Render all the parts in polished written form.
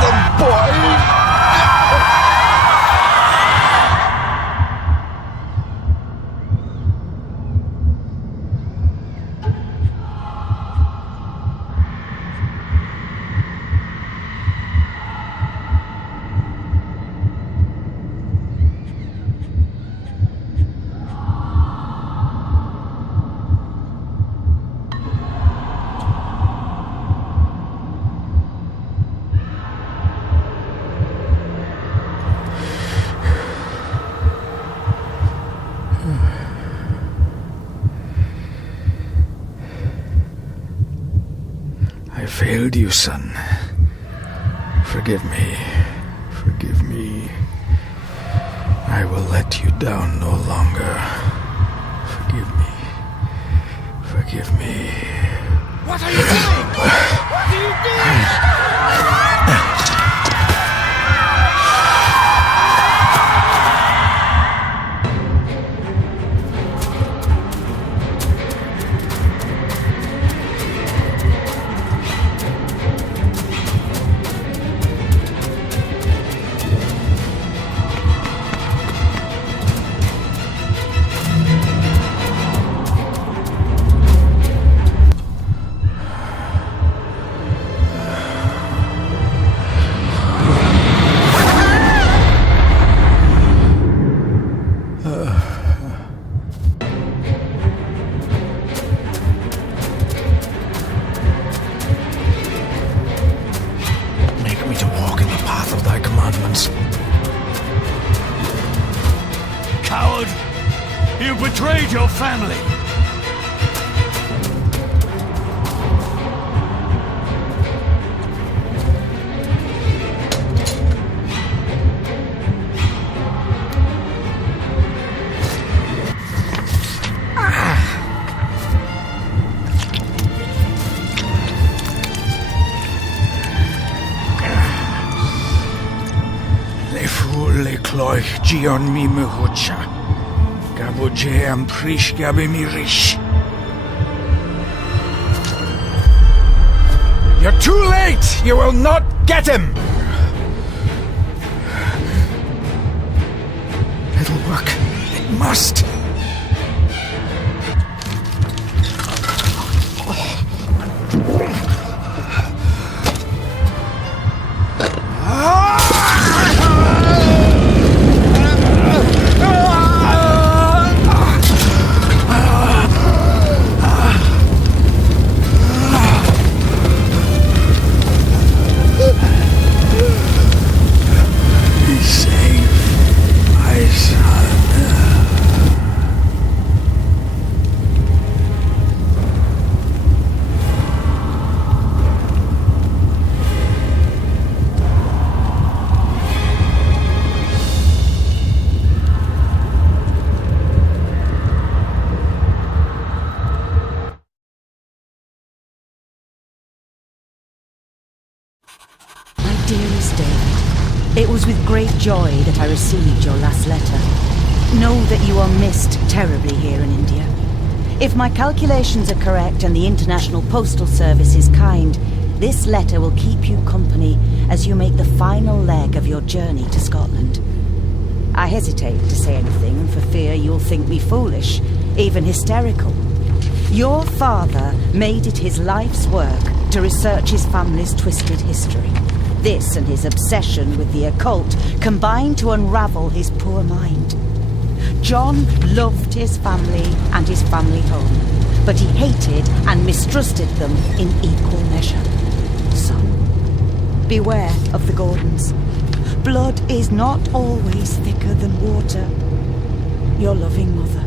them, boy! I failed you, son. Forgive me. Forgive me. I will let you down no longer. Forgive me. Forgive me. What are you doing? What are you doing? Coward! You betrayed your family! Cloich Gion mi muhucha. Gaboje am prish gabi mi rish. You're too late! You will not get him! It'll work. It must. Dearest David, it was with great joy that I received your last letter. Know that you are missed terribly here in India. If my calculations are correct and the International Postal Service is kind, this letter will keep you company as you make the final leg of your journey to Scotland. I hesitate to say anything for fear you'll think me foolish, even hysterical. Your father made it his life's work to research his family's twisted history. This and his obsession with the occult combined to unravel his poor mind. John loved his family and his family home, but he hated and mistrusted them in equal measure. So, beware of the Gordons. Blood is not always thicker than water. Your loving mother.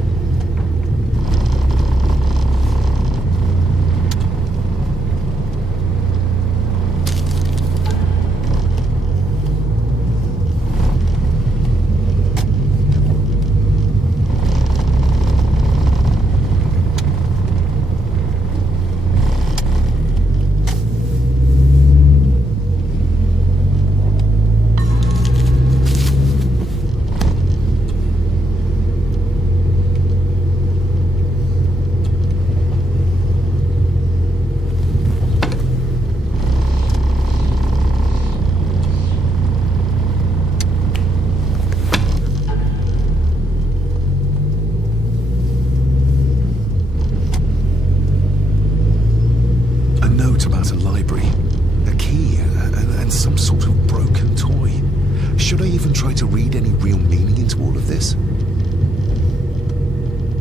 note about a library, a key, and some sort of broken toy. Should I even try to read any real meaning into all of this?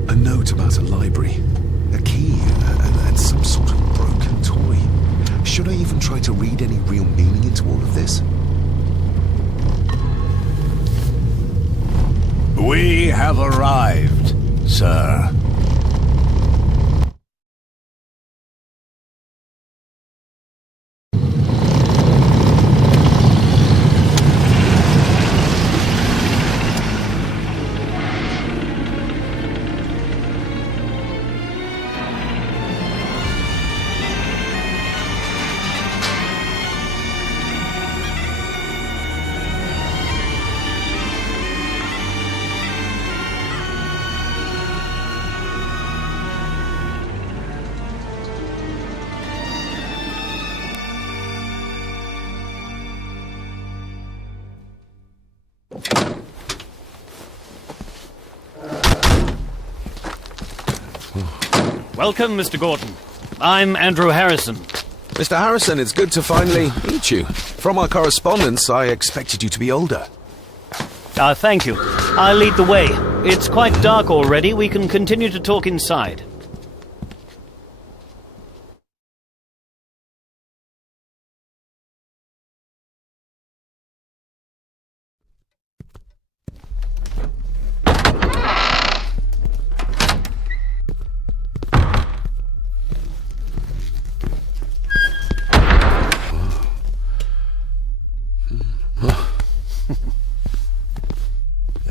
A note about a library, a key, and some sort of broken toy. Should I even try to read any real meaning into all of this? We have arrived, sir. Welcome, Mr. Gordon. I'm Andrew Harrison. Mr. Harrison, it's good to finally meet you. From our correspondence, I expected you to be older. Thank you. I'll lead the way. It's quite dark already. We can continue to talk inside.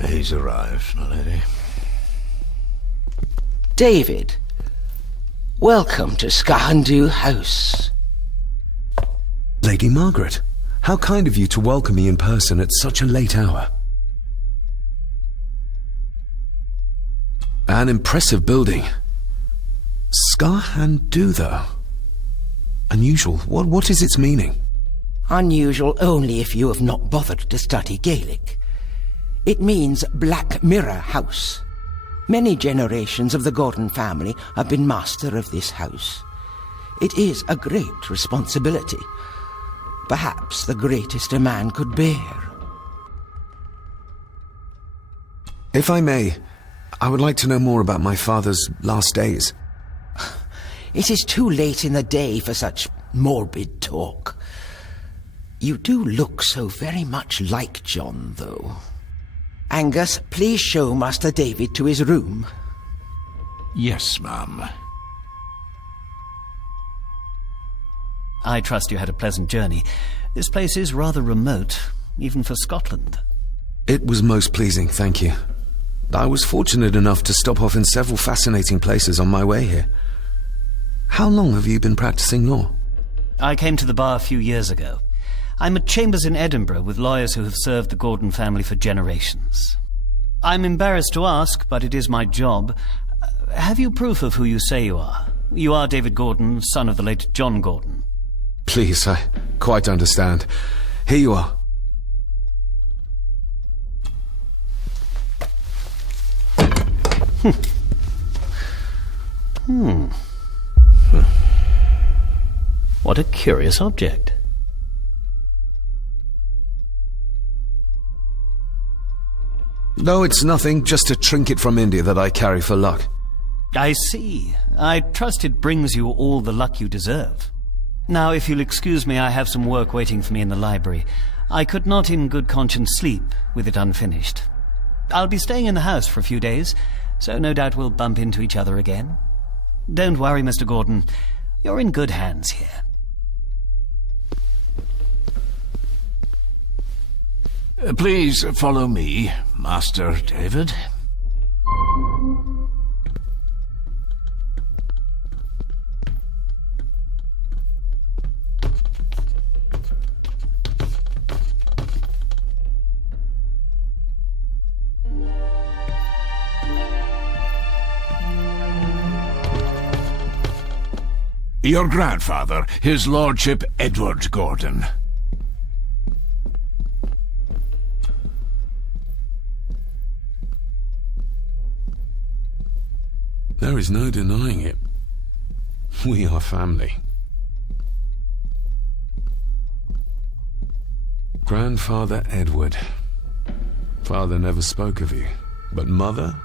He's arrived, my lady. David, welcome to Skahandu House. Lady Margaret, how kind of you to welcome me in person at such a late hour. An impressive building. Skahandu, though. Unusual. What is its meaning? Unusual only if you have not bothered to study Gaelic. It means Black Mirror House. Many generations of the Gordon family have been master of this house. It is a great responsibility. Perhaps the greatest a man could bear. If I may, I would like to know more about my father's last days. It is too late in the day for such morbid talk. You do look so very much like John, though. Angus, please show Master David to his room. Yes, ma'am. I trust you had a pleasant journey. This place is rather remote, even for Scotland. It was most pleasing, thank you. I was fortunate enough to stop off in several fascinating places on my way here. How long have you been practicing law? I came to the bar a few years ago. I'm at chambers in Edinburgh with lawyers who have served the Gordon family for generations. I'm embarrassed to ask, but it is my job. Have you proof of who you say you are? You are David Gordon, son of the late John Gordon. Please, I quite understand. Here you are. What a curious object. No, it's nothing, just a trinket from India that I carry for luck. I see. I trust it brings you all the luck you deserve. Now, if you'll excuse me, I have some work waiting for me in the library. I could not in good conscience sleep with it unfinished. I'll be staying in the house for a few days, so no doubt we'll bump into each other again. Don't worry, Mr. Gordon. You're in good hands here. Please follow me, Master David. Your grandfather, His Lordship Edward Gordon. There is no denying it. We are family. Grandfather Edward. Father never spoke of you, but Mother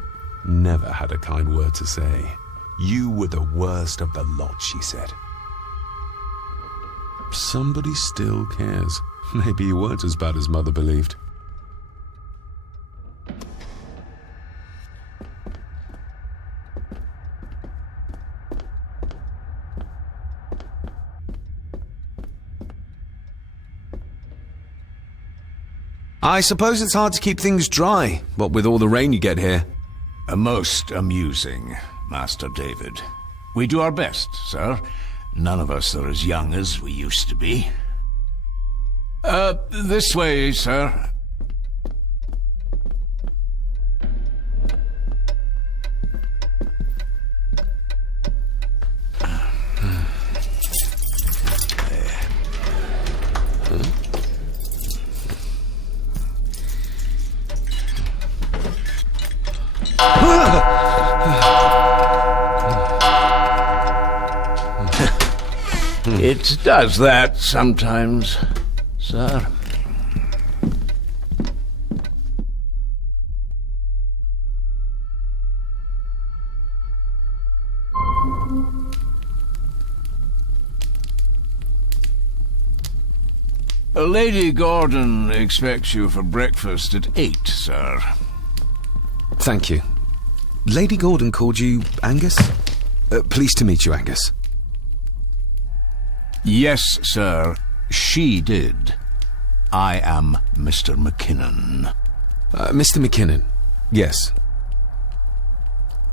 never had a kind word to say. You were the worst of the lot, she said. Somebody still cares. Maybe you weren't as bad as Mother believed. I suppose it's hard to keep things dry, what with all the rain you get here. Most amusing, Master David. We do our best, sir. None of us are as young as we used to be. This way, sir. It does that sometimes, sir. Lady Gordon expects you for breakfast at 8, sir. Thank you. Lady Gordon called you Angus? Pleased to meet you, Angus. Yes, sir. She did. I am Mr. McKinnon. Mr. McKinnon. Yes.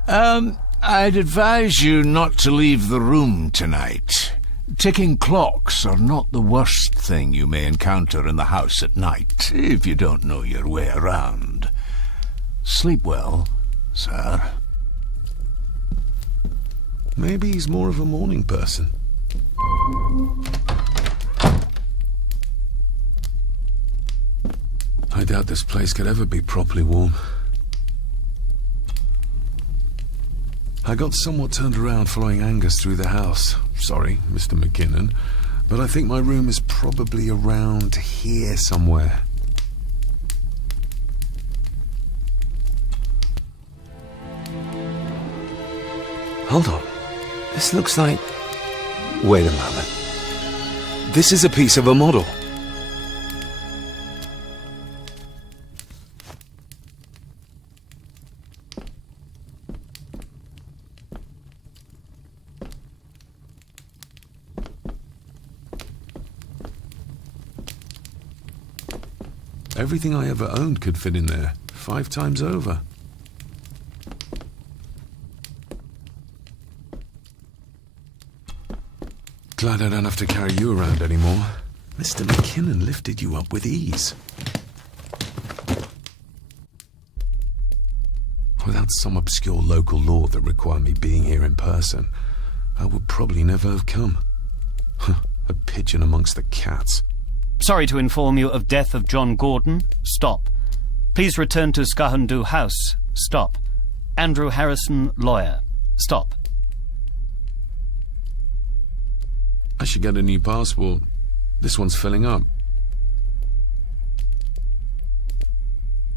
I'd advise you not to leave the room tonight. Ticking clocks are not the worst thing you may encounter in the house at night, if you don't know your way around. Sleep well, sir. Maybe he's more of a morning person. I doubt this place could ever be properly warm. I got somewhat turned around following Angus through the house. Sorry, Mr. McKinnon, but I think my room is probably around here somewhere. Hold on. This looks like... Wait a moment. This is a piece of a model. Everything I ever owned could fit in there, 5 times over. Glad I don't have to carry you around anymore. Mr. McKinnon lifted you up with ease. Without some obscure local law that required me being here in person, I would probably never have come. A pigeon amongst the cats. Sorry to inform you of death of John Gordon. Stop. Please return to Skahundu House. Stop. Andrew Harrison, lawyer. Stop. I should get a new passport. This one's filling up.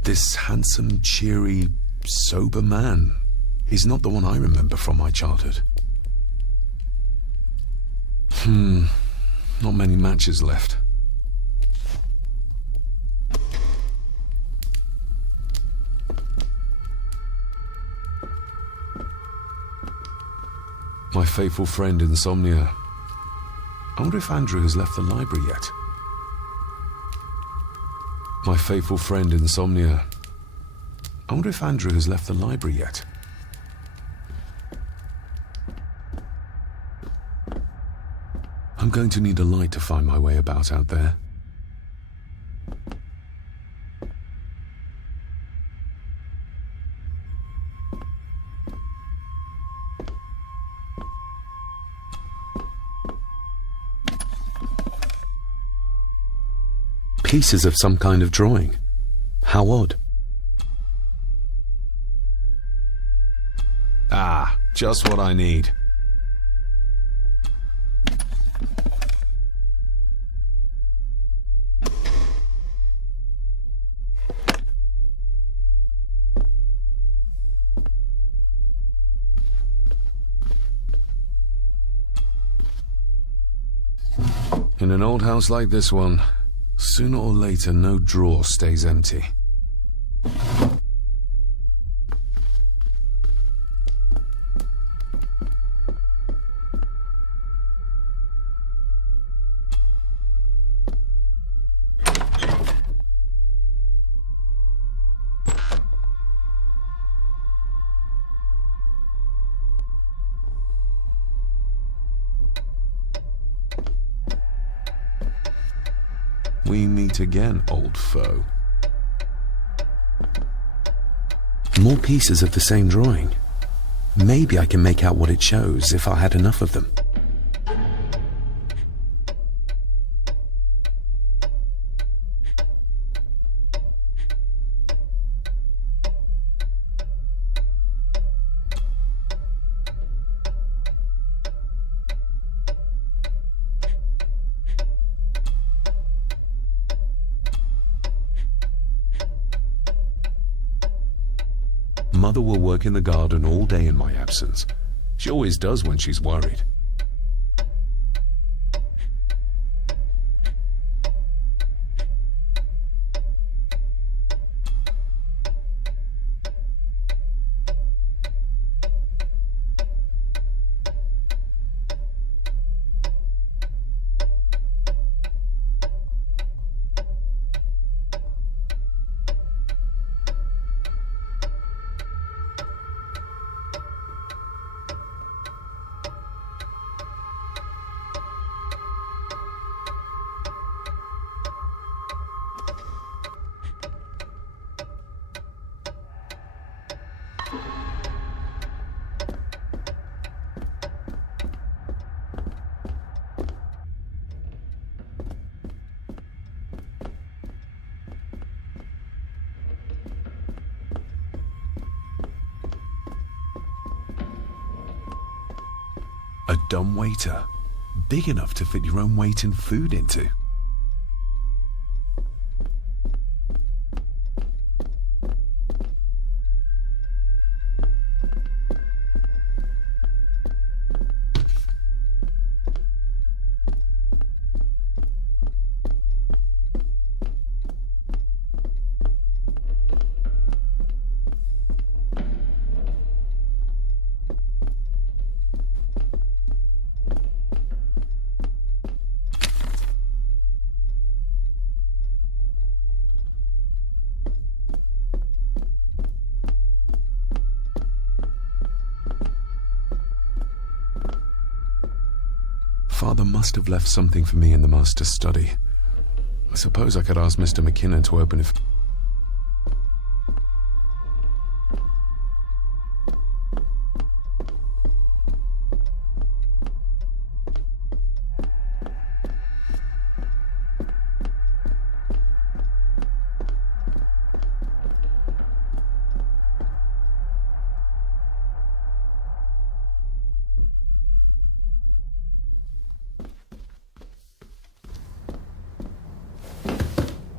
This handsome, cheery, sober man. He's not the one I remember from my childhood. Not many matches left. My faithful friend Insomnia. I wonder if Andrew has left the library yet. My faithful friend Insomnia. I wonder if Andrew has left the library yet. I'm going to need a light to find my way about out there. Pieces of some kind of drawing. How odd. Ah, just what I need. In an old house like this one, sooner or later no drawer stays empty. We meet again, old foe. More pieces of the same drawing. Maybe I can make out what it shows if I had enough of them. Mother will work in the garden all day in my absence. She always does when she's worried. A dumbwaiter, big enough to fit your own weight in food into. Father must have left something for me in the master's study. I suppose I could ask Mr. McKinnon to open it.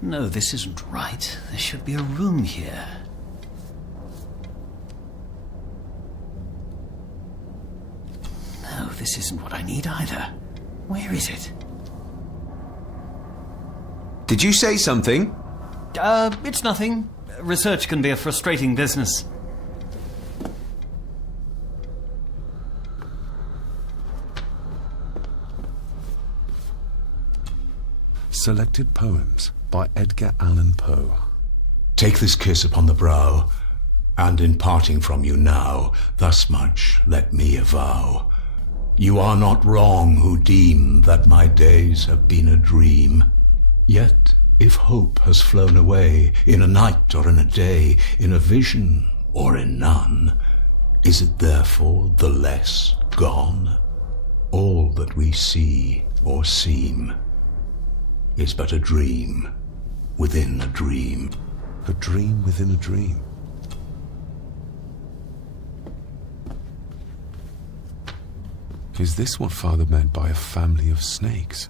No, this isn't right. There should be a room here. No, this isn't what I need either. Where is it? Did you say something? It's nothing. Research can be a frustrating business. Selected Poems by Edgar Allan Poe. Take this kiss upon the brow, and in parting from you now, thus much let me avow. You are not wrong who deem that my days have been a dream. Yet, if hope has flown away, in a night or in a day, in a vision or in none, is it therefore the less gone? All that we see or seem is but a dream within a dream. A dream within a dream. Is this what Father meant by a family of snakes?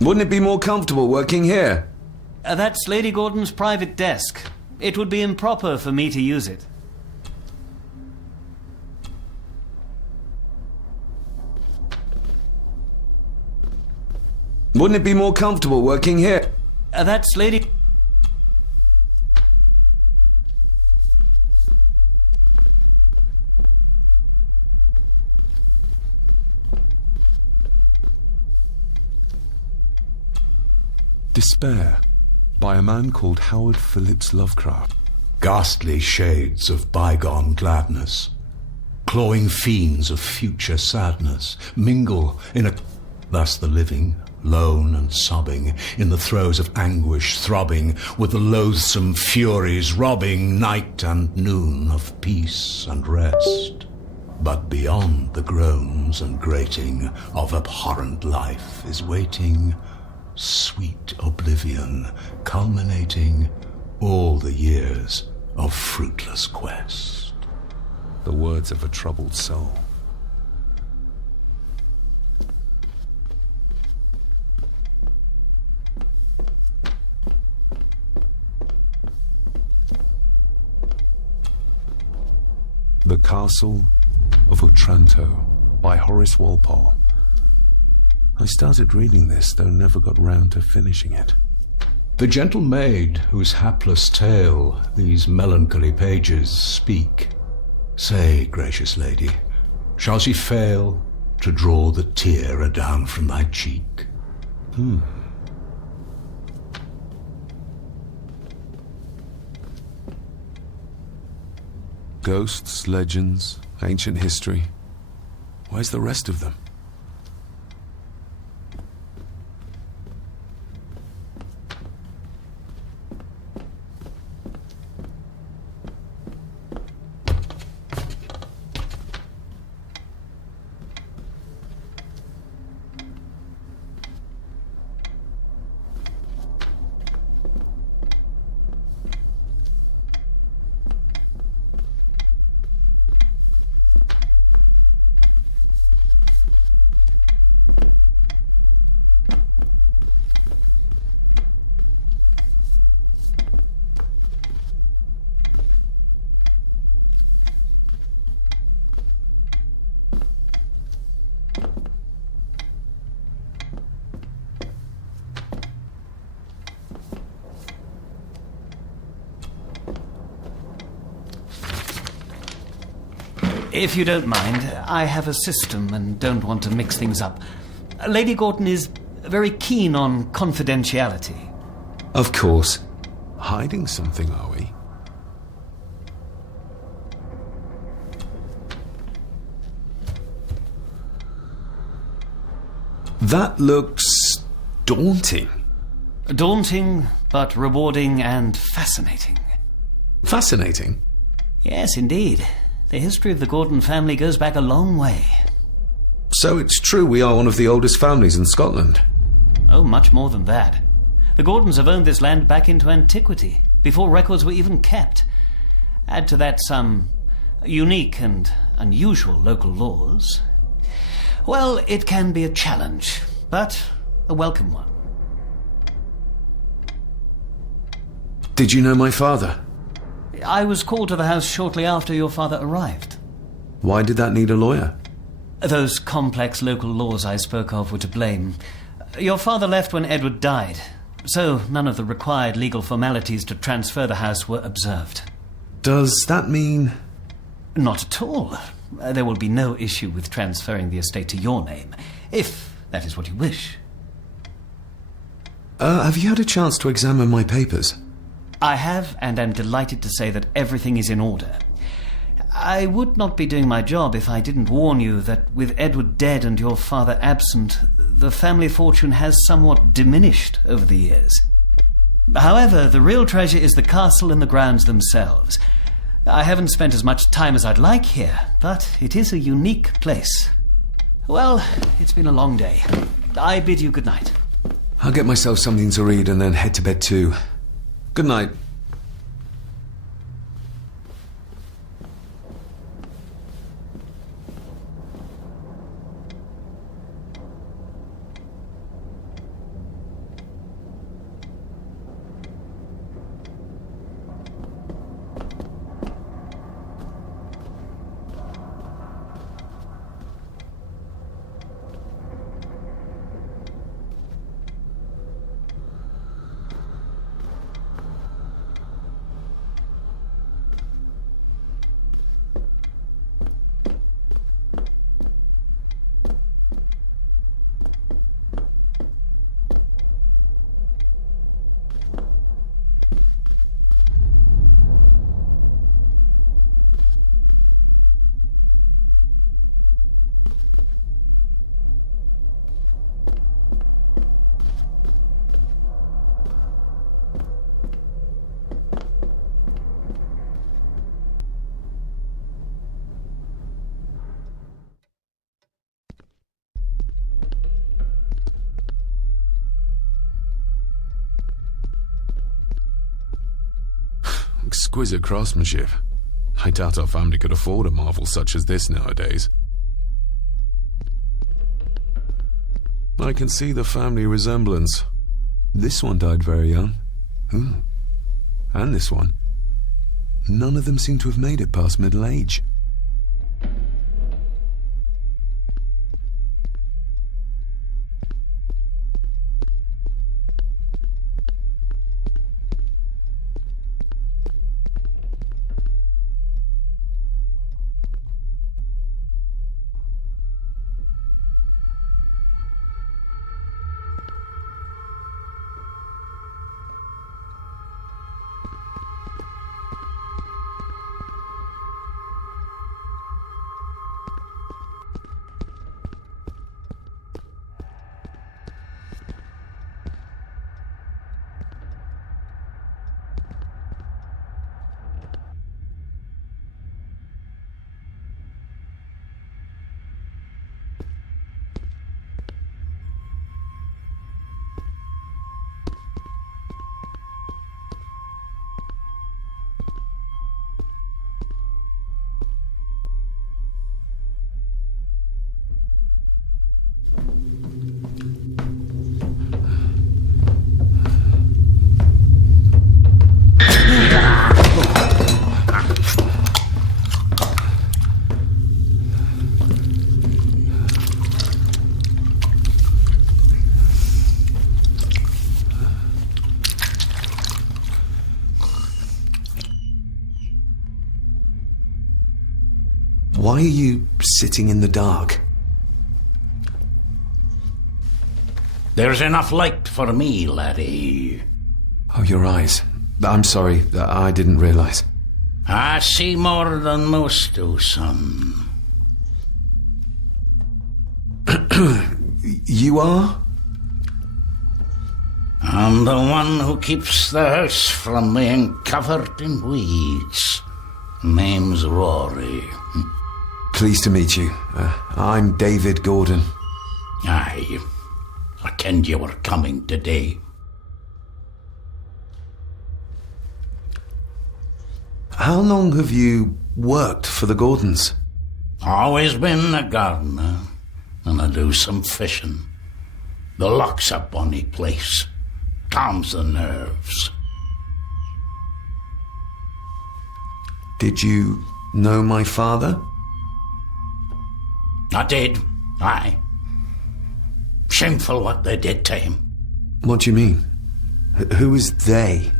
Wouldn't it be more comfortable working here? That's Lady Gordon's private desk. It would be improper for me to use it. Wouldn't it be more comfortable working here? That's Lady... Despair, by a man called Howard Phillips Lovecraft. Ghastly shades of bygone gladness, clawing fiends of future sadness, mingle in a... Thus the living, lone and sobbing, in the throes of anguish throbbing, with the loathsome furies robbing night and noon of peace and rest. But beyond the groans and grating of abhorrent life is waiting sweet oblivion, culminating all the years of fruitless quest. The words of a troubled soul. The Castle of Otranto by Horace Walpole. I started reading this, though never got round to finishing it. The gentle maid whose hapless tale these melancholy pages speak, say, gracious lady, shall she fail to draw the tear adown from thy cheek? Ghosts, legends, ancient history. Where's the rest of them? If you don't mind, I have a system and don't want to mix things up. Lady Gorton is very keen on confidentiality. Of course. Hiding something, are we? That looks daunting. Daunting, but rewarding and fascinating. Fascinating? Yes, indeed. The history of the Gordon family goes back a long way. So it's true we are one of the oldest families in Scotland? Oh, much more than that. The Gordons have owned this land back into antiquity, before records were even kept. Add to that some unique and unusual local laws. Well, it can be a challenge, but a welcome one. Did you know my father? I was called to the house shortly after your father arrived. Why did that need a lawyer? Those complex local laws I spoke of were to blame. Your father left when Edward died, so none of the required legal formalities to transfer the house were observed. Does that mean... Not at all. There will be no issue with transferring the estate to your name, if that is what you wish. Have you had a chance to examine my papers? I have, and am delighted to say that everything is in order. I would not be doing my job if I didn't warn you that with Edward dead and your father absent, the family fortune has somewhat diminished over the years. However, the real treasure is the castle and the grounds themselves. I haven't spent as much time as I'd like here, but it is a unique place. Well, it's been a long day. I bid you good night. I'll get myself something to read and then head to bed too. Good night. Exquisite craftsmanship. I doubt our family could afford a marvel such as this nowadays. I can see the family resemblance. This one died very young. And this one. None of them seem to have made it past middle age. Why are you sitting in the dark? There's enough light for me, laddie. Oh, your eyes. I'm sorry, I didn't realize. I see more than most do, son. You are? I'm the one who keeps the house from being covered in weeds. Name's Rory. Pleased to meet you. I'm David Gordon. Aye. I kenned you were coming today. How long have you worked for the Gordons? Always been a gardener, and I do some fishing. The loch's a bonny place. Calms the nerves. Did you know my father? I did, aye. Shameful what they did to him. What do you mean? Who is they?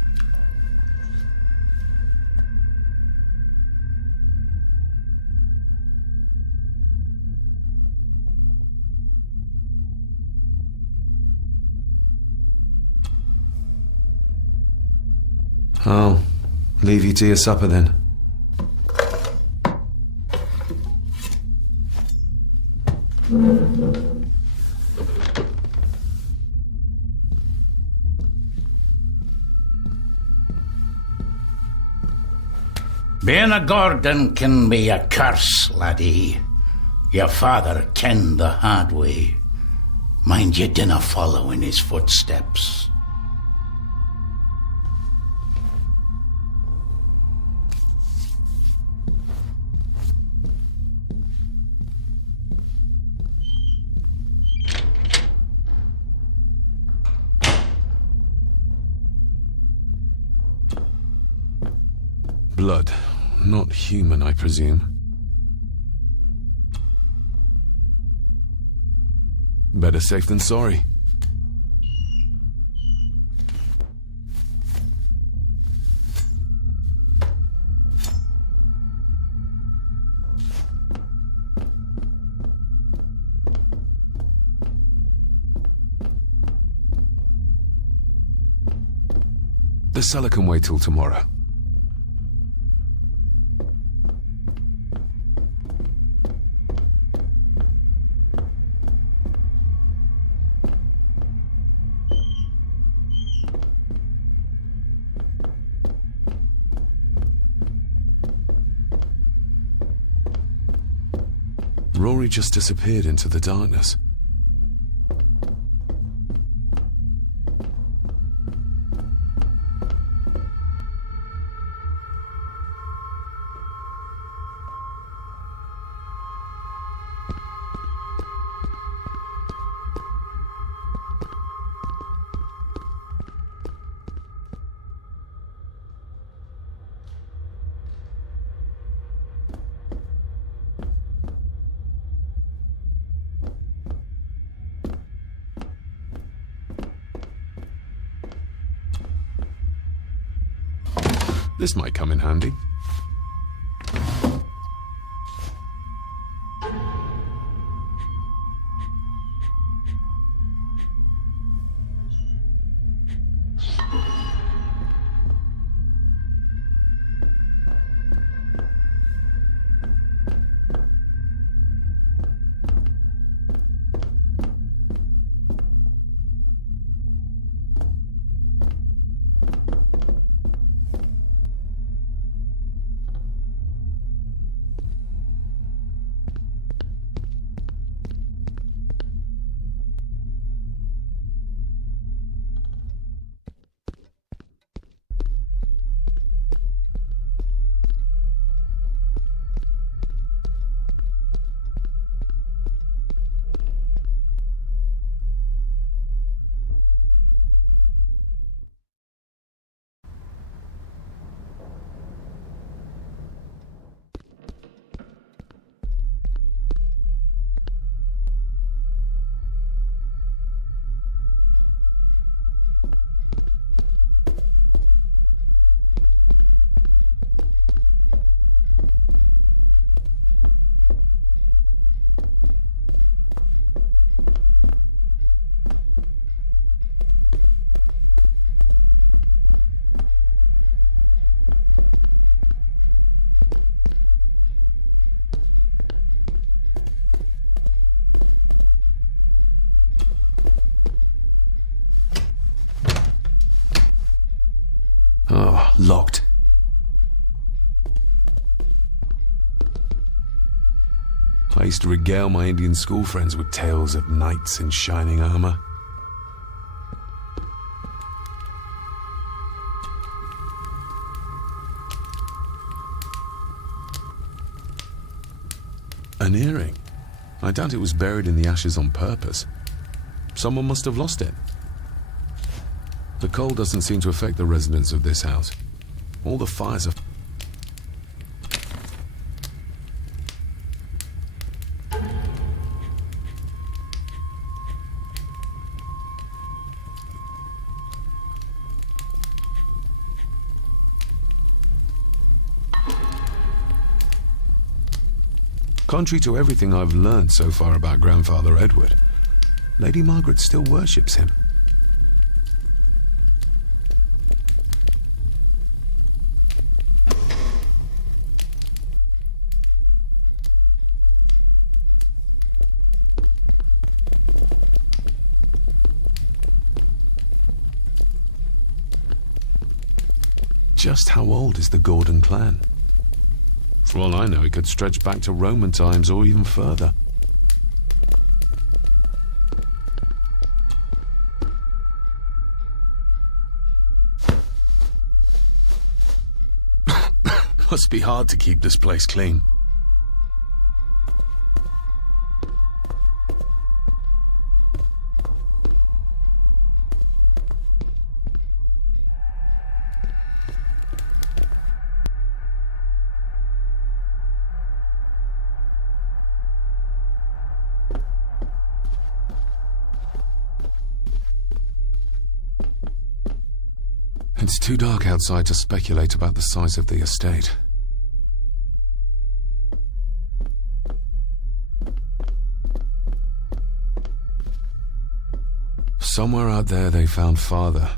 I'll leave you to your supper then. Being a Gordon can be a curse, laddie. Your father kenned the hard way. Mind you dinna follow in his footsteps. Blood. Not human, I presume. Better safe than sorry. The cellar can wait till tomorrow. Rory just disappeared into the darkness. This might come in handy. Oh, locked. I used to regale my Indian school friends with tales of knights in shining armor. An earring. I doubt it was buried in the ashes on purpose. Someone must have lost it. The cold doesn't seem to affect the residents of this house. All the fires are... Contrary to everything I've learned so far about Grandfather Edward, Lady Margaret still worships him. Just how old is the Gordon clan? For all I know, it could stretch back to Roman times or even further. Must be hard to keep this place clean. It's too dark outside to speculate about the size of the estate. Somewhere out there they found Father,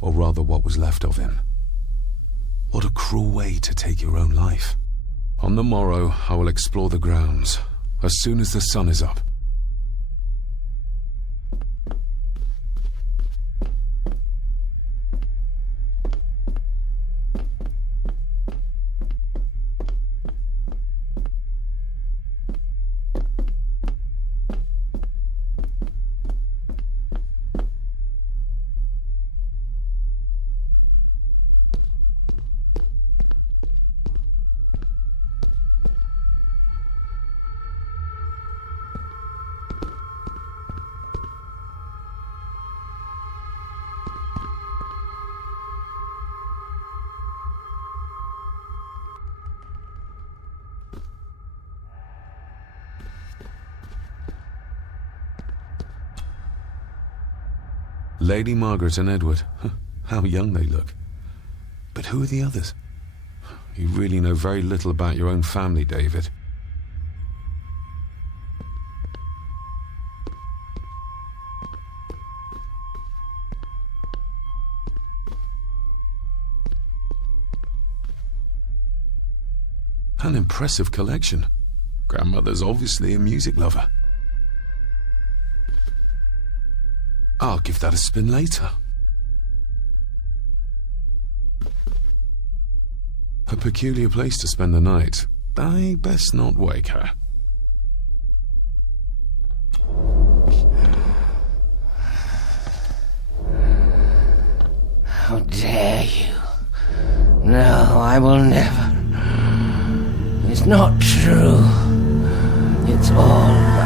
or rather what was left of him. What a cruel way to take your own life. On the morrow, I will explore the grounds, as soon as the sun is up. Lady Margaret and Edward. How young they look. But who are the others? You really know very little about your own family, David. An impressive collection. Grandmother's obviously a music lover. I'll give that a spin later. A peculiar place to spend the night. I best not wake her. How dare you? No, I will never. It's not true. It's all right.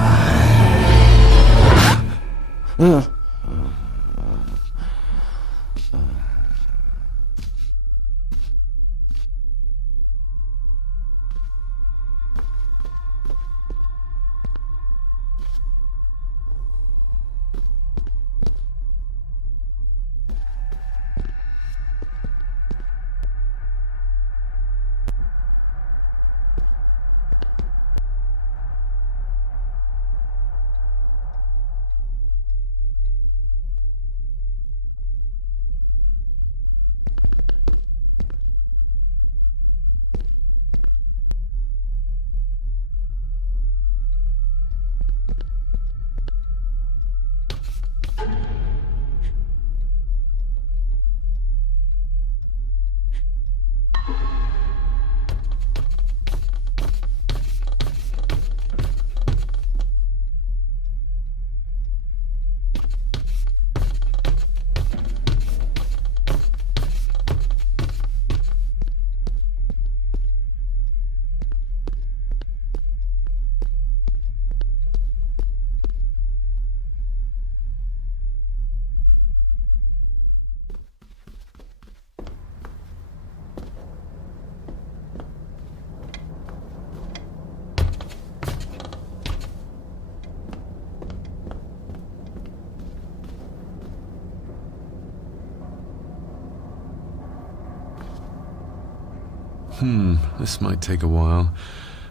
This might take a while.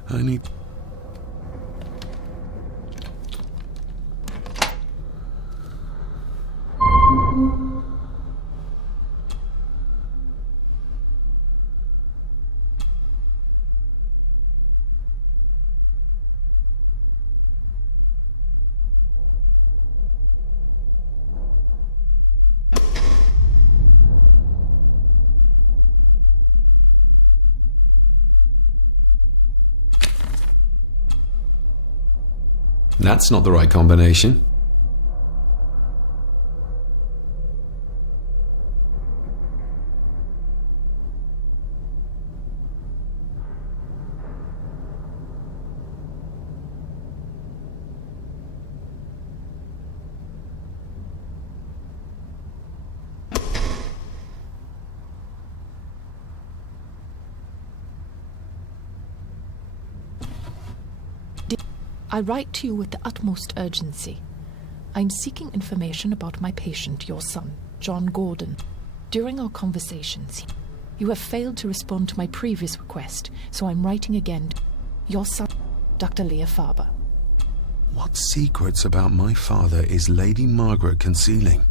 I need... That's not the right combination. I write to you with the utmost urgency. I'm seeking information about my patient, your son, John Gordon. During our conversations, you have failed to respond to my previous request, so I'm writing again. Your son, Dr. Leah Faber. What secrets about my father is Lady Margaret concealing?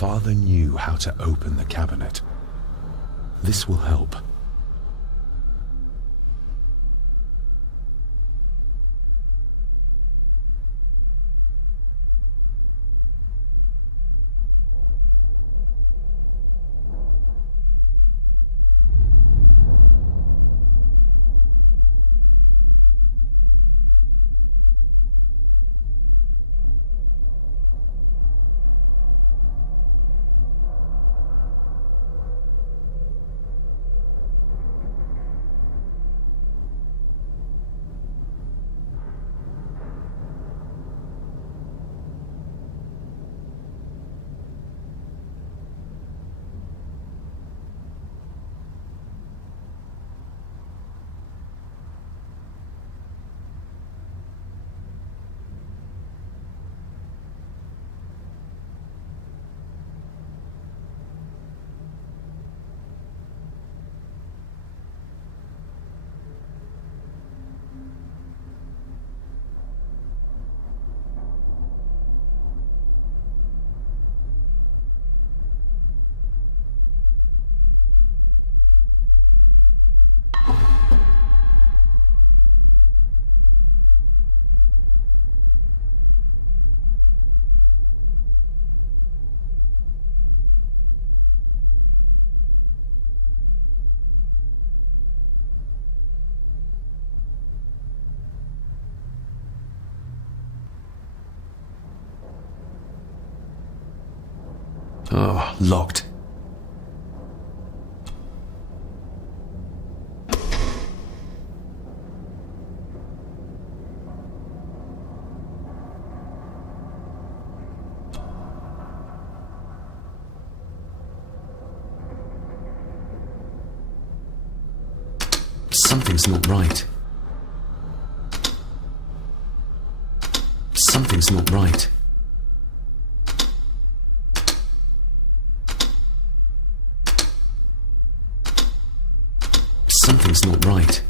father knew how to open the cabinet. This will help. Oh, locked. Something's not right. Something's not right. Something's not right.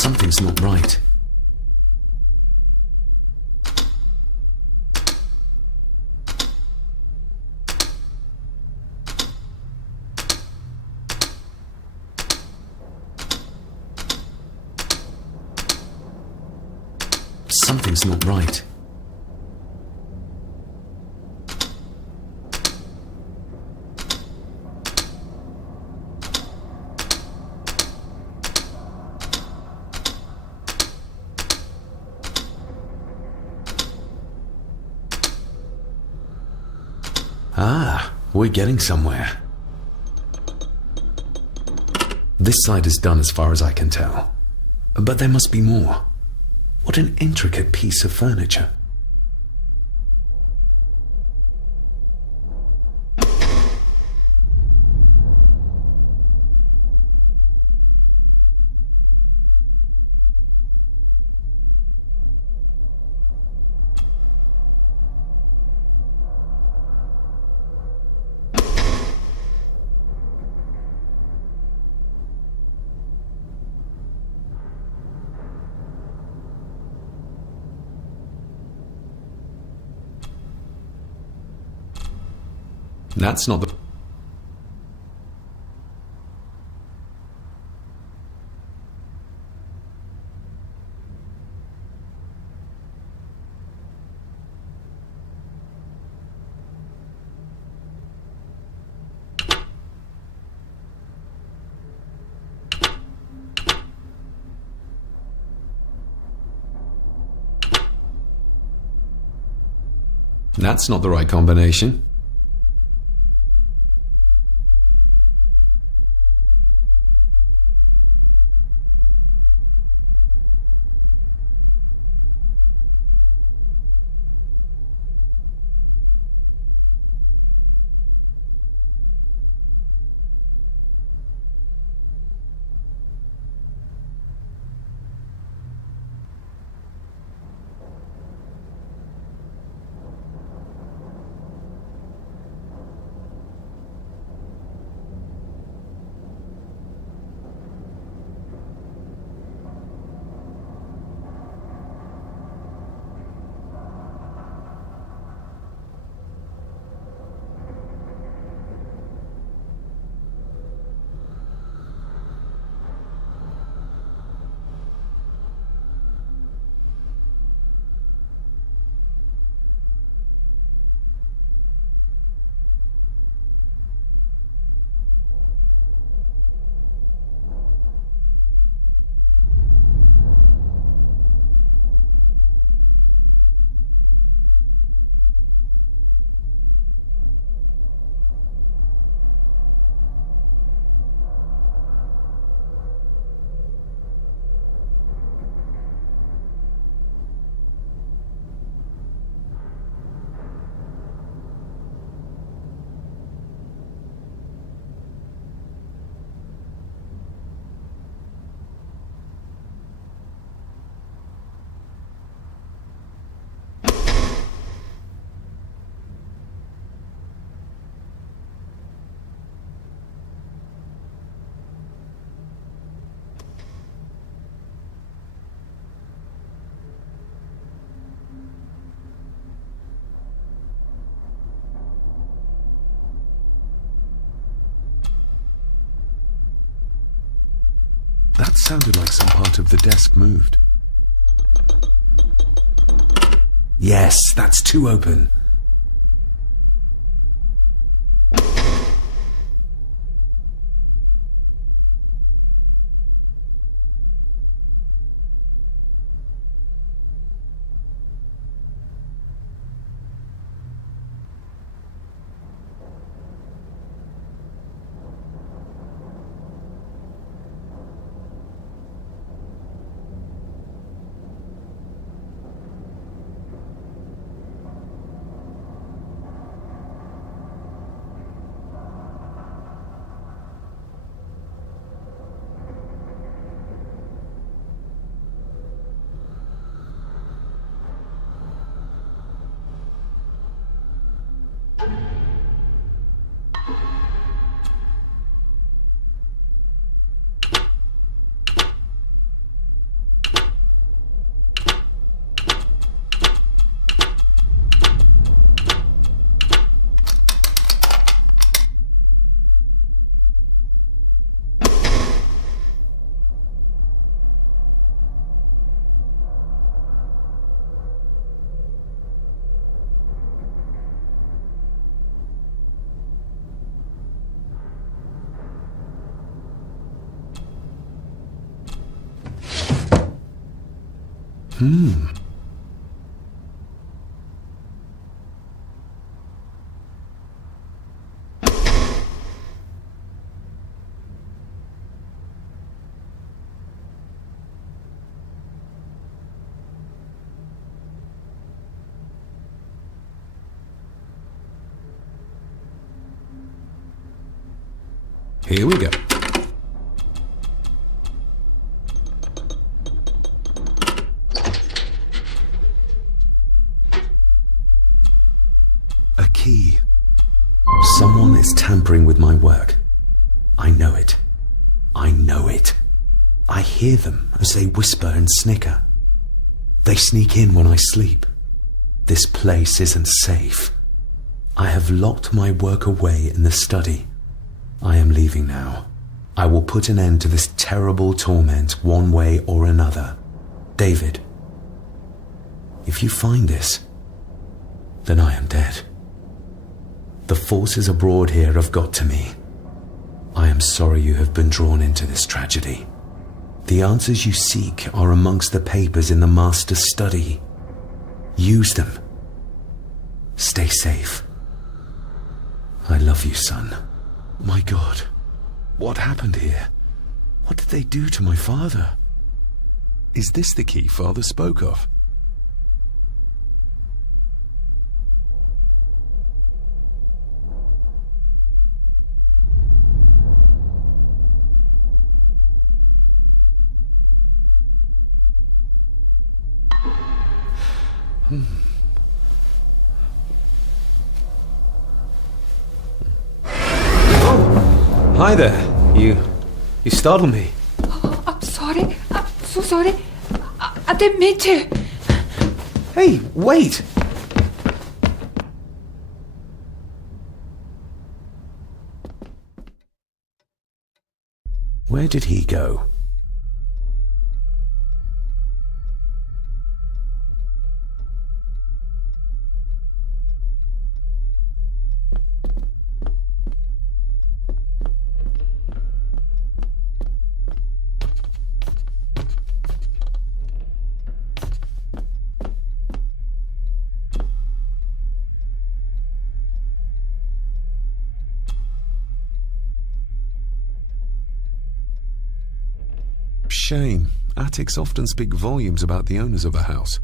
Something's not right. Something's not right. Ah, we're getting somewhere. This side is done as far as I can tell. But there must be more. What an intricate piece of furniture. That's not the... That's not the right combination. That sounded like some part of the desk moved. Yes, that's too open. Here we go. A key. Someone is tampering with my work. I know it. I know it. I hear them as they whisper and snicker. They sneak in when I sleep. This place isn't safe. I have locked my work away in the study. I am leaving now. I will put an end to this terrible torment one way or another. David, if you find this, then I am dead. The forces abroad here have got to me. I am sorry you have been drawn into this tragedy. The answers you seek are amongst the papers in the master's study. Use them. Stay safe. I love you, son. My God, what happened here? What did they do to my father? Is this the key Father spoke of? Oh, hi there. You startled me. Oh, I'm sorry. I'm so sorry. I didn't mean to. Hey, wait! Where did he go? Shame. Attics often speak volumes about the owners of a house.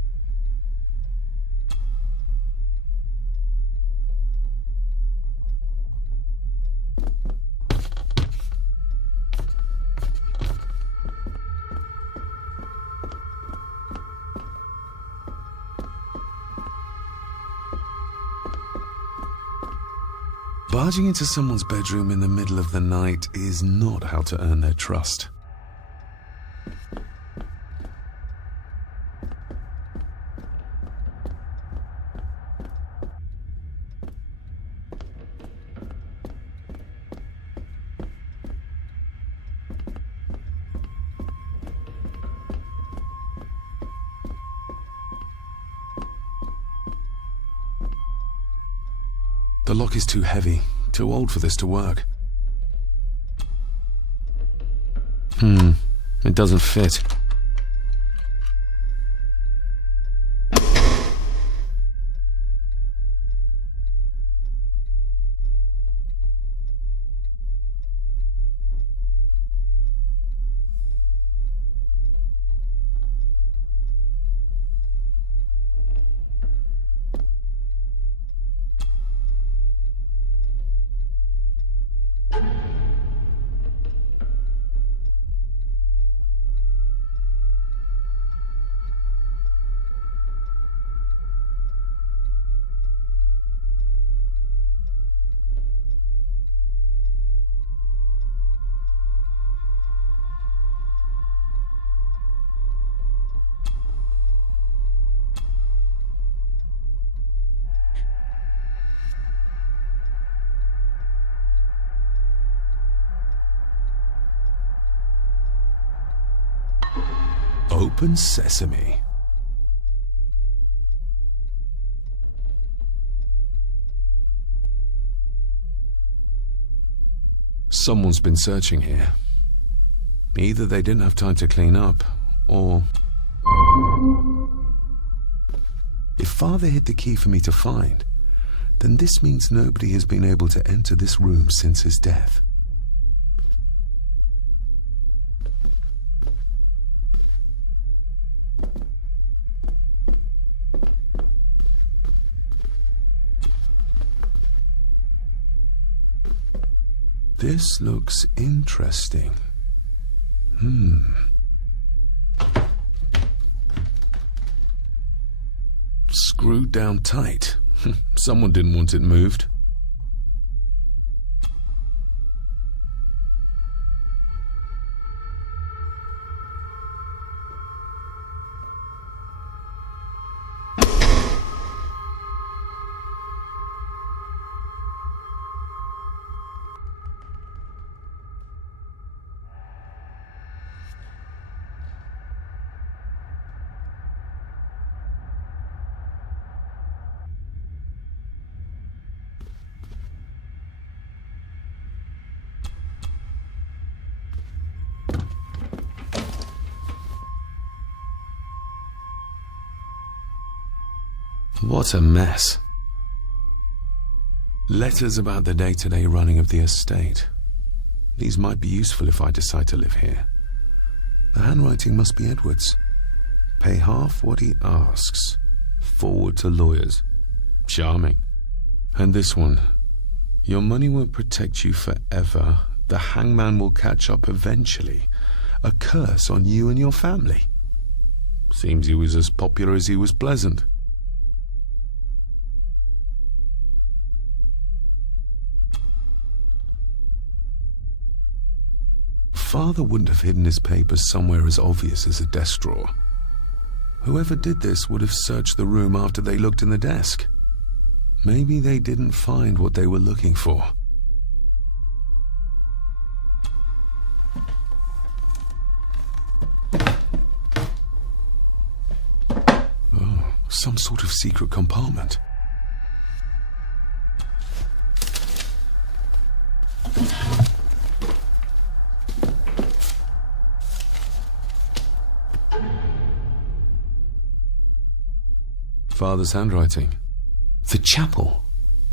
Barging into someone's bedroom in the middle of the night is not how to earn their trust. The lock is too heavy, too old for this to work. It doesn't fit. Open sesame. Someone's been searching here. Either they didn't have time to clean up, or... If Father hid the key for me to find, then this means nobody has been able to enter this room since his death. This looks interesting. Screwed down tight. Someone didn't want it moved. What a mess. Letters about the day-to-day running of the estate. These might be useful if I decide to live here. The handwriting must be Edward's. Pay half what he asks. Forward to lawyers. Charming. And this one. Your money won't protect you forever. The hangman will catch up eventually. A curse on you and your family. Seems he was as popular as he was pleasant. Father wouldn't have hidden his papers somewhere as obvious as a desk drawer. Whoever did this would have searched the room after they looked in the desk. Maybe they didn't find what they were looking for. Oh, some sort of secret compartment. Father's handwriting. The chapel.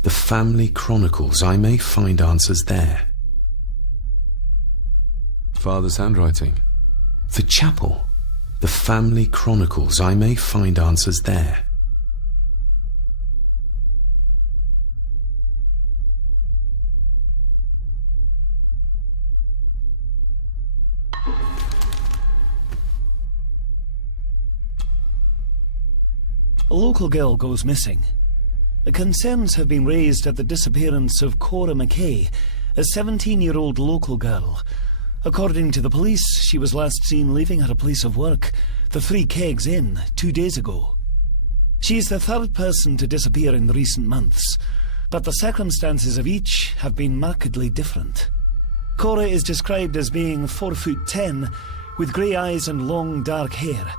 The family chronicles. I may find answers there. Father's handwriting. The chapel. The family chronicles. I may find answers there. A local girl goes missing. The concerns have been raised at the disappearance of Cora McKay, a 17-year-old local girl. According to the police, she was last seen leaving her place of work, the Three Kegs Inn, 2 days ago. She is the third person to disappear in recent months, but the circumstances of each have been markedly different. Cora is described as being 4'10", with grey eyes and long dark hair.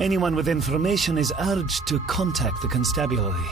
Anyone with information is urged to contact the constabulary.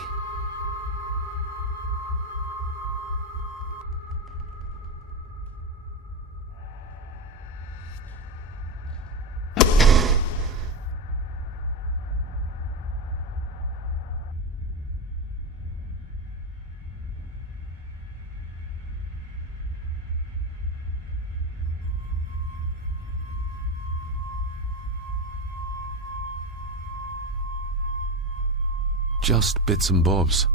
Just bits and bobs.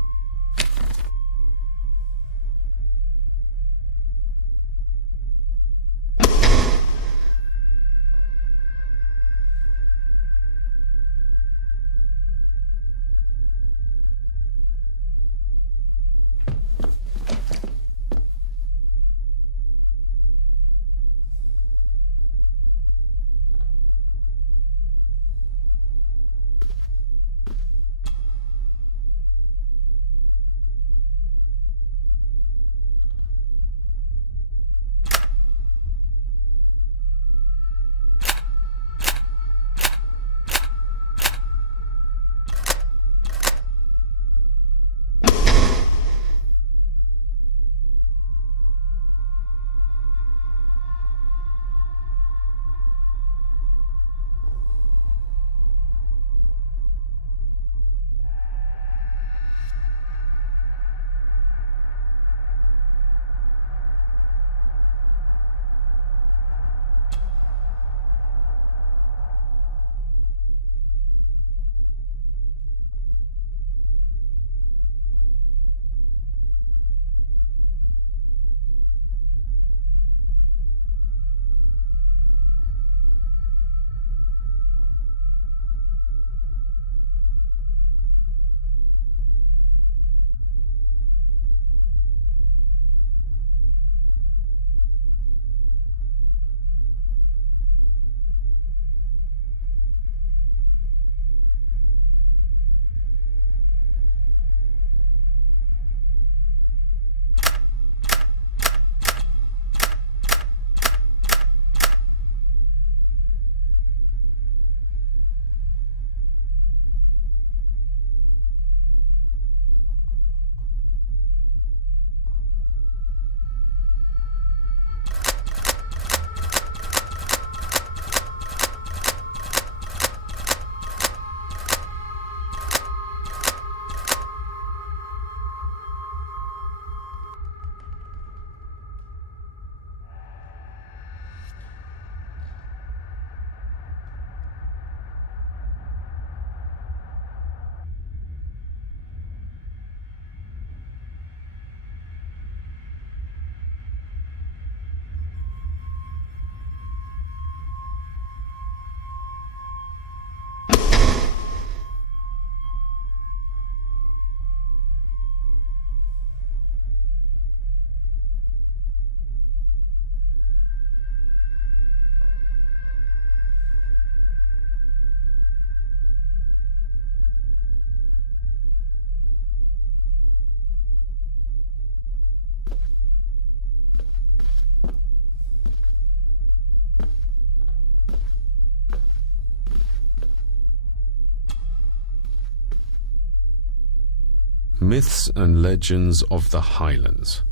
Myths and Legends of the Highlands.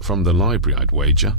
From the library, I'd wager.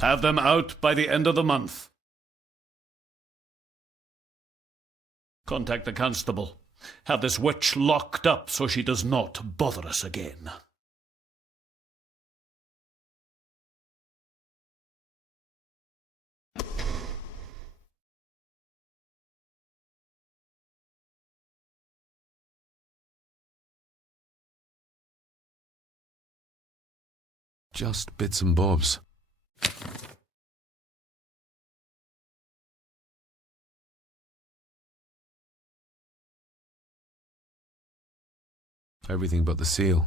Have them out by the end of the month. Contact the constable. Have this witch locked up so she does not bother us again. Just bits and bobs. Everything but the seal.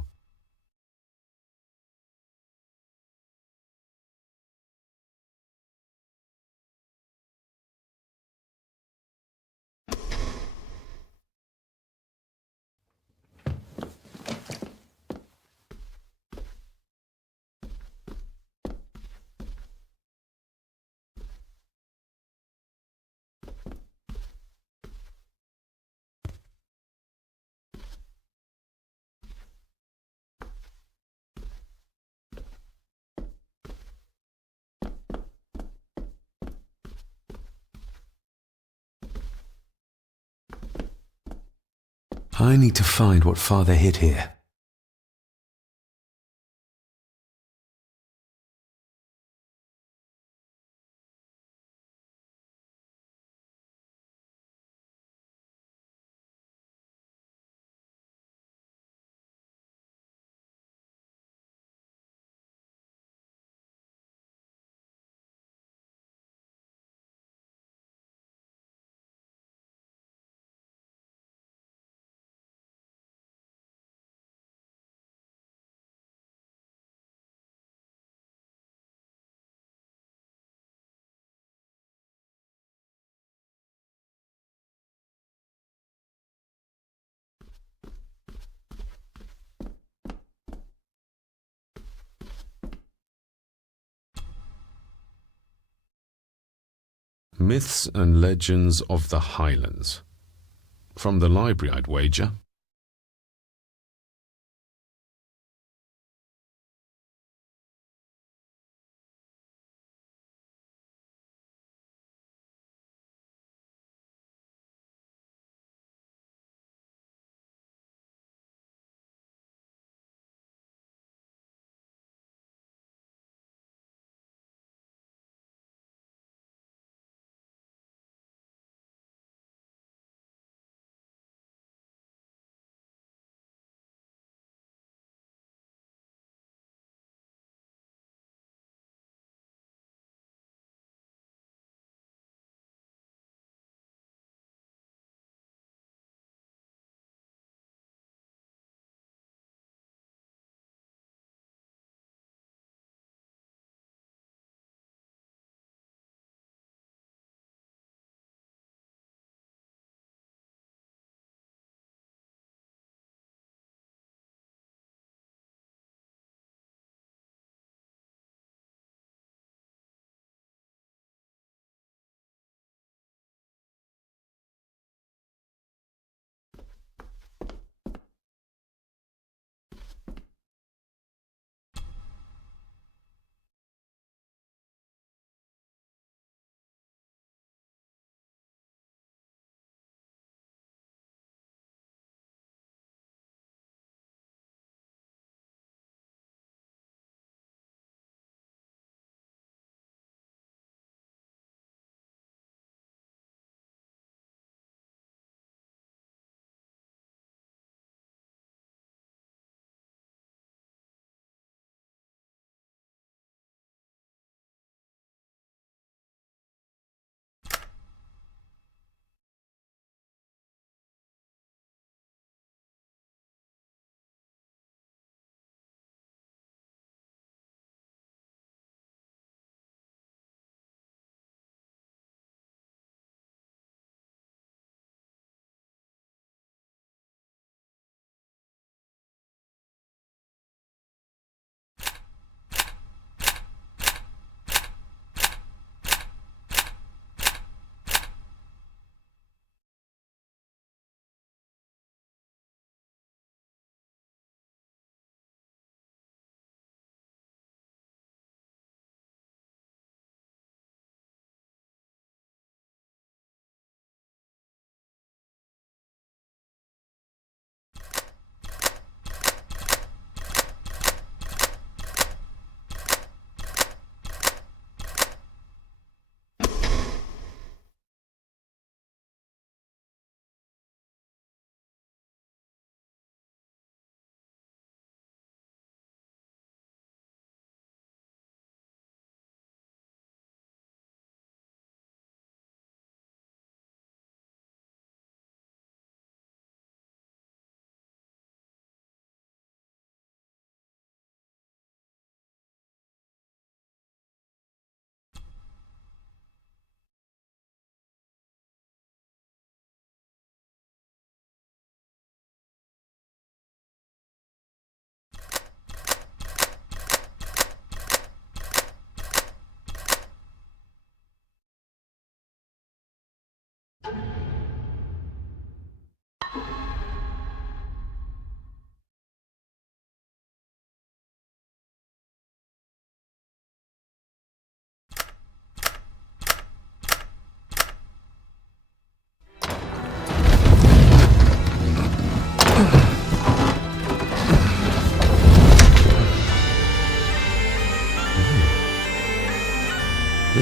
I need to find what Father hid here. Myths and Legends of the Highlands. From the library, I'd wager.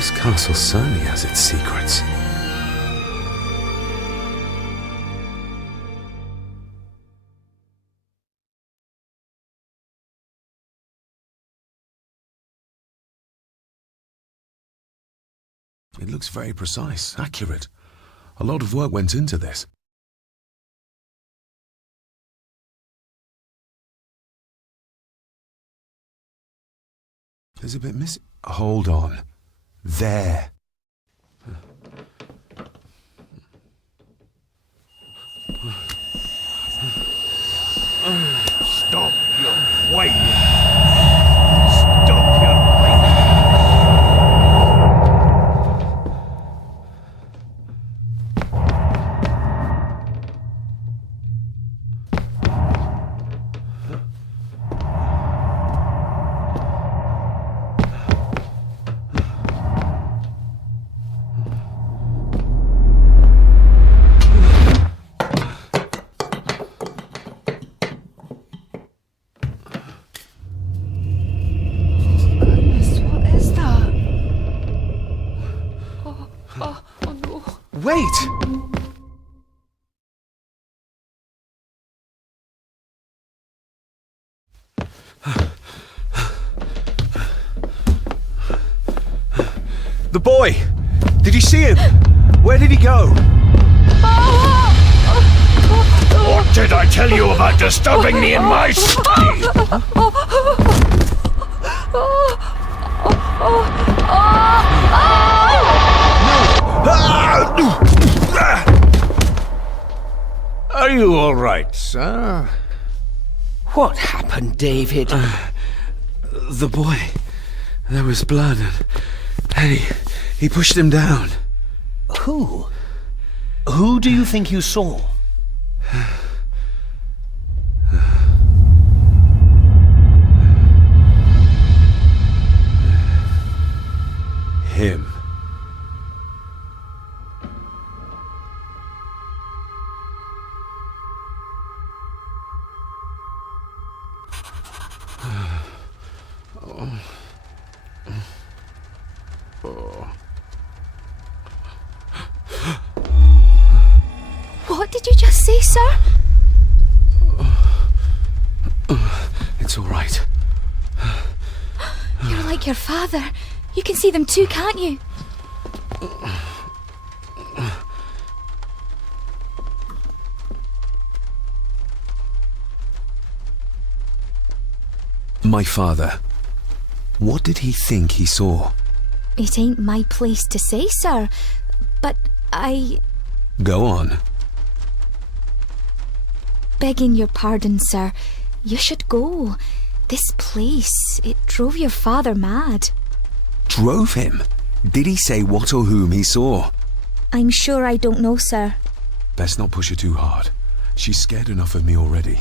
This castle certainly has its secrets. It looks very precise, accurate. A lot of work went into this. There's a bit missing. Hold on. There. Stop your whining! Stop your whining! Wait! The boy! Did you see him? Where did he go? What did I tell you about disturbing me in my study? Are you all right, sir? What happened, David? The boy. There was blood and he pushed him down. Who? Who do you think you saw? Him. What did you just say, sir? It's all right. You're like your father. You can see them too, can't you? My father. What did he think he saw? It ain't my place to say, sir. But I... Go on. Begging your pardon, sir. You should go. This place, it drove your father mad. Drove him? Did he say what or whom he saw? I'm sure I don't know, sir. Best not push her too hard. She's scared enough of me already.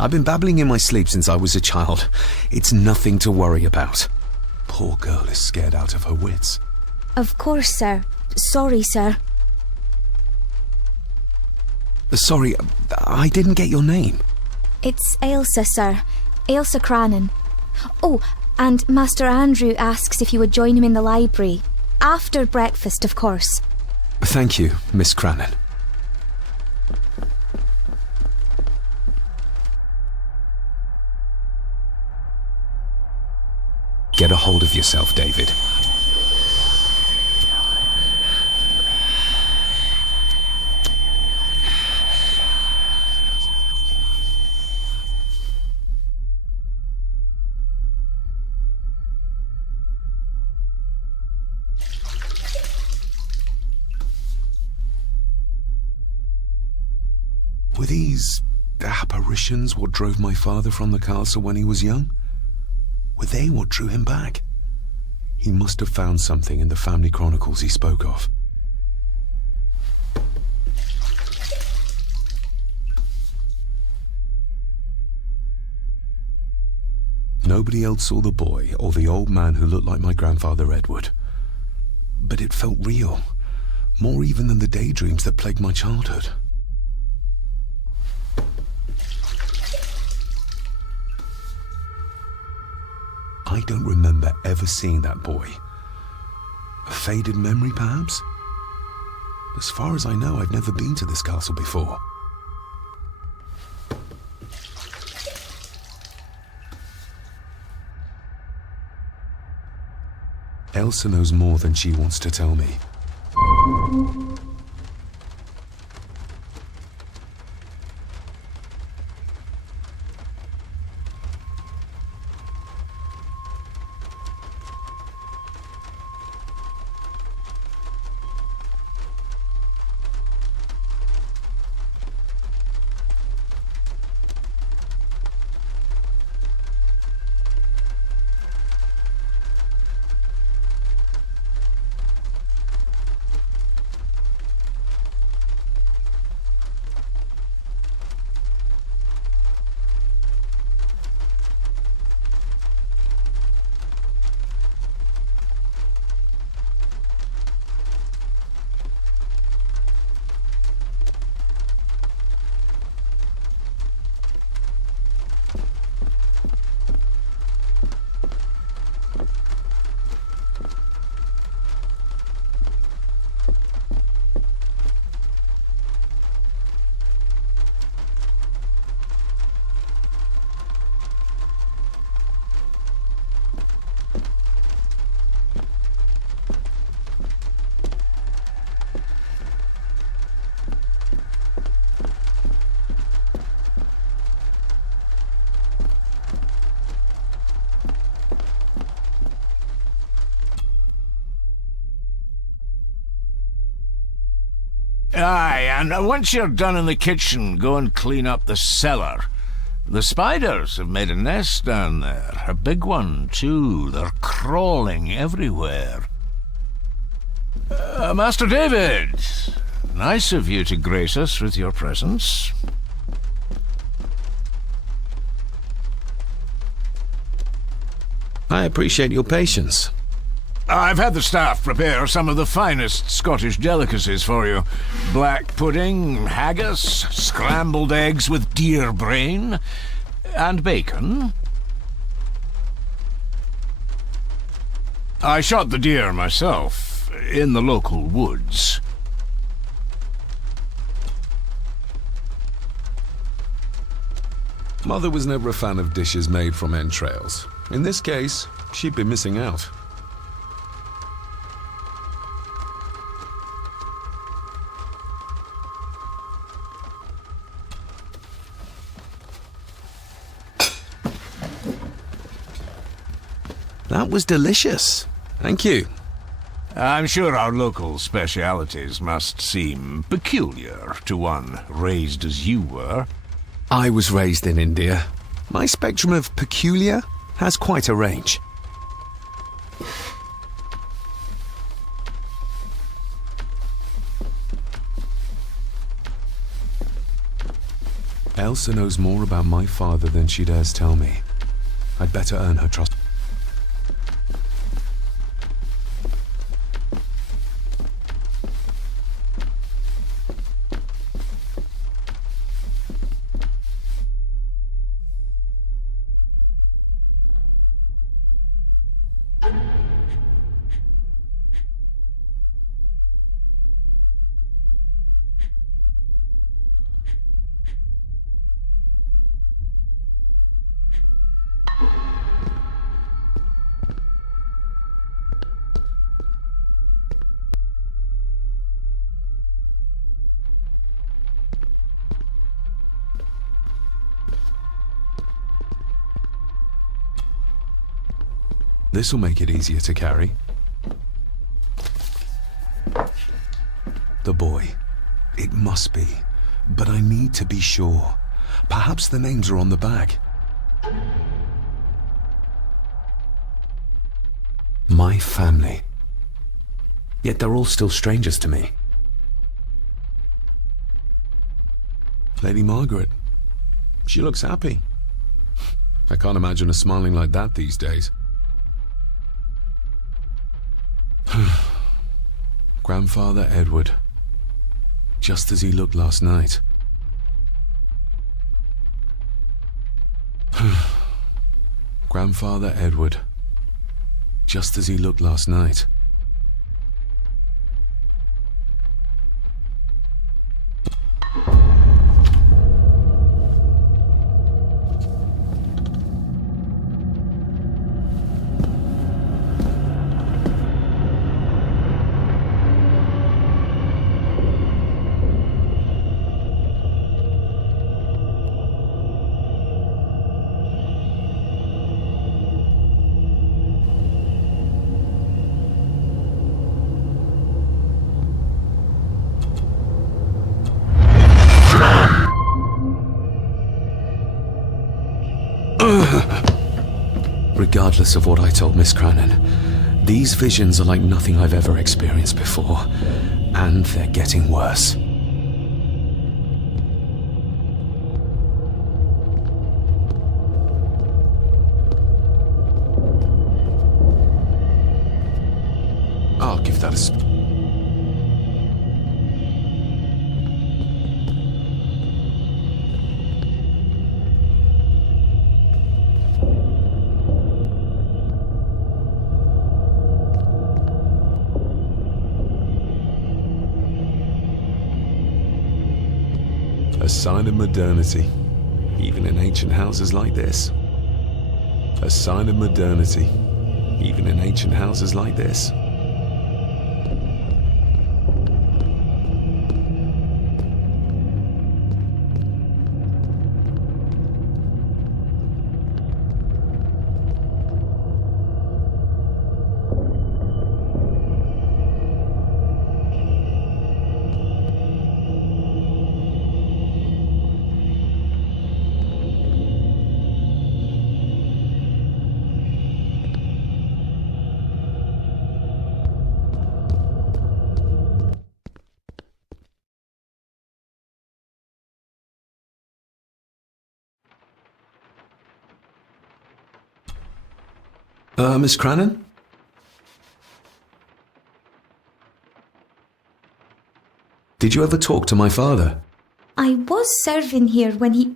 I've been babbling in my sleep since I was a child. It's nothing to worry about. Poor girl is scared out of her wits. Of course, sir. Sorry, sir. Sorry, I didn't get your name. It's Ailsa, sir. Ailsa Crannan. Oh, and Master Andrew asks if you would join him in the library. After breakfast, of course. Thank you, Miss Crannan. Get a hold of yourself, David. Were these apparitions what drove my father from the castle when he was young? Were they what drew him back? He must have found something in the family chronicles he spoke of. Nobody else saw the boy or the old man who looked like my grandfather Edward. But it felt real, more even than the daydreams that plagued my childhood. I don't remember ever seeing that boy. A faded memory, perhaps? As far as I know, I've never been to this castle before. Elsa knows more than she wants to tell me. Aye, and once you're done in the kitchen, go and clean up the cellar. The spiders have made a nest down there. A big one, too. They're crawling everywhere. Master David, nice of you to grace us with your presence. I appreciate your patience. I've had the staff prepare some of the finest Scottish delicacies for you. Black pudding, haggis, scrambled eggs with deer brain, and bacon. I shot the deer myself, in the local woods. Mother was never a fan of dishes made from entrails. In this case, she'd be missing out. That was delicious. Thank you. I'm sure our local specialities must seem peculiar to one raised as you were. I was raised in India. My spectrum of peculiar has quite a range. Elsa knows more about my father than she dares tell me. I'd better earn her trust. This'll make it easier to carry. The boy. It must be. But I need to be sure. Perhaps the names are on the bag. My family. Yet they're all still strangers to me. Lady Margaret. She looks happy. I can't imagine her smiling like that these days. Grandfather Edward. Just as he looked last night. Grandfather Edward. just as he looked last night. Regardless of what I told Miss Crannan, these visions are like nothing I've ever experienced before, and they're getting worse. I'll give that a A sign of modernity, even in ancient houses like this. A sign of modernity, even in ancient houses like this. Miss Crannan? Did you ever talk to my father? I was serving here when he...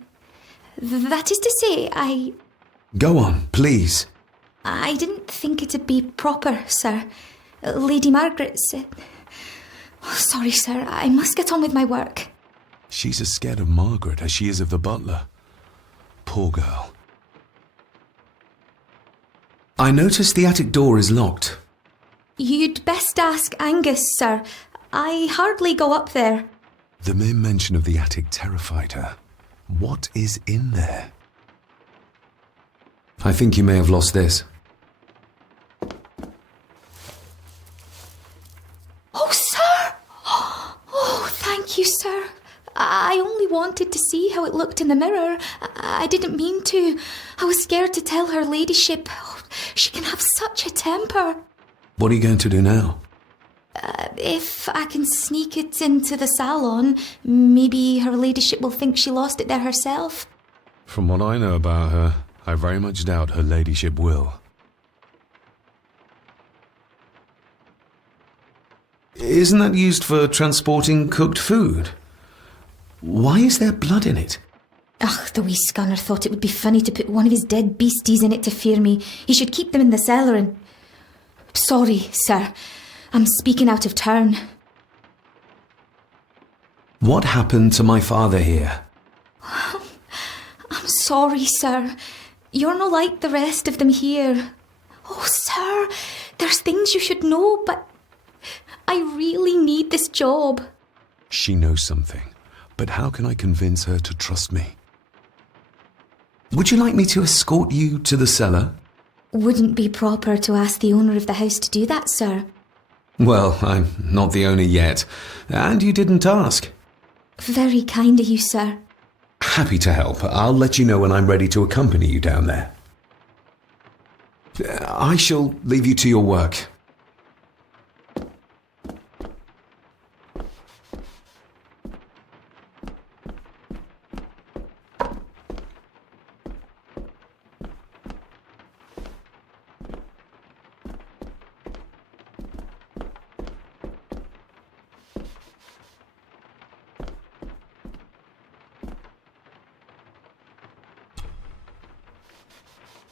That is to say, I... Go on, please. I didn't think it'd be proper, sir. Lady Margaret's... Oh, sorry, sir. I must get on with my work. She's as scared of Margaret as she is of the butler. Poor girl. I noticed the attic door is locked. You'd best ask Angus, sir. I hardly go up there. The mere mention of the attic terrified her. What is in there? I think you may have lost this. Oh, sir! Oh, thank you, sir. I only wanted to see how it looked in the mirror. I didn't mean to. I was scared to tell her ladyship. Oh, she can have such a temper. What are you going to do now? If I can sneak it into the salon, maybe her ladyship will think she lost it there herself. From what I know about her, I very much doubt her ladyship will. Isn't that used for transporting cooked food? Why is there blood in it? Ugh, the wee scunner thought it would be funny to put one of his dead beasties in it to fear me. He should keep them in the cellar and... Sorry, sir. I'm speaking out of turn. What happened to my father here? I'm sorry, sir. You're not like the rest of them here. Oh, sir, there's things you should know, but I really need this job. She knows something, but how can I convince her to trust me? Would you like me to escort you to the cellar? Wouldn't be proper to ask the owner of the house to do that, sir. Well, I'm not the owner yet, and you didn't ask. Very kind of you, sir. Happy to help. I'll let you know when I'm ready to accompany you down there. I shall leave you to your work.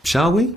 Shall we?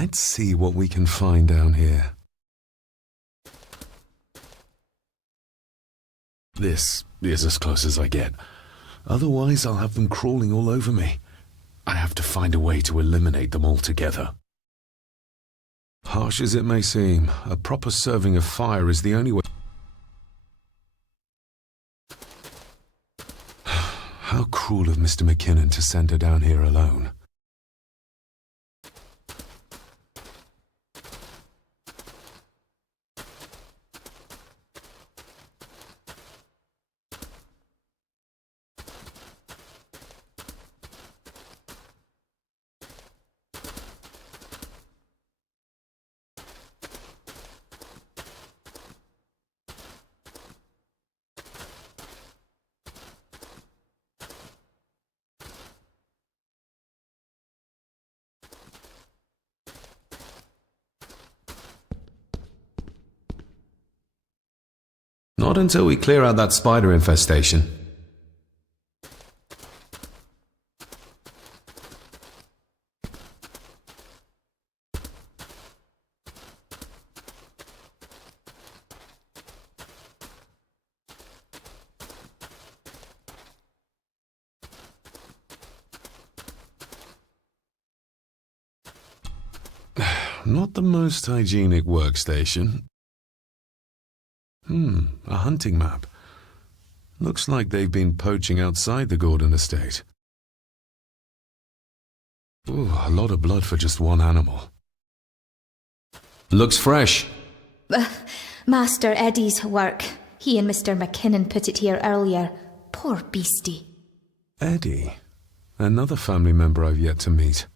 Let's see what we can find down here. This is as close as I get. Otherwise, I'll have them crawling all over me. I have to find a way to eliminate them altogether. Harsh as it may seem, a proper serving of fire is the only way. How cruel of Mr. McKinnon to send her down here alone. Not until we clear out that spider infestation. Not the most hygienic workstation. A hunting map. Looks like they've been poaching outside the Gordon estate. Ooh, a lot of blood for just one animal. Looks fresh. Master Eddie's work. He and Mr. McKinnon put it here earlier. Poor beastie. Eddie? Another family member I've yet to meet.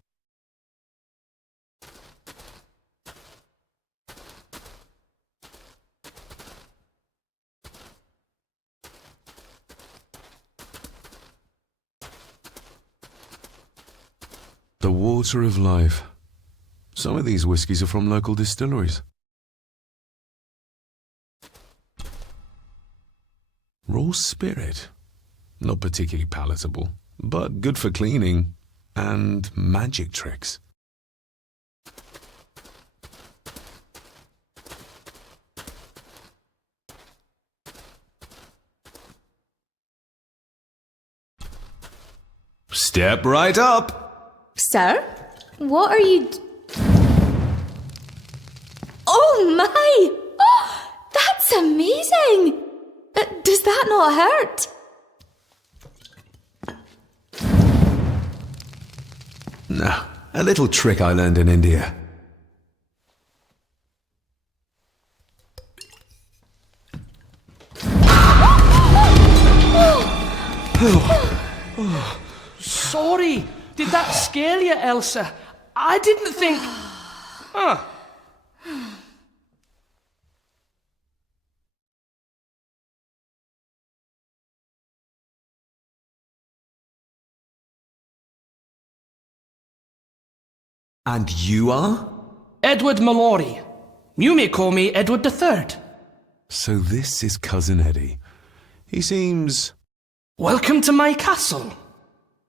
The water of life. Some of these whiskies are from local distilleries. Raw spirit. Not particularly palatable, but good for cleaning and magic tricks. Step right up. Sir? What are you... Oh my! Oh, that's amazing! Does that not hurt? No, a little trick I learned in India. Sorry, did that scare you, Elsa? I didn't think... And you are? Edward Mallory. You may call me Edward III. So this is Cousin Eddie. He seems... Welcome to my castle.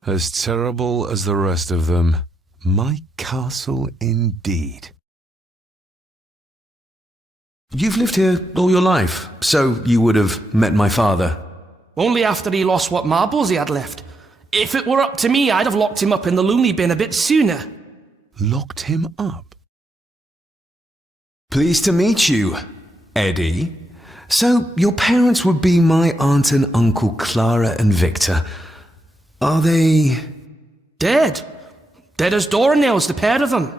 As terrible as the rest of them. My castle indeed. You've lived here all your life, so you would have met my father. Only after he lost what marbles he had left. If it were up to me, I'd have locked him up in the loony bin a bit sooner. Locked him up? Pleased to meet you, Eddie. So, your parents would be my aunt and uncle Clara and Victor. Are they... Dead. Dead as doornails, the pair of them.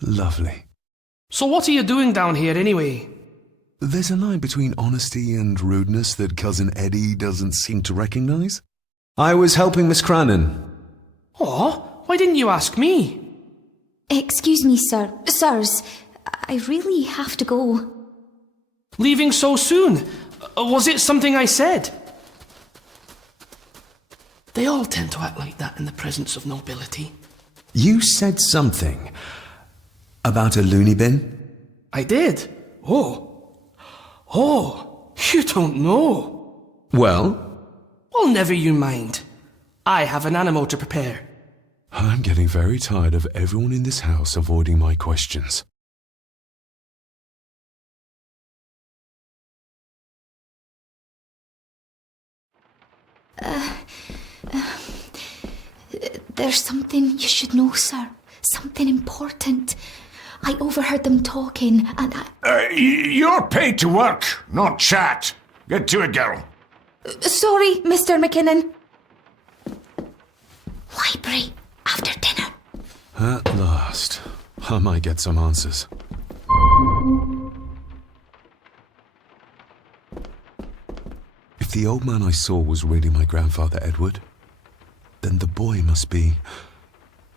Lovely. So what are you doing down here anyway? There's a line between honesty and rudeness that Cousin Eddie doesn't seem to recognise. I was helping Miss Crannan. Oh, why didn't you ask me? Excuse me, sir. Sirs, I really have to go. Leaving so soon? Was it something I said? They all tend to act like that in the presence of nobility. You said something about a loony bin? I did. Oh, you don't know. Well? Well, never you mind. I have an animal to prepare. I'm getting very tired of everyone in this house avoiding my questions. There's something you should know, sir. Something important. I overheard them talking, and You're paid to work, not chat. Get to it, girl. Sorry, Mr. McKinnon. Library, after dinner. At last. I might get some answers. If the old man I saw was really my grandfather Edward, then the boy must be...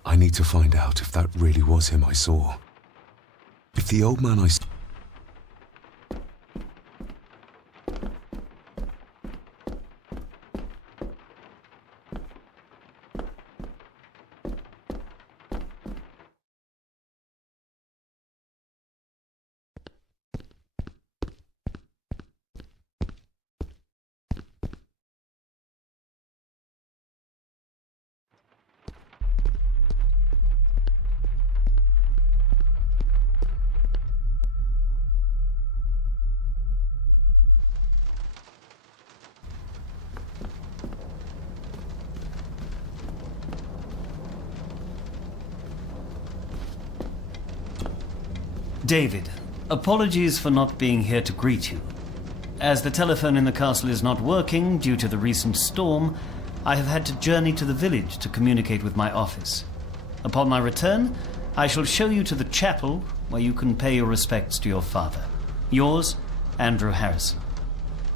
I need to find out if that really was him I saw. If the old man I saw... David, apologies for not being here to greet you. As the telephone in the castle is not working due to the recent storm, I have had to journey to the village to communicate with my office. Upon my return, I shall show you to the chapel where you can pay your respects to your father. Yours, Andrew Harrison.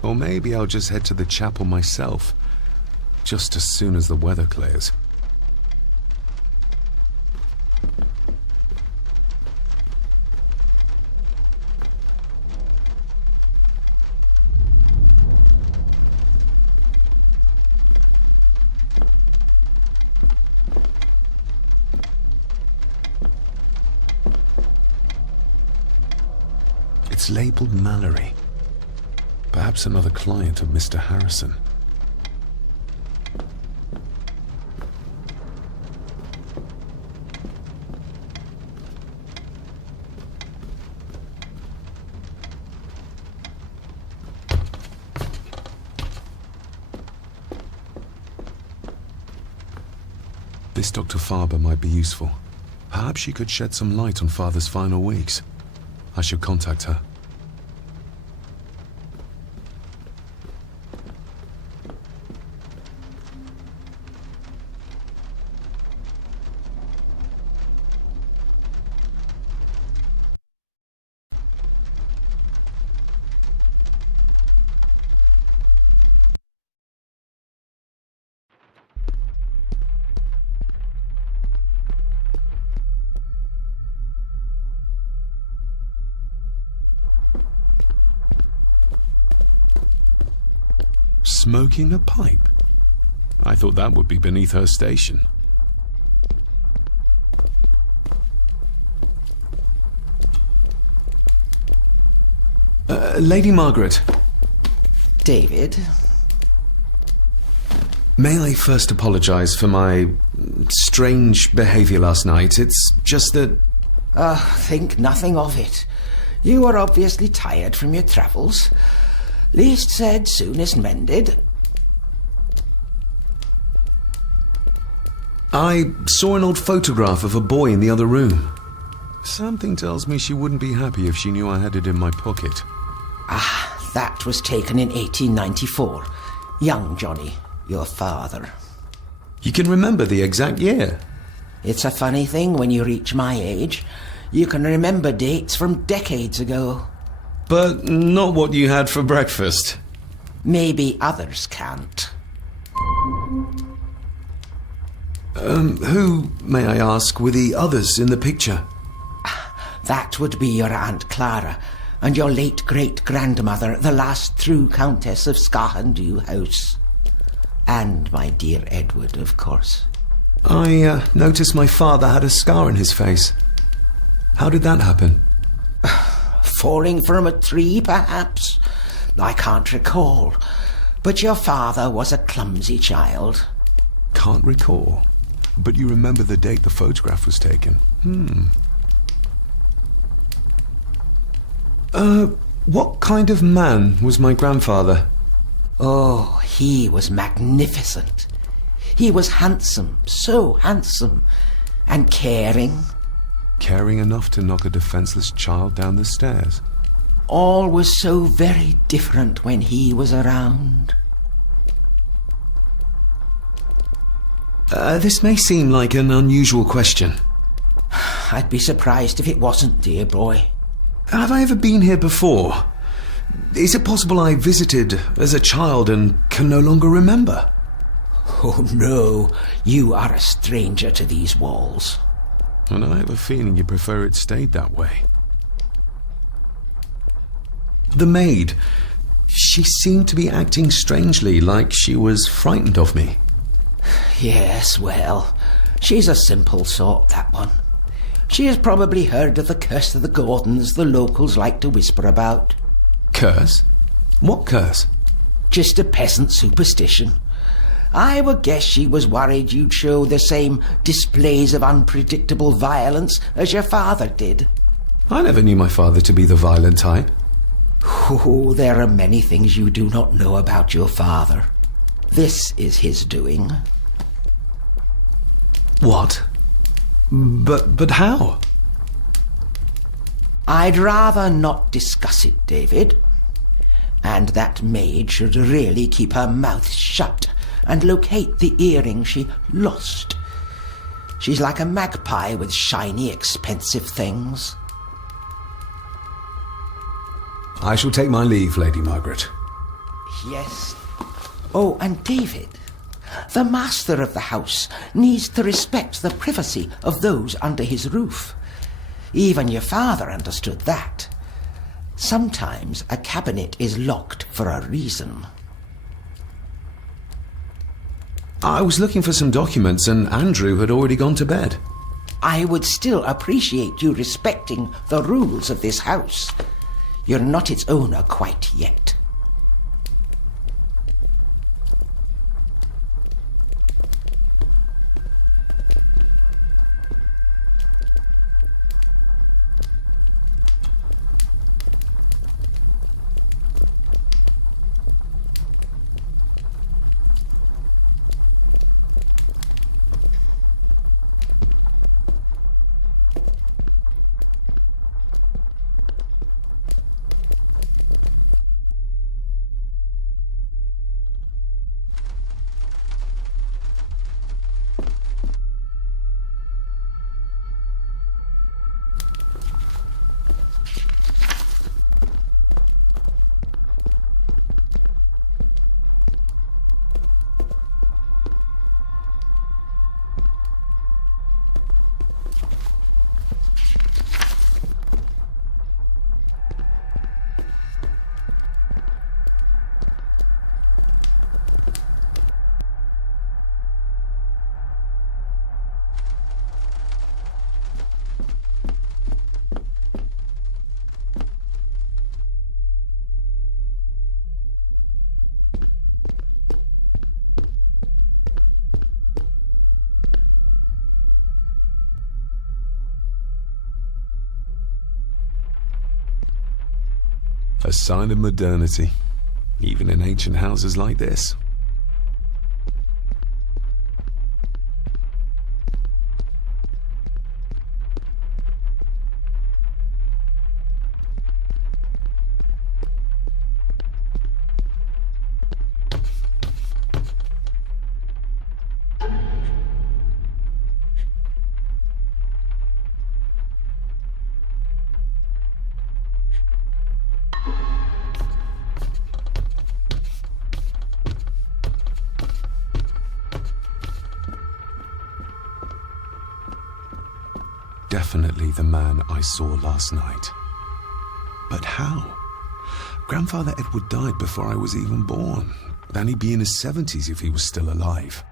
Or maybe I'll just head to the chapel myself, just as soon as the weather clears. It's labelled Mallory. Perhaps another client of Mr. Harrison. This Dr. Farber might be useful. Perhaps she could shed some light on Father's final weeks. I should contact her. Smoking a pipe? I thought that would be beneath her station. Lady Margaret. David? May I first apologise for my strange behaviour last night? It's just that... Think nothing of it. You were obviously tired from your travels. Least said, soonest mended. I saw an old photograph of a boy in the other room. Something tells me she wouldn't be happy if she knew I had it in my pocket. That was taken in 1894. Young Johnny, your father. You can remember the exact year? It's a funny thing when you reach my age. You can remember dates from decades ago. But not what you had for breakfast. Maybe others can't. Who, may I ask, were the others in the picture? That would be your Aunt Clara and your late great-grandmother, the last true Countess of Scahandew House. And my dear Edward, of course. I noticed my father had a scar on his face. How did that happen? Falling from a tree, perhaps? I can't recall. But your father was a clumsy child. Can't recall? But you remember the date the photograph was taken? What kind of man was my grandfather? Oh, he was magnificent. He was handsome, so handsome, and caring. Caring enough to knock a defenseless child down the stairs. All was so very different when he was around. This may seem like an unusual question. I'd be surprised if it wasn't, dear boy. Have I ever been here before? Is it possible I visited as a child and can no longer remember? Oh, no. You are a stranger to these walls. And I have a feeling you prefer it stayed that way. The maid. She seemed to be acting strangely, like she was frightened of me. Yes, well, she's a simple sort, that one. She has probably heard of the curse of the Gordons the locals like to whisper about. Curse? What curse? Just a peasant superstition. I would guess she was worried you'd show the same displays of unpredictable violence as your father did. I never knew my father to be the violent type. Oh, there are many things you do not know about your father. This is his doing. What? But how? I'd rather not discuss it, David. And that maid should really keep her mouth shut and locate the earring she lost. She's like a magpie with shiny, expensive things. I shall take my leave, Lady Margaret. Yes. Oh, and David, the master of the house needs to respect the privacy of those under his roof. Even your father understood that. Sometimes a cabinet is locked for a reason. I was looking for some documents and Andrew had already gone to bed. I would still appreciate you respecting the rules of this house. You're not its owner quite yet. A sign of modernity, even in ancient houses like this. Definitely the man I saw last night. But how? Grandfather Edward died before I was even born. And he'd be in his 70s if he was still alive.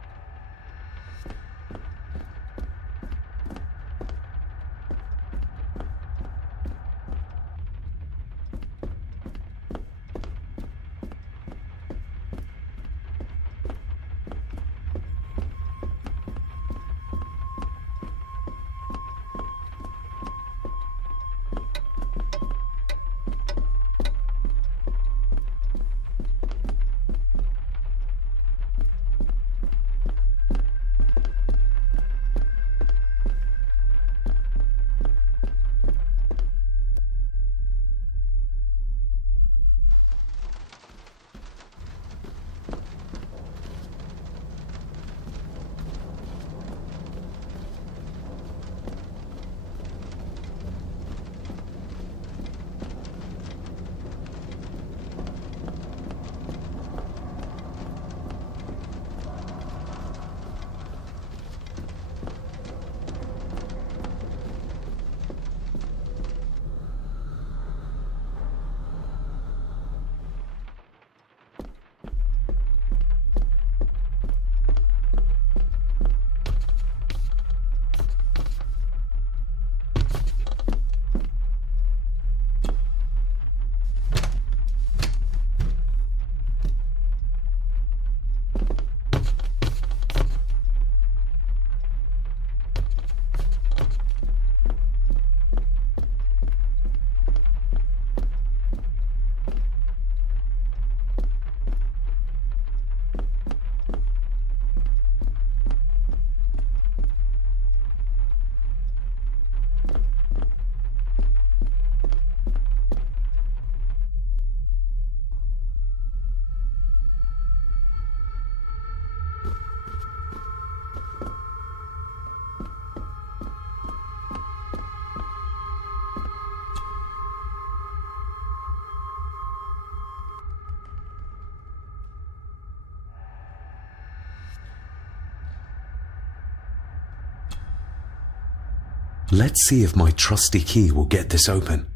Let's see if my trusty key will get this open.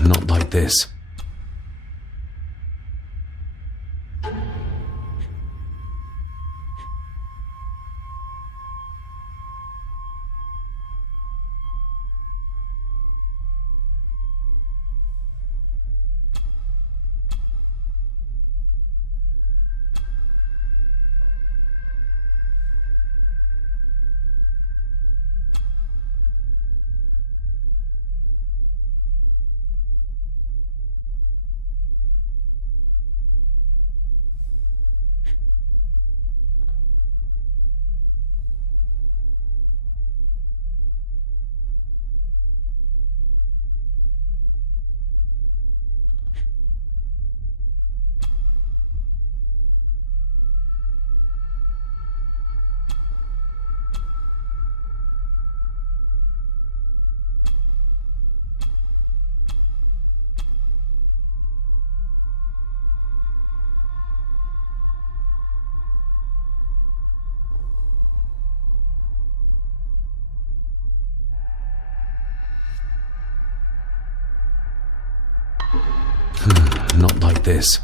Not like this. Not like this.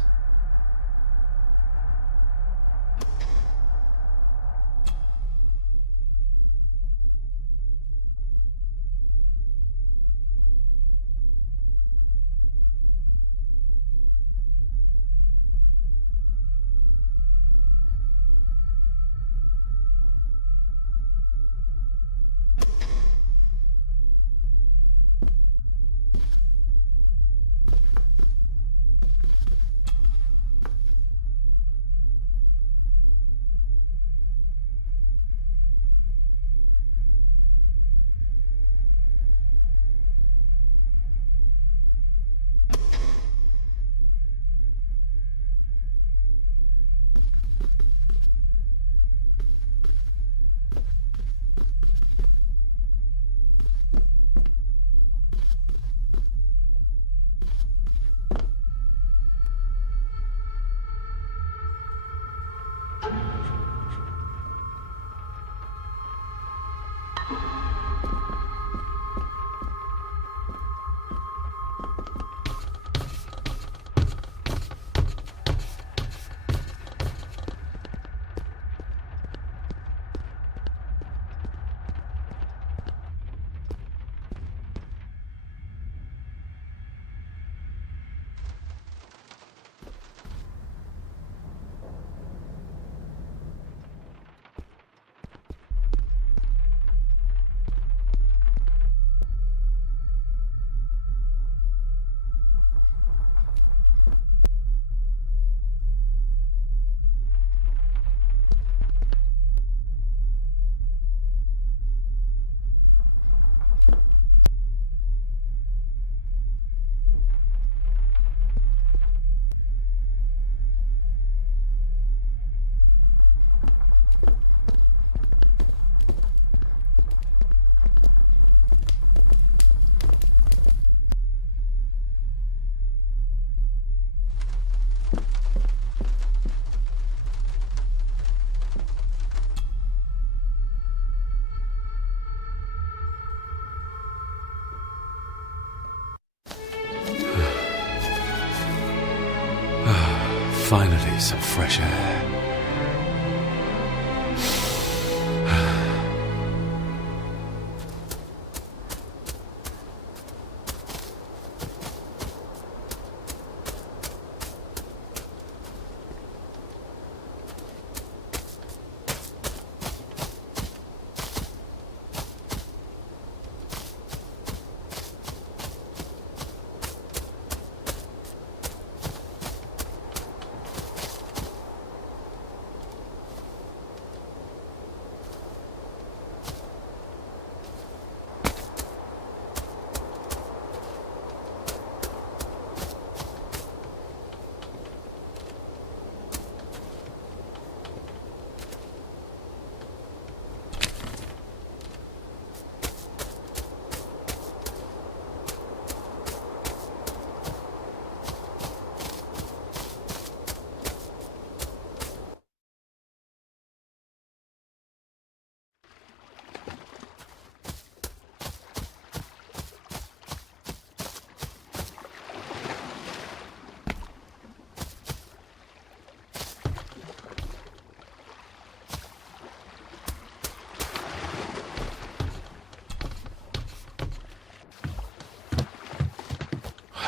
Finally, some fresh air.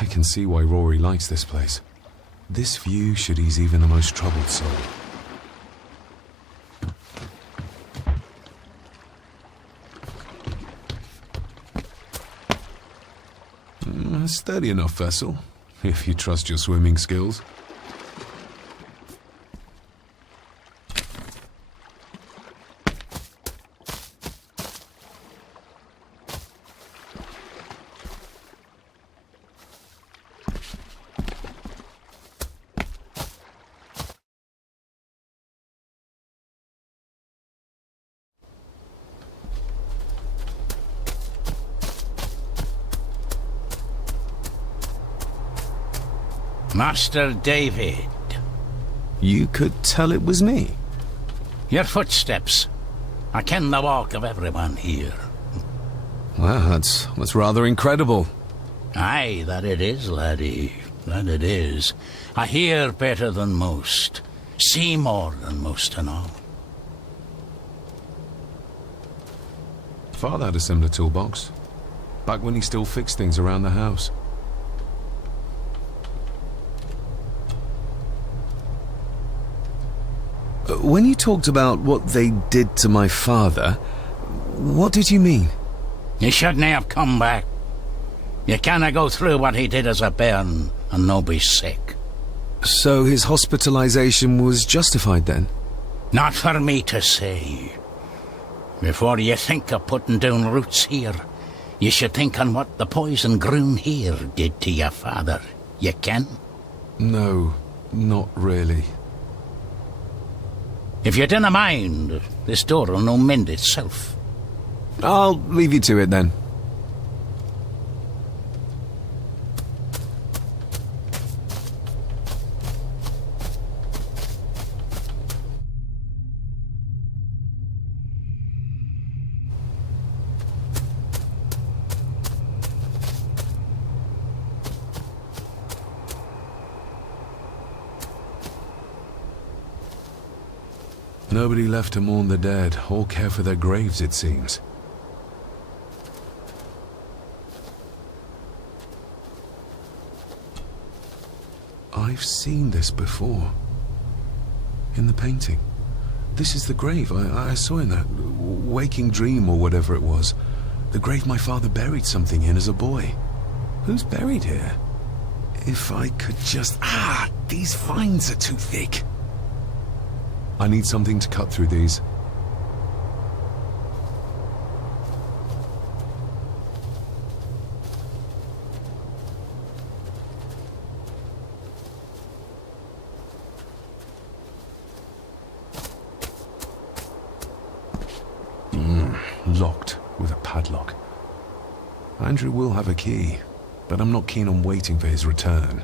I can see why Rory likes this place. This view should ease even the most troubled soul. A sturdy enough vessel, if you trust your swimming skills. Master David. You could tell it was me. Your footsteps. I ken the walk of everyone here. Well, that's rather incredible. Aye, that it is, laddie. That it is. I hear better than most. See more than most and all. Father had a similar toolbox. Back when he still fixed things around the house. When you talked about what they did to my father, what did you mean? You shouldn't have come back. You canna go through what he did as a bairn and no be sick. So his hospitalization was justified then? Not for me to say. Before you think of putting down roots here, you should think on what the poison grown here did to your father. You can? No, not really. If you dinna mind, this door will no mend itself. I'll leave you to it then. Nobody left to mourn the dead or care for their graves, it seems. I've seen this before. In the painting. This is the grave I saw in that waking dream or whatever it was. The grave my father buried something in as a boy. Who's buried here? If I could just... these vines are too thick. I need something to cut through these. Locked with a padlock. Andrew will have a key, but I'm not keen on waiting for his return.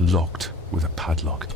Locked with a padlock.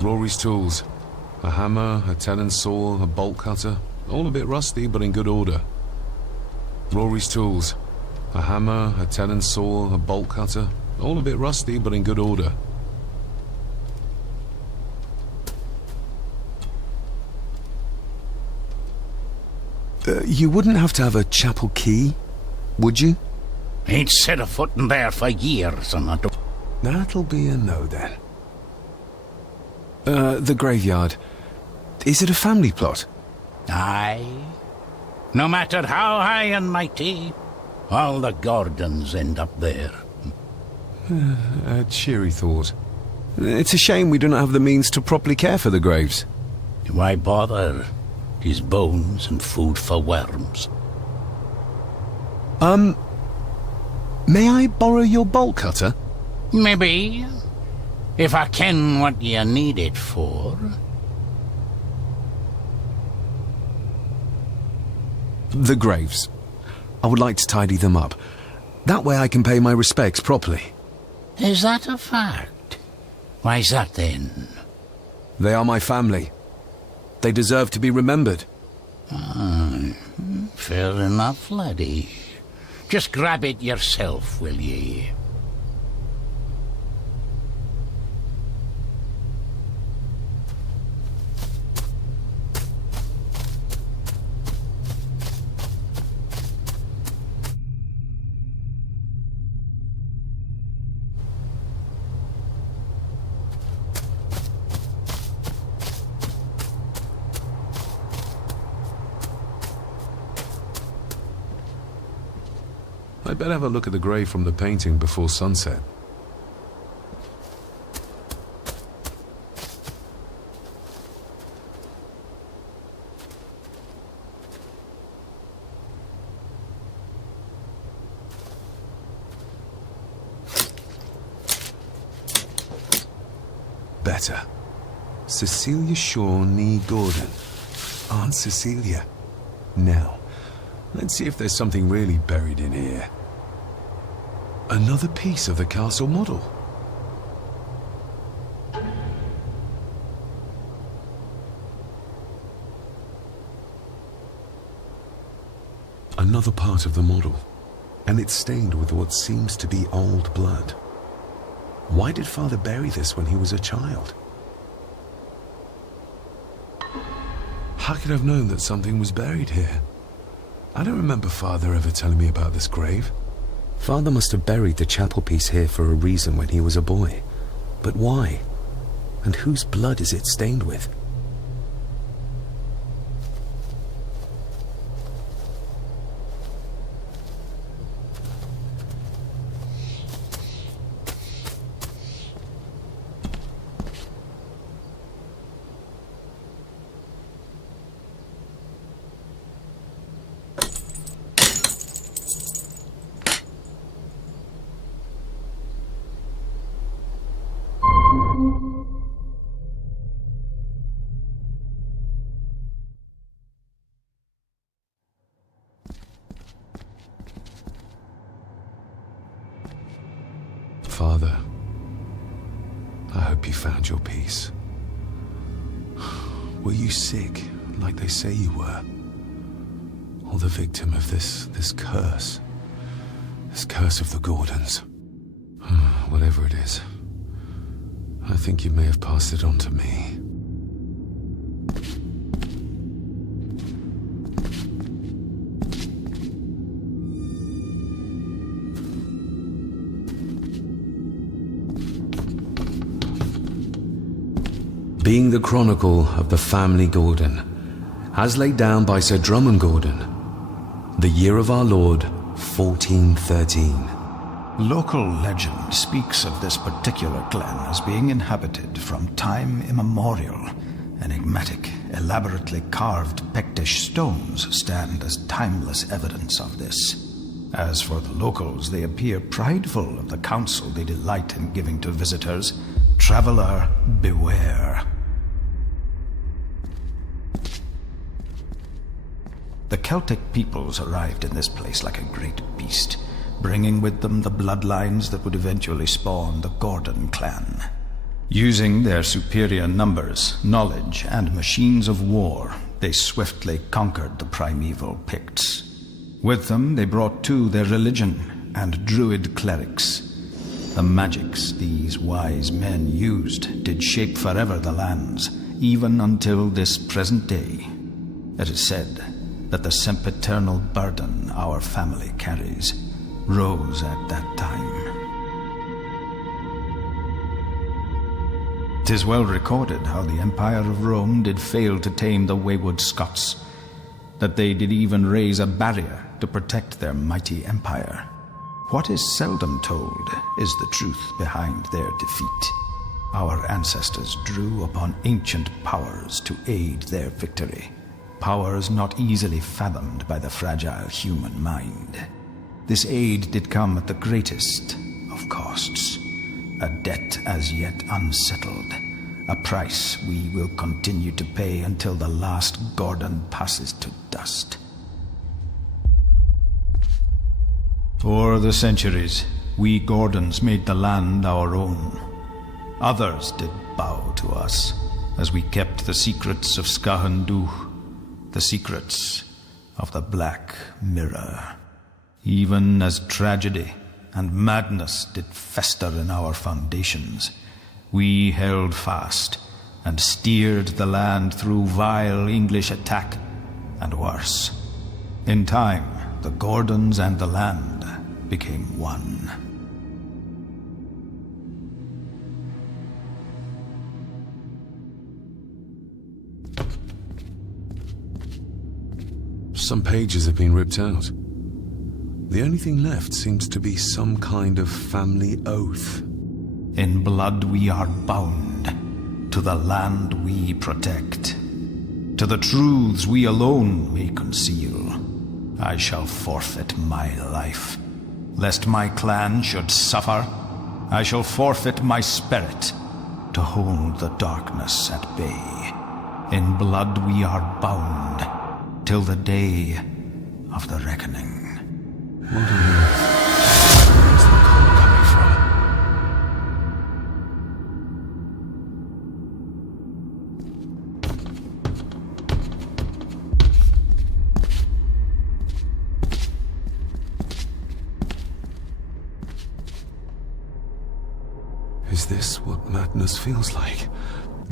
Rory's tools. A hammer, a tenon saw, a bolt cutter. All a bit rusty, but in good order. Rory's tools. A hammer, a tenon saw, a bolt cutter. All a bit rusty, but in good order. You wouldn't have to have a chapel key, would you? Ain't set a foot in there for years, and I don't... That'll be a no, then. The graveyard. Is it a family plot? Aye. No matter how high and mighty, all the Gordons end up there. A cheery thought. It's a shame we do not have the means to properly care for the graves. Why bother? His bones and food for worms. May I borrow your bolt cutter? Maybe. If I ken what you need it for. The graves. I would like to tidy them up. That way I can pay my respects properly. Is that a fact? Why's that then? They are my family. They deserve to be remembered. Fair enough, laddie. Just grab it yourself, will ye? I'd better have a look at the grave from the painting before sunset. Better. Cecilia Shaw Nee Gordon. Aunt Cecilia. Now, let's see if there's something really buried in here. Another piece of the castle model. Another part of the model, and it's stained with what seems to be old blood. Why did Father bury this when he was a child? How could I have known that something was buried here? I don't remember Father ever telling me about this grave. Father must have buried the chapel piece here for a reason when he was a boy. But why? And whose blood is it stained with? Father, I hope you found your peace. Were you sick, like they say you were? Or the victim of this curse? This curse of the Gordons? Whatever it is, I think you may have passed it on to me. Being the chronicle of the family Gordon, as laid down by Sir Drummond Gordon, the year of our Lord, 1413. Local legend speaks of this particular glen as being inhabited from time immemorial. Enigmatic, elaborately carved Pictish stones stand as timeless evidence of this. As for the locals, they appear prideful of the counsel they delight in giving to visitors. Traveler, beware. The Celtic peoples arrived in this place like a great beast, bringing with them the bloodlines that would eventually spawn the Gordon clan. Using their superior numbers, knowledge, and machines of war, they swiftly conquered the primeval Picts. With them, they brought too their religion and druid clerics. The magics these wise men used did shape forever the lands, even until this present day. It is said that the sempiternal burden our family carries rose at that time. 'Tis well recorded how the Empire of Rome did fail to tame the wayward Scots, that they did even raise a barrier to protect their mighty empire. What is seldom told is the truth behind their defeat. Our ancestors drew upon ancient powers to aid their victory, powers not easily fathomed by the fragile human mind. This aid did come at the greatest of costs, a debt as yet unsettled, a price we will continue to pay until the last Gordon passes to dust. For the centuries, we Gordons made the land our own. Others did bow to us, as we kept the secrets of Skahandu, the secrets of the Black Mirror. Even as tragedy and madness did fester in our foundations, we held fast and steered the land through vile English attack and worse. In time, the Gordons and the land became one. Some pages have been ripped out. The only thing left seems to be some kind of family oath. In blood we are bound to the land we protect, to the truths we alone may conceal. I shall forfeit my life, lest my clan should suffer. I shall forfeit my spirit to hold the darkness at bay. In blood we are bound till the day of the reckoning. What on earth? Where's the call coming from? Is this what madness feels like?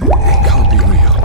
It can't be real.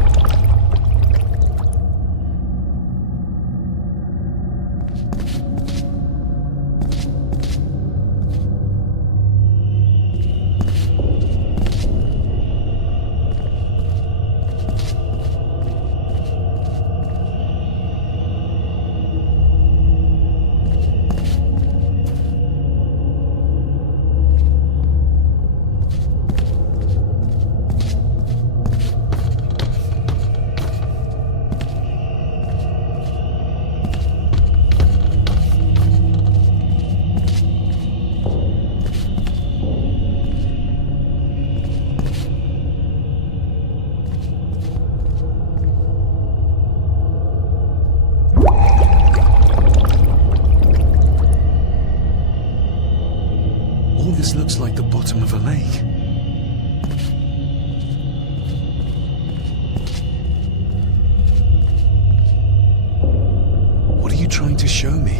This looks like the bottom of a lake. What are you trying to show me?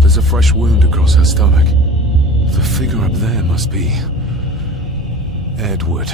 There's a fresh wound across her stomach. The figure up there must be Edward.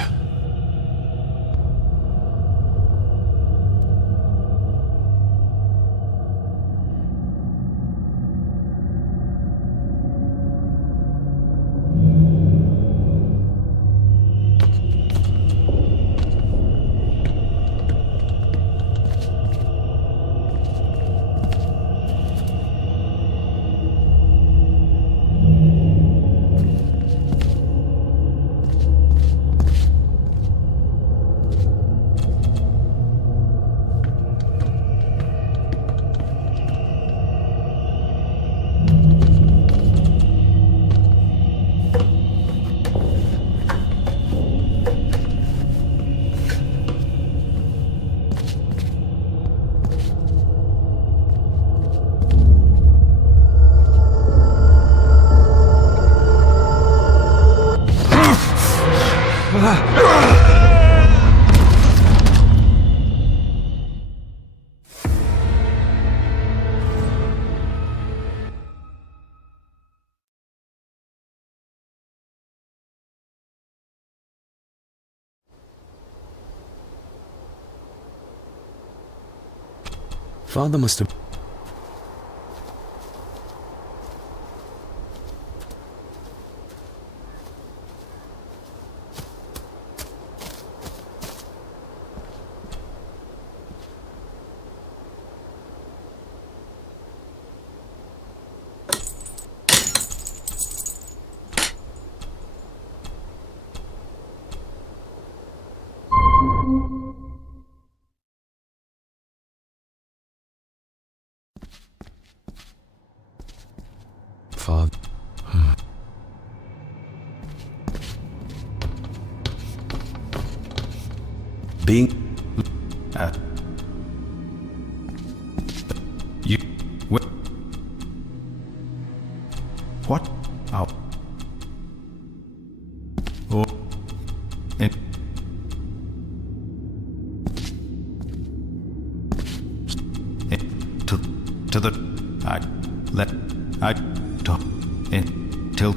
Father must have... Father... Being... You... What? How? Oh... And... To the... I... Talk... Until...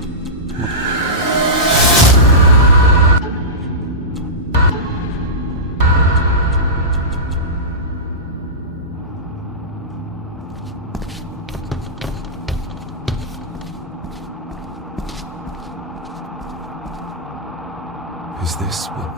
Is this what...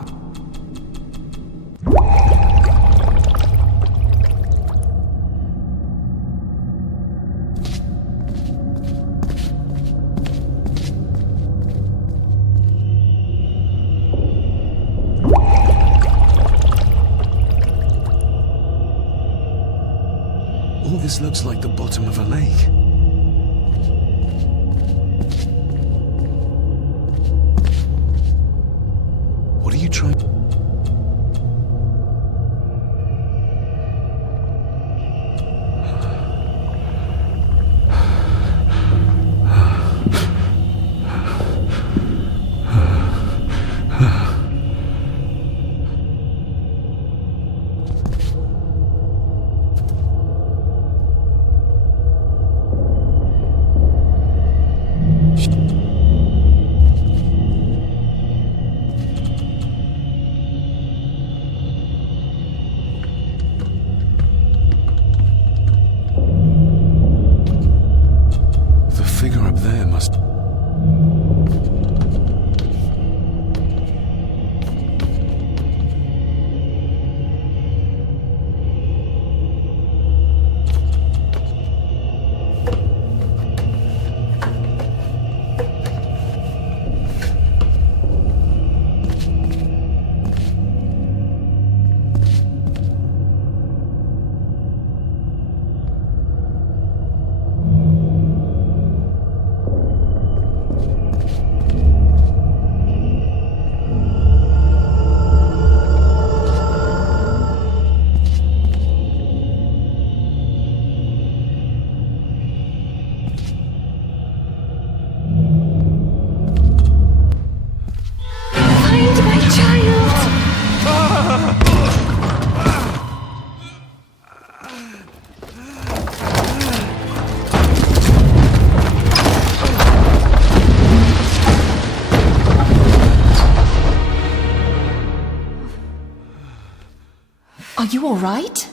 All this looks like the bottom of a lake. What are you trying... figure up there must... Are you all right?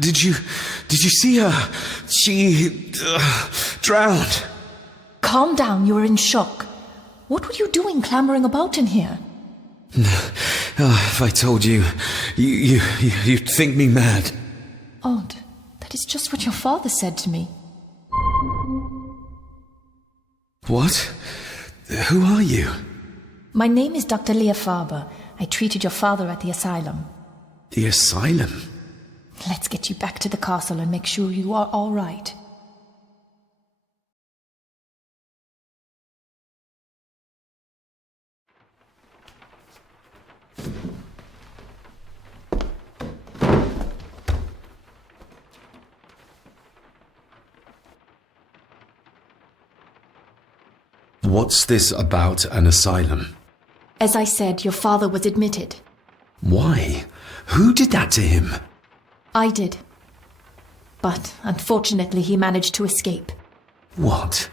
Did you see her? She... drowned. Calm down, you are in shock. What were you doing clambering about in here? If I told you, you'd think me mad. Odd. That is just what your father said to me. What? Who are you? My name is Dr. Leah Farber. I treated your father at the asylum. The asylum? Let's get you back to the castle and make sure you are all right. What's this about an asylum? As I said, your father was admitted. Why? Who did that to him? I did. But unfortunately, he managed to escape. What?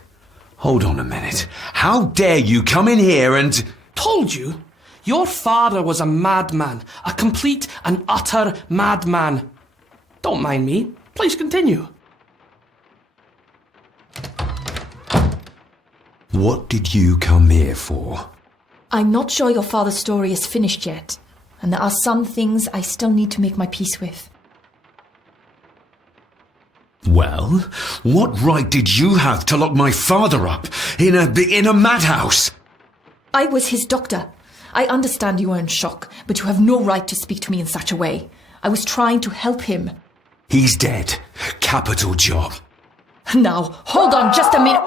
Hold on a minute. How dare you come in here and... Told you? Your father was a madman. A complete and utter madman. Don't mind me. Please continue. What did you come here for? I'm not sure your father's story is finished yet, and there are some things I still need to make my peace with. Well, what right did you have to lock my father up in a madhouse? I was his doctor. I understand you are in shock, but you have no right to speak to me in such a way. I was trying to help him. He's dead. Capital job. Now, hold on just a minute.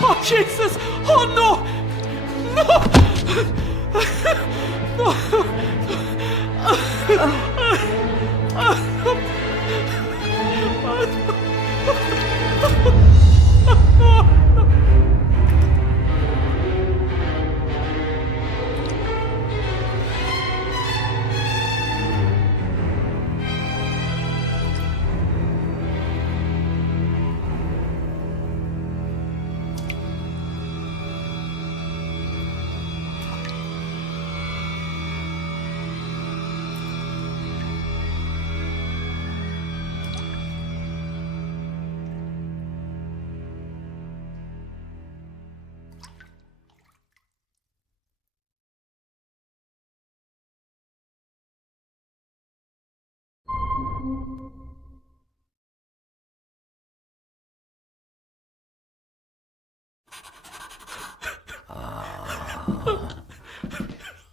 Oh, Jesus! Oh, no!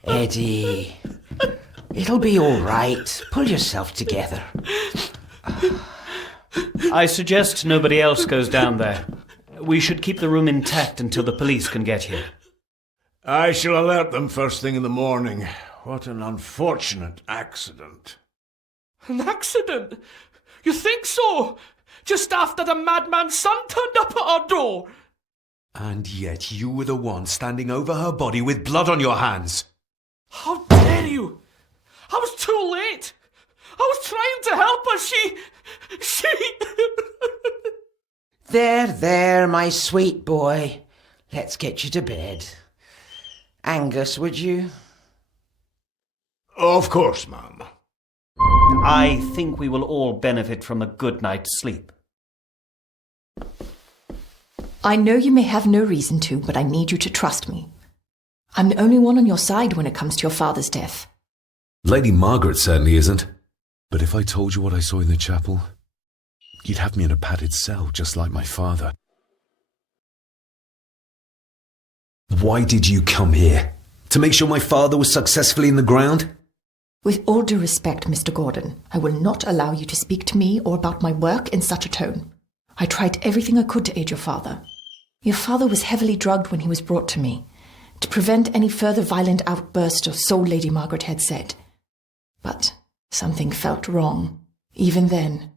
Eddie, it'll be all right. Pull yourself together. I suggest nobody else goes down there. We should keep the room intact until the police can get here. I shall alert them first thing in the morning. What an unfortunate accident. An accident? You think so? Just after the madman's son turned up at our door? And yet you were the one standing over her body with blood on your hands. How dare you! I was too late! I was trying to help her, she... There, my sweet boy. Let's get you to bed. Angus, would you? Of course, ma'am. I think we will all benefit from a good night's sleep. I know you may have no reason to, but I need you to trust me. I'm the only one on your side when it comes to your father's death. Lady Margaret certainly isn't. But if I told you what I saw in the chapel, you'd have me in a padded cell, just like my father. Why did you come here? To make sure my father was successfully in the ground? With all due respect, Mr. Gordon, I will not allow you to speak to me or about my work in such a tone. I tried everything I could to aid your father. Your father was heavily drugged when he was brought to me, to prevent any further violent outburst, or so Lady Margaret had said. But something felt wrong, even then.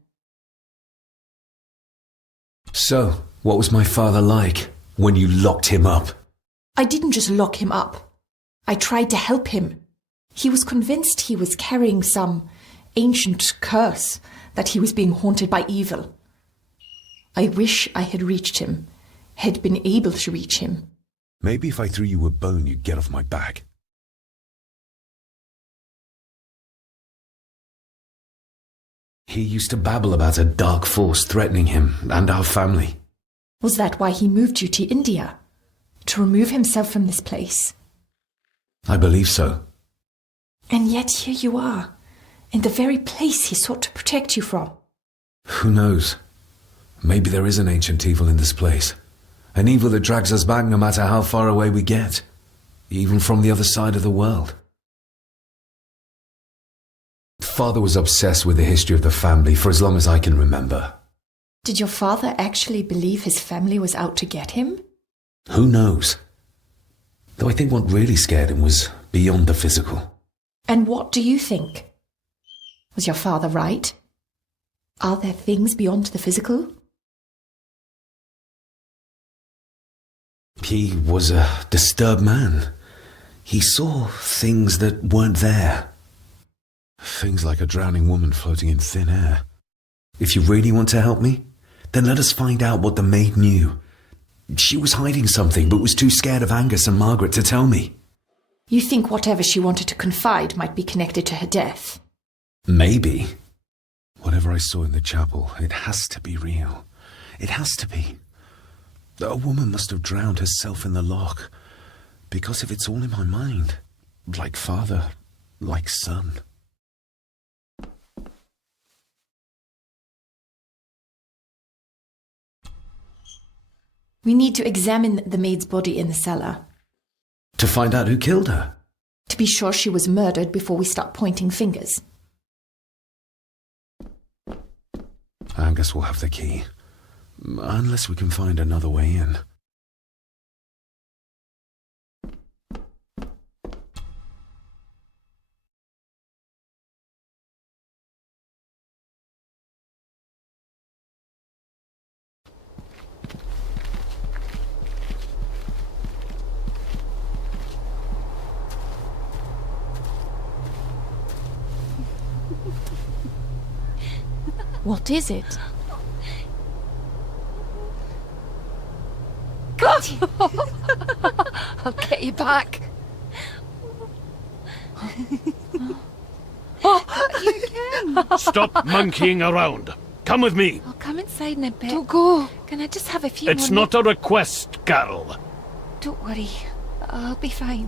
So, what was my father like when you locked him up? I didn't just lock him up. I tried to help him. He was convinced he was carrying some ancient curse, that he was being haunted by evil. I wish I had reached him, had been able to reach him. Maybe if I threw you a bone, you'd get off my back. He used to babble about a dark force threatening him and our family. Was that why he moved you to India? To remove himself from this place? I believe so. And yet here you are, in the very place he sought to protect you from. Who knows? Maybe there is an ancient evil in this place. An evil that drags us back no matter how far away we get. Even from the other side of the world. Father was obsessed with the history of the family for as long as I can remember. Did your father actually believe his family was out to get him? Who knows? Though I think what really scared him was beyond the physical. And what do you think? Was your father right? Are there things beyond the physical? He was a disturbed man. He saw things that weren't there. Things like a drowning woman floating in thin air. If you really want to help me, then let us find out what the maid knew. She was hiding something, but was too scared of Angus and Margaret to tell me. You think whatever she wanted to confide might be connected to her death? Maybe. Whatever I saw in the chapel, it has to be real. It has to be. A woman must have drowned herself in the loch. Because if it's all in my mind, like father, like son. We need to examine the maid's body in the cellar. To find out who killed her? To be sure she was murdered before we start pointing fingers. Angus will have the key. Unless we can find another way in. What is it? I'll get you back. Stop monkeying around. Come with me. I'll come inside in a bit. Don't go. Can I just have a few It's not a request, Carol. Don't worry. I'll be fine.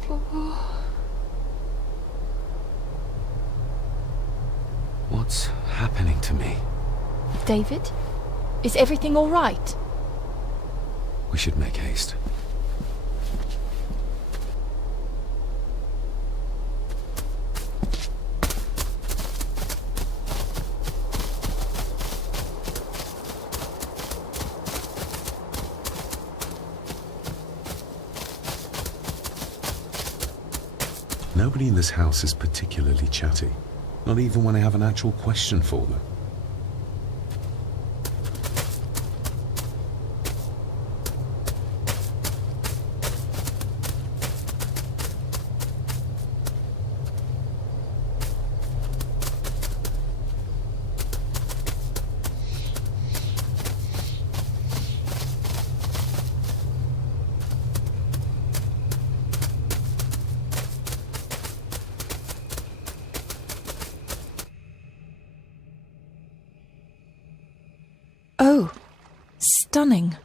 What's happening to me? David? Is everything all right? We should make haste. Nobody in this house is particularly chatty. Not even when I have an actual question for them. Oh, stunning.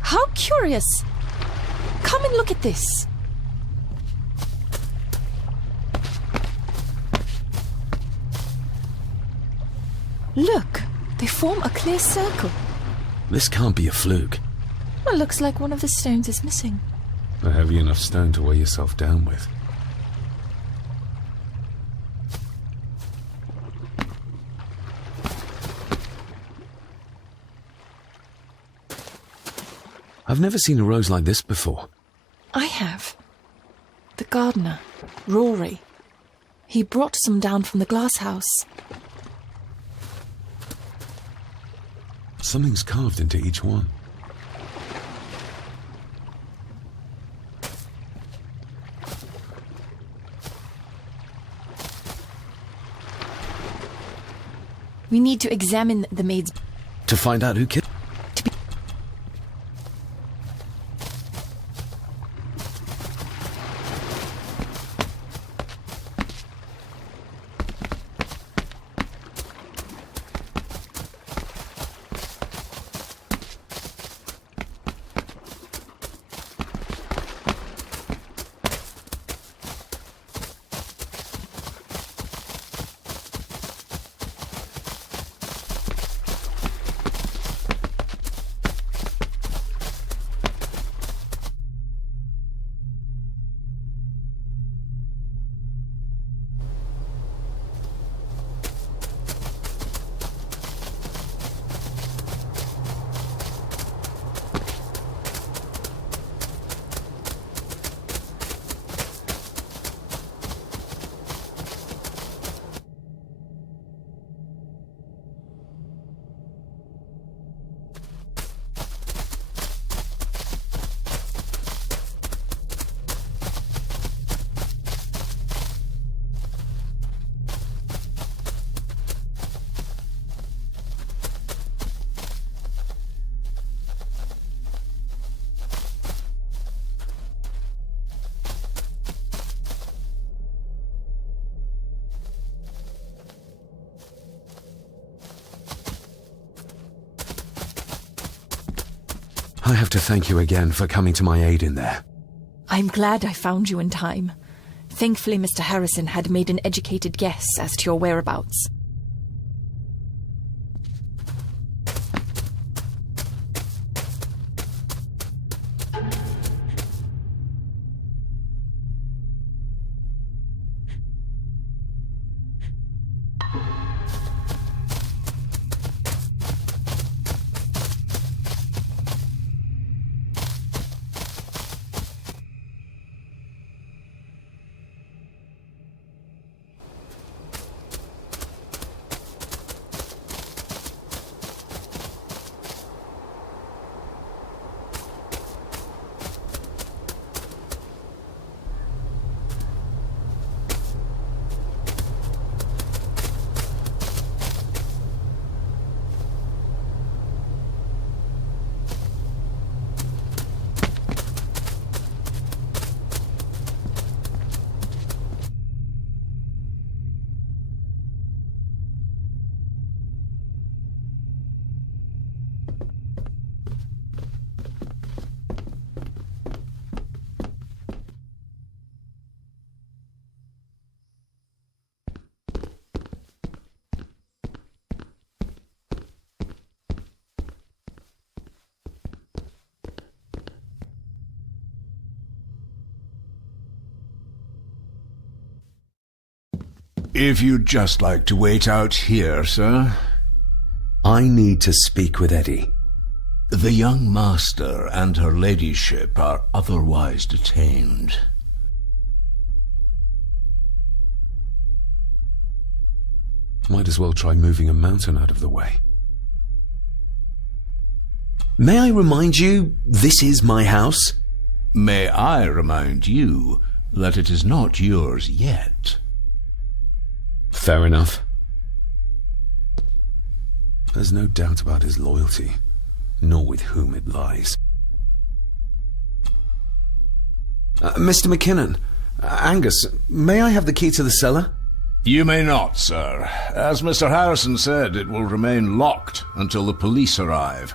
How curious. Come and look at this. Look, they form a clear circle. This can't be a fluke. Well, looks like one of the stones is missing. A heavy enough stone to weigh yourself down with. I've never seen a rose like this before. I have. The gardener, Rory. He brought some down from the glass house. Something's carved into each one. We need to examine the maid's... To find out who killed... I have to thank you again for coming to my aid in there. I'm glad I found you in time. Thankfully, Mr. Harrison had made an educated guess as to your whereabouts. If you'd just like to wait out here, sir. I need to speak with Eddie. The young master and her ladyship are otherwise detained. Might as well try moving a mountain out of the way. May I remind you, this is my house? May I remind you that it is not yours yet? Fair enough. There's no doubt about his loyalty, nor with whom it lies. Mr. McKinnon, Angus, may I have the key to the cellar? You may not, sir. As Mr. Harrison said, it will remain locked until the police arrive.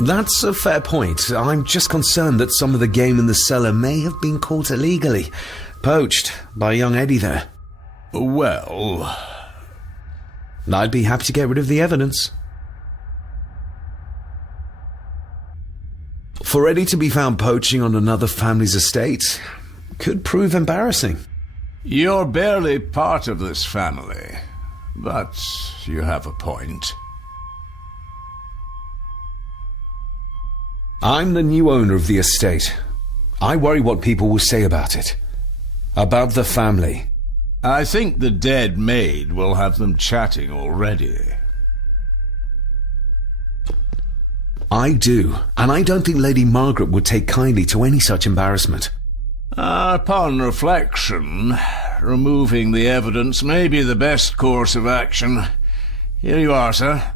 That's a fair point. I'm just concerned that some of the game in the cellar may have been caught illegally, poached by young Eddie there. Well, I'd be happy to get rid of the evidence. For Eddie to be found poaching on another family's estate could prove embarrassing. You're barely part of this family, but you have a point. I'm the new owner of the estate. I worry what people will say about it. About the family. I think the dead maid will have them chatting already. I do, and I don't think Lady Margaret would take kindly to any such embarrassment. Upon reflection, removing the evidence may be the best course of action. Here you are, sir.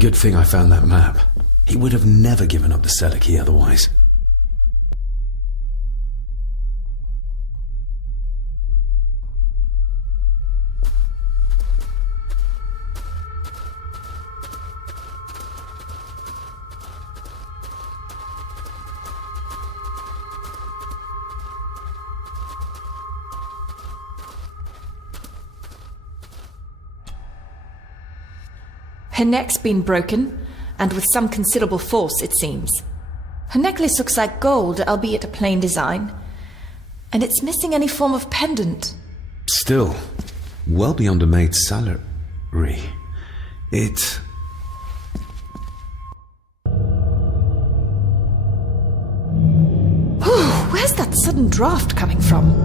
Good thing I found that map. He would have never given up the cellar key otherwise. Her neck's been broken, and with some considerable force, it seems. Her necklace looks like gold, albeit a plain design, and it's missing any form of pendant. Still, well beyond a maid's salary. It... Where's that sudden draft coming from?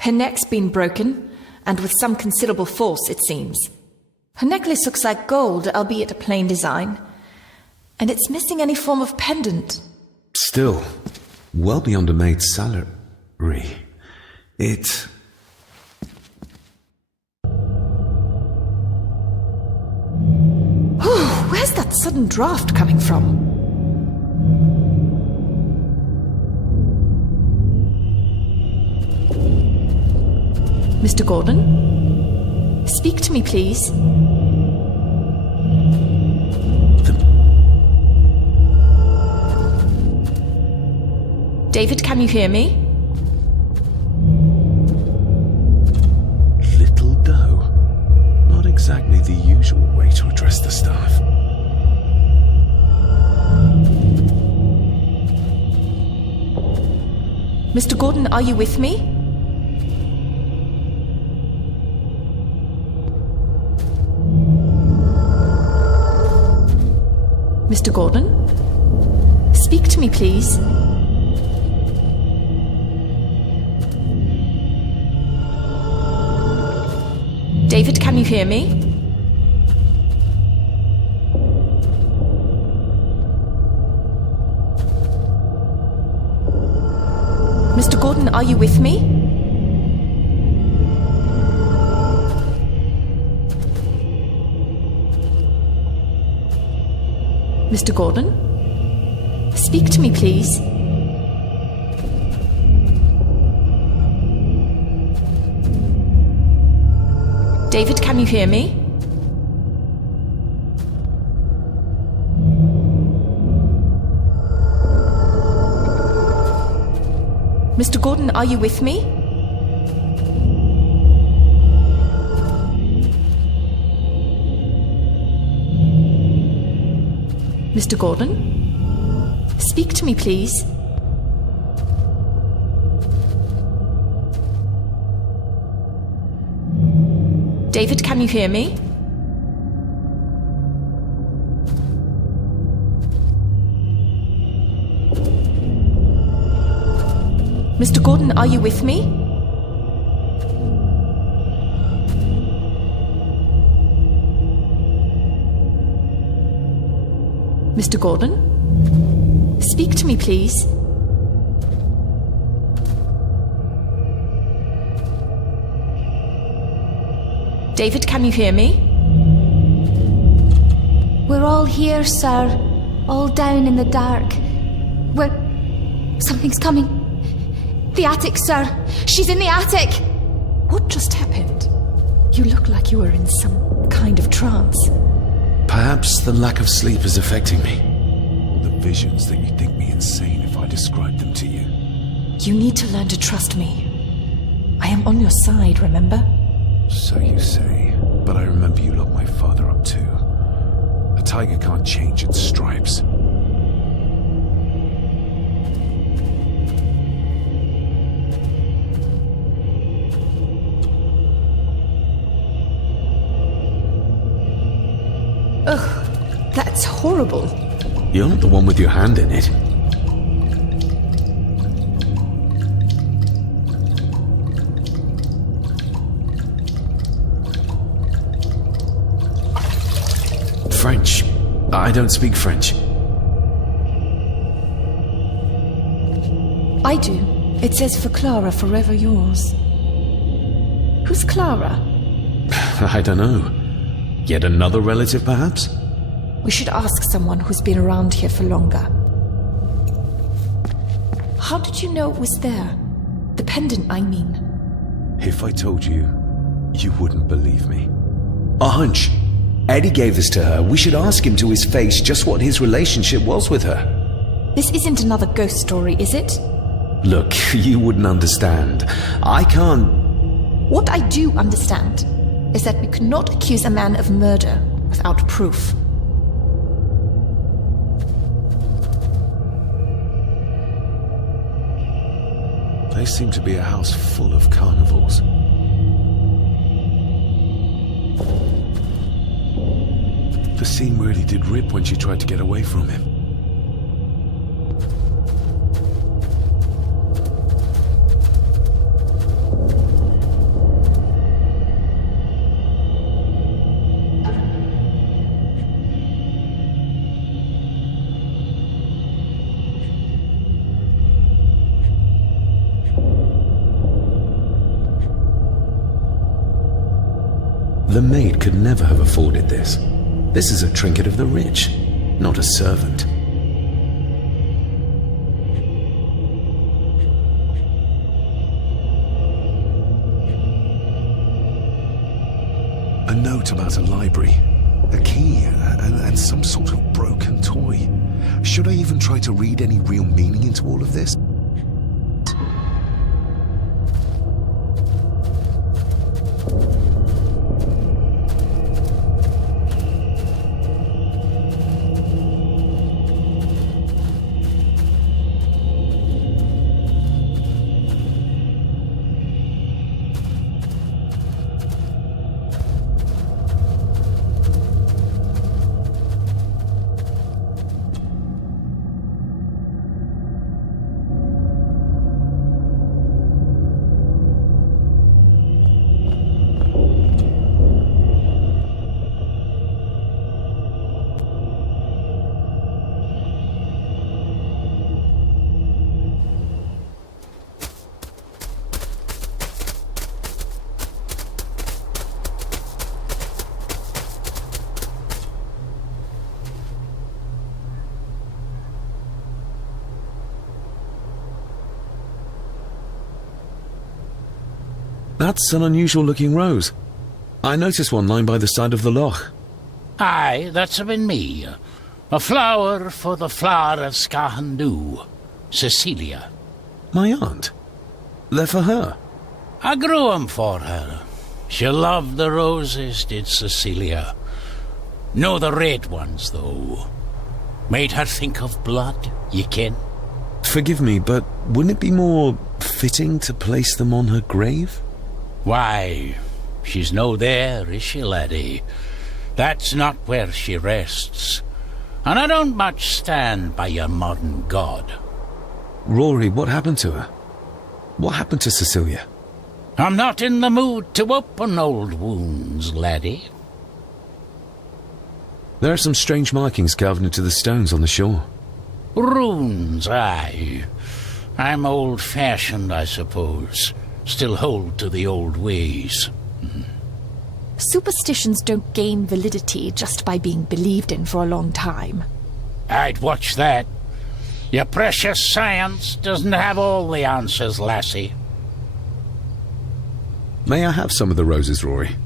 Her neck's been broken, and with some considerable force, it seems. Her necklace looks like gold, albeit a plain design, and it's missing any form of pendant. Still, well beyond a maid's salary. It... Where's that sudden draft coming from? Mr. Gordon? Speak to me, please. David, can you hear me? Little dough. Not exactly the usual way to address the staff. Mr. Gordon, are you with me? Mr. Gordon? Speak to me, please. David, can you hear me? Mr. Gordon, are you with me? Mr. Gordon? Speak to me, please. David, can you hear me? Mr. Gordon, are you with me? Mr. Gordon? Speak to me, please. David, can you hear me? Mr. Gordon, are you with me? Mr. Gordon? Speak to me, please. David, can you hear me? We're all here, sir. All down in the dark. Something's coming. The attic, sir. She's in the attic. What just happened? You look like you were in some kind of trance. Perhaps the lack of sleep is affecting me. The visions that you'd think me insane if I described them to you. You need to learn to trust me. I am on your side, remember? So you say, but I remember you locked my father up too. A tiger can't change its stripes. Ugh, that's horrible. You're not the one with your hand in it. I don't speak French. I do. It says for Clara, forever yours. Who's Clara? I don't know. Yet another relative, perhaps? We should ask someone who's been around here for longer. How did you know it was there? The pendant, I mean. If I told you, you wouldn't believe me. A hunch. Eddie gave this to her. We should ask him to his face just what his relationship was with her. This isn't another ghost story, is it? Look, you wouldn't understand. I can't... What I do understand is that we could not accuse a man of murder without proof. They seem to be a house full of carnivals. The scene really did rip when she tried to get away from him. The maid could never have afforded this. This is a trinket of the rich, not a servant. A note about a library, a key, and some sort of broken toy. Should I even try to read any real meaning into all of this? That's an unusual-looking rose. I noticed one lying by the side of the loch. Aye, that's been me. A flower for the flower of Scahandoo, Cecilia. My aunt? They're for her? I grew 'em for her. She loved the roses, did Cecilia. No the red ones, though. Made her think of blood, ye ken. Forgive me, but wouldn't it be more fitting to place them on her grave? Why, she's no there, is she, laddie? That's not where she rests. And I don't much stand by your modern god. Rory, what happened to her? What happened to Cecilia? I'm not in the mood to open old wounds, laddie. There are some strange markings carved into the stones on the shore. Runes, aye. I'm old-fashioned, I suppose. Still hold to the old ways. Superstitions don't gain validity just by being believed in for a long time. I'd watch that. Your precious science doesn't have all the answers, lassie. May I have some of the roses, Rory?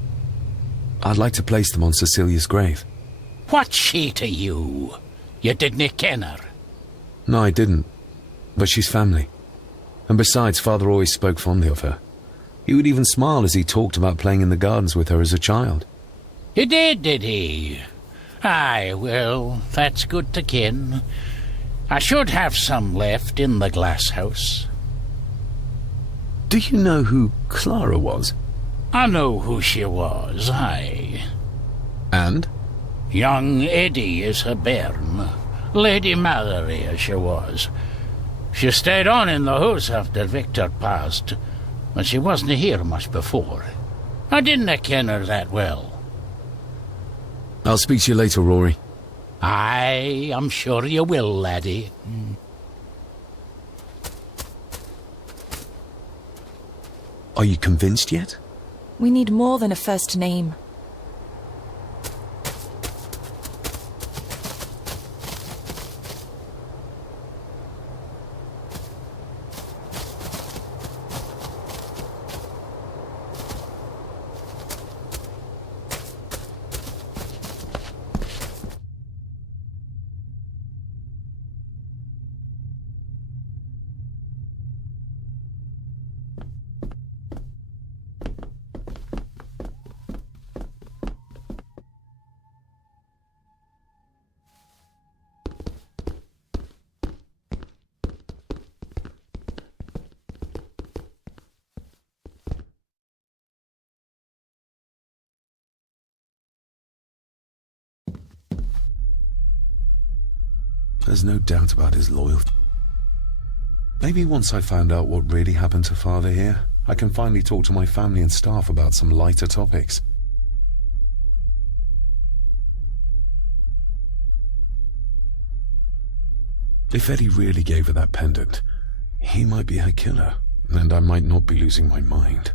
I'd like to place them on Cecilia's grave. What's she to you? You didn't ken her? No, I didn't. But she's family. And besides, Father always spoke fondly of her. He would even smile as he talked about playing in the gardens with her as a child. He did he? Aye, well, that's good to ken. I should have some left in the glass house. Do you know who Clara was? I know who she was, aye. And? Young Eddie is her bairn. Lady Mallory, as she was. She stayed on in the house after Victor passed, but she wasn't here much before. I didn't ken her that well. I'll speak to you later, Rory. Aye, I'm sure you will, laddie. Are you convinced yet? We need more than a first name. There's no doubt about his loyalty. Maybe once I found out what really happened to Father here, I can finally talk to my family and staff about some lighter topics. If Eddie really gave her that pendant, he might be her killer, and I might not be losing my mind.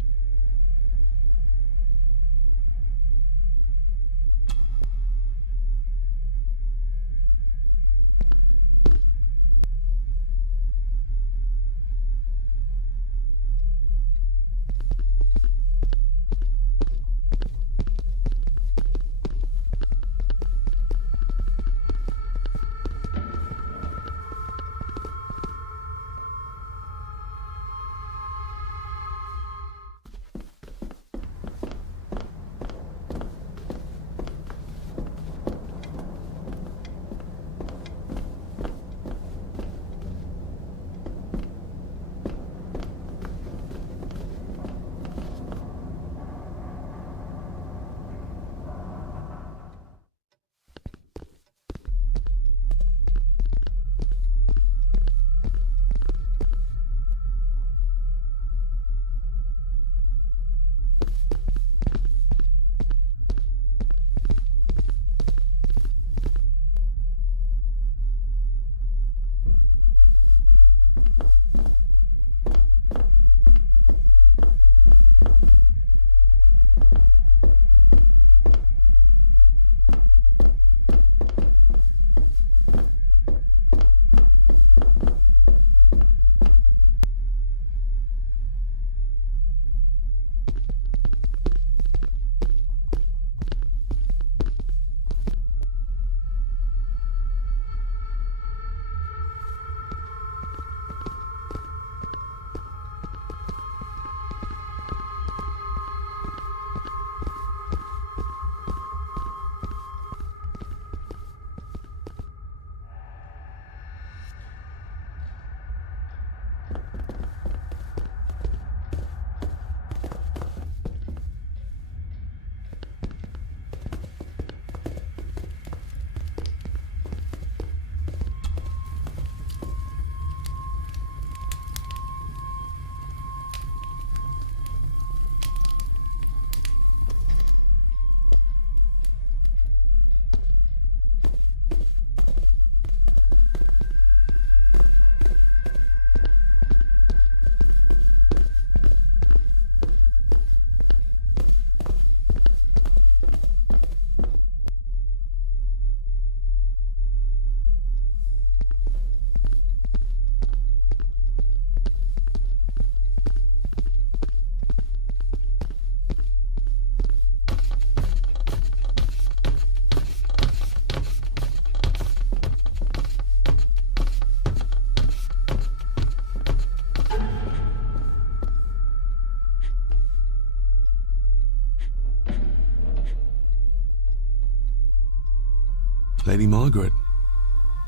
Lady Margaret.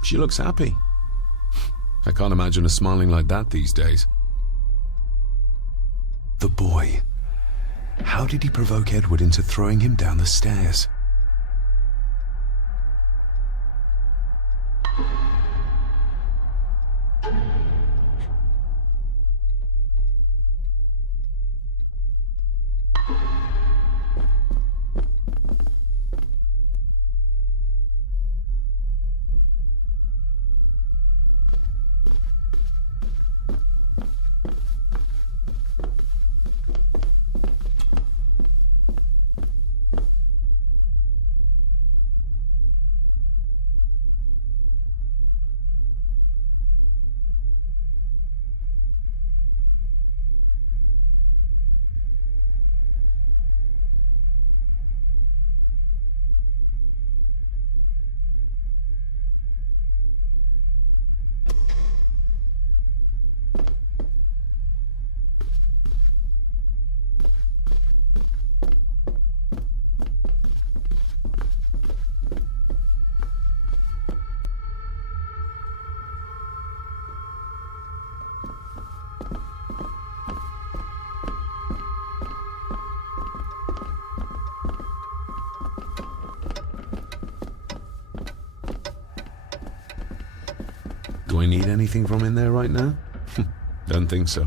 She looks happy. I can't imagine her smiling like that these days. The boy. How did he provoke Edward into throwing him down the stairs? Do I need anything from in there right now? Don't think so.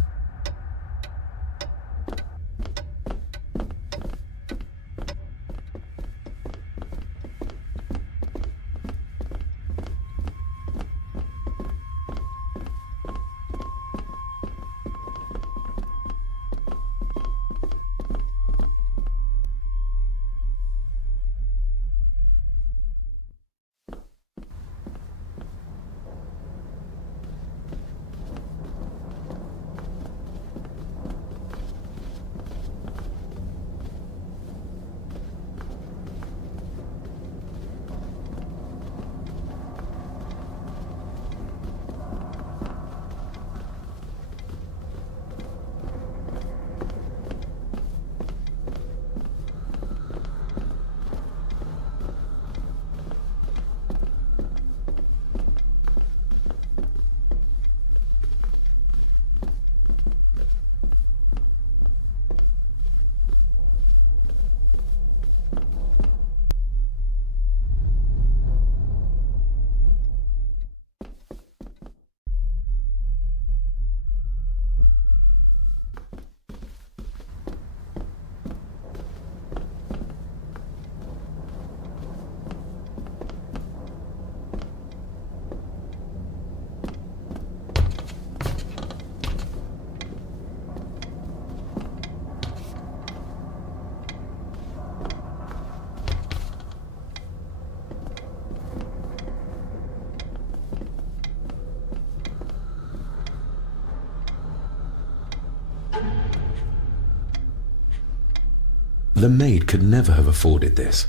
The maid could never have afforded this.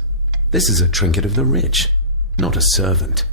This is a trinket of the rich, not a servant.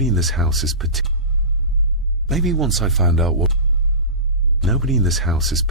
Nobody in this house is Maybe once I found out what... Nobody in this house is...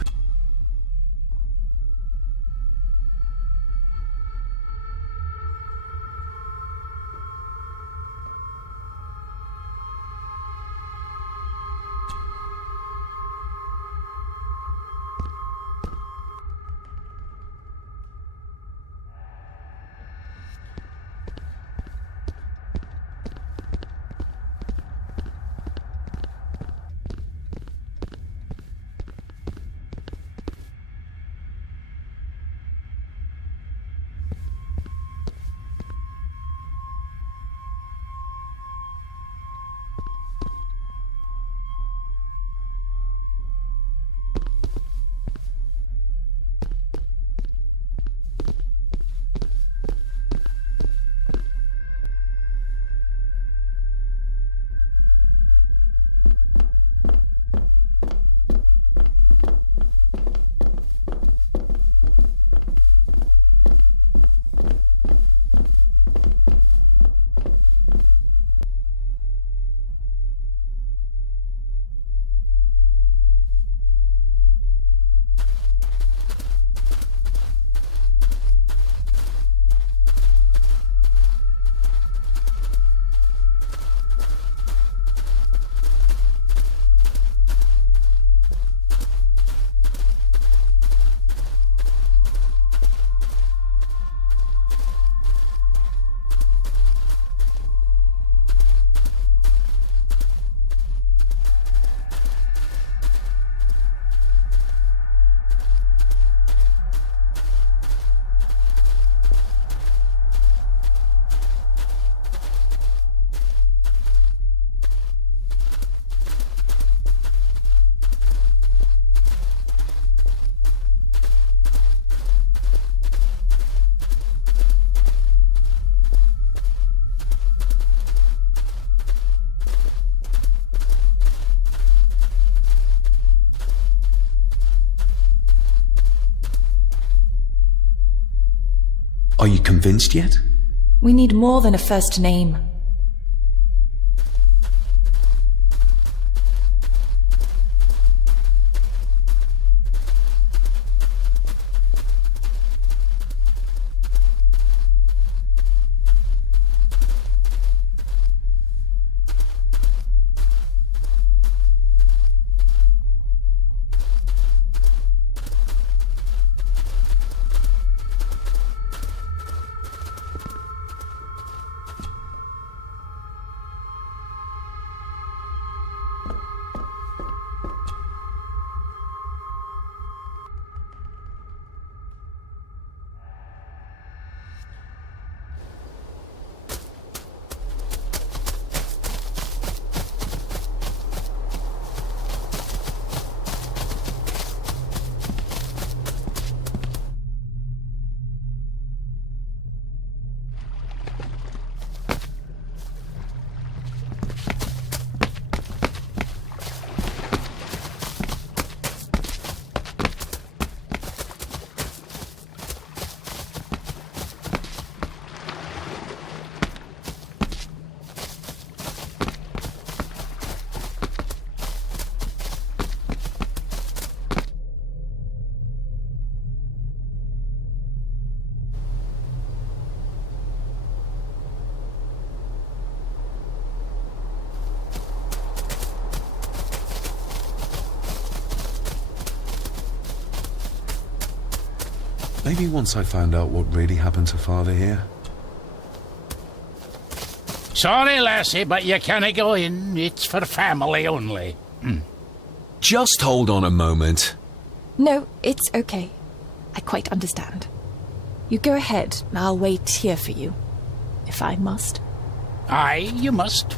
Are you convinced yet? We need more than a first name. Maybe once I find out what really happened to Father here. Sorry, lassie, but you can't go in. It's for family only. Just hold on a moment. No, it's okay. I quite understand. You go ahead, and I'll wait here for you. If I must. Aye, you must.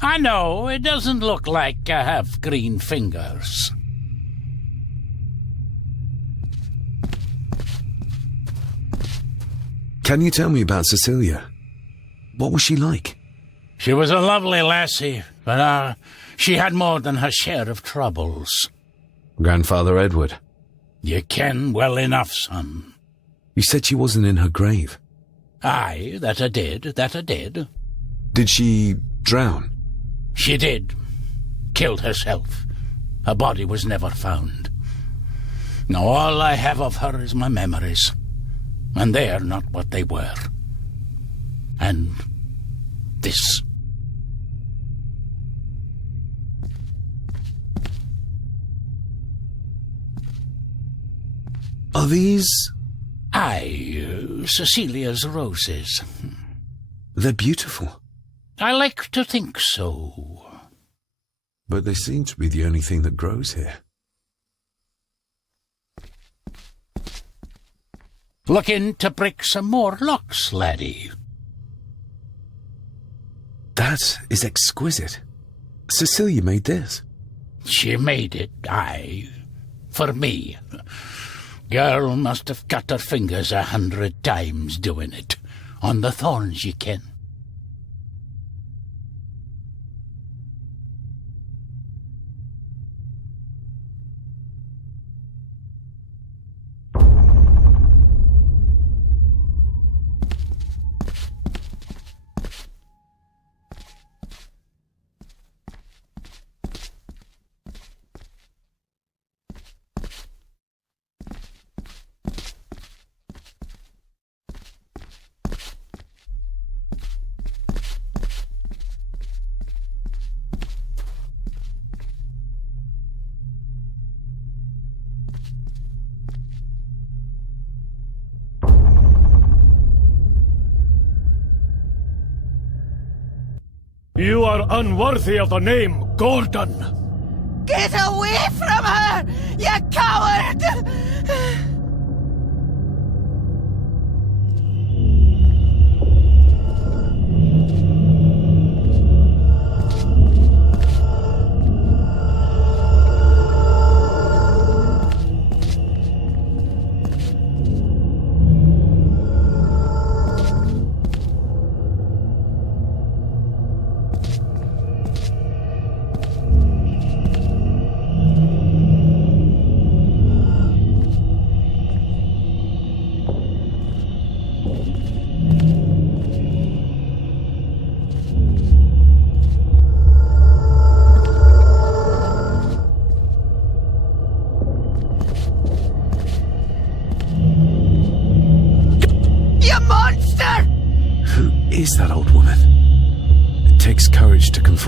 I know, it doesn't look like I have green fingers. Can you tell me about Cecilia? What was she like? She was a lovely lassie, but she had more than her share of troubles. Grandfather Edward? You ken well enough, son. You said she wasn't in her grave. Aye, that I did. Did she drown? She did. Killed herself. Her body was never found. Now all I have of her is my memories. And they are not what they were. And this. Are these... Aye, Cecilia's roses. They're beautiful. I like to think so. But they seem to be the only thing that grows here. Look into bricks and more locks, laddie. That is exquisite. Cecilia made this. She made it, aye, for me. Girl must have cut her fingers 100 times doing it. On the thorns, ye ken. You are unworthy of the name Gordon. Get away from her, you coward!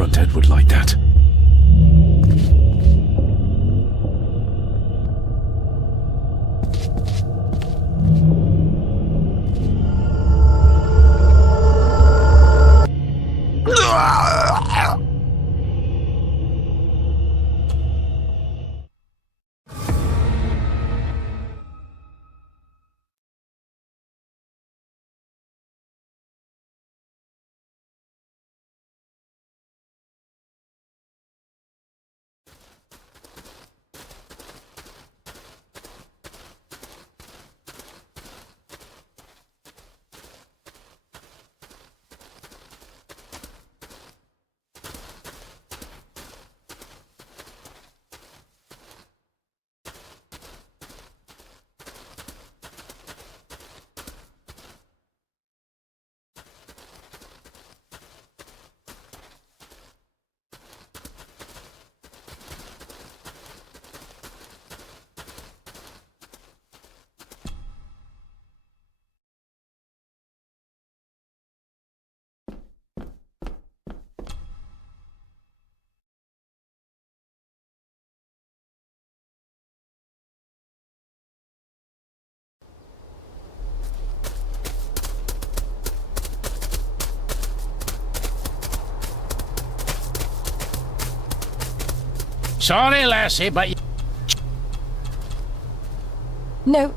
confront Edward like that. Sorry, lassie, but... No.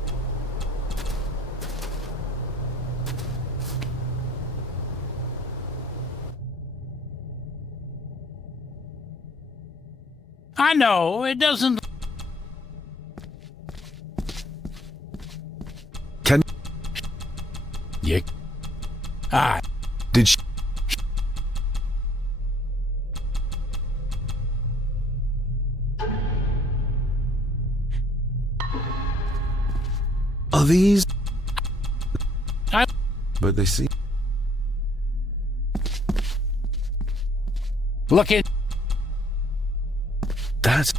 I know, it doesn't... Can... You... Ah. Did she... Are these... But they see... Look at... That's...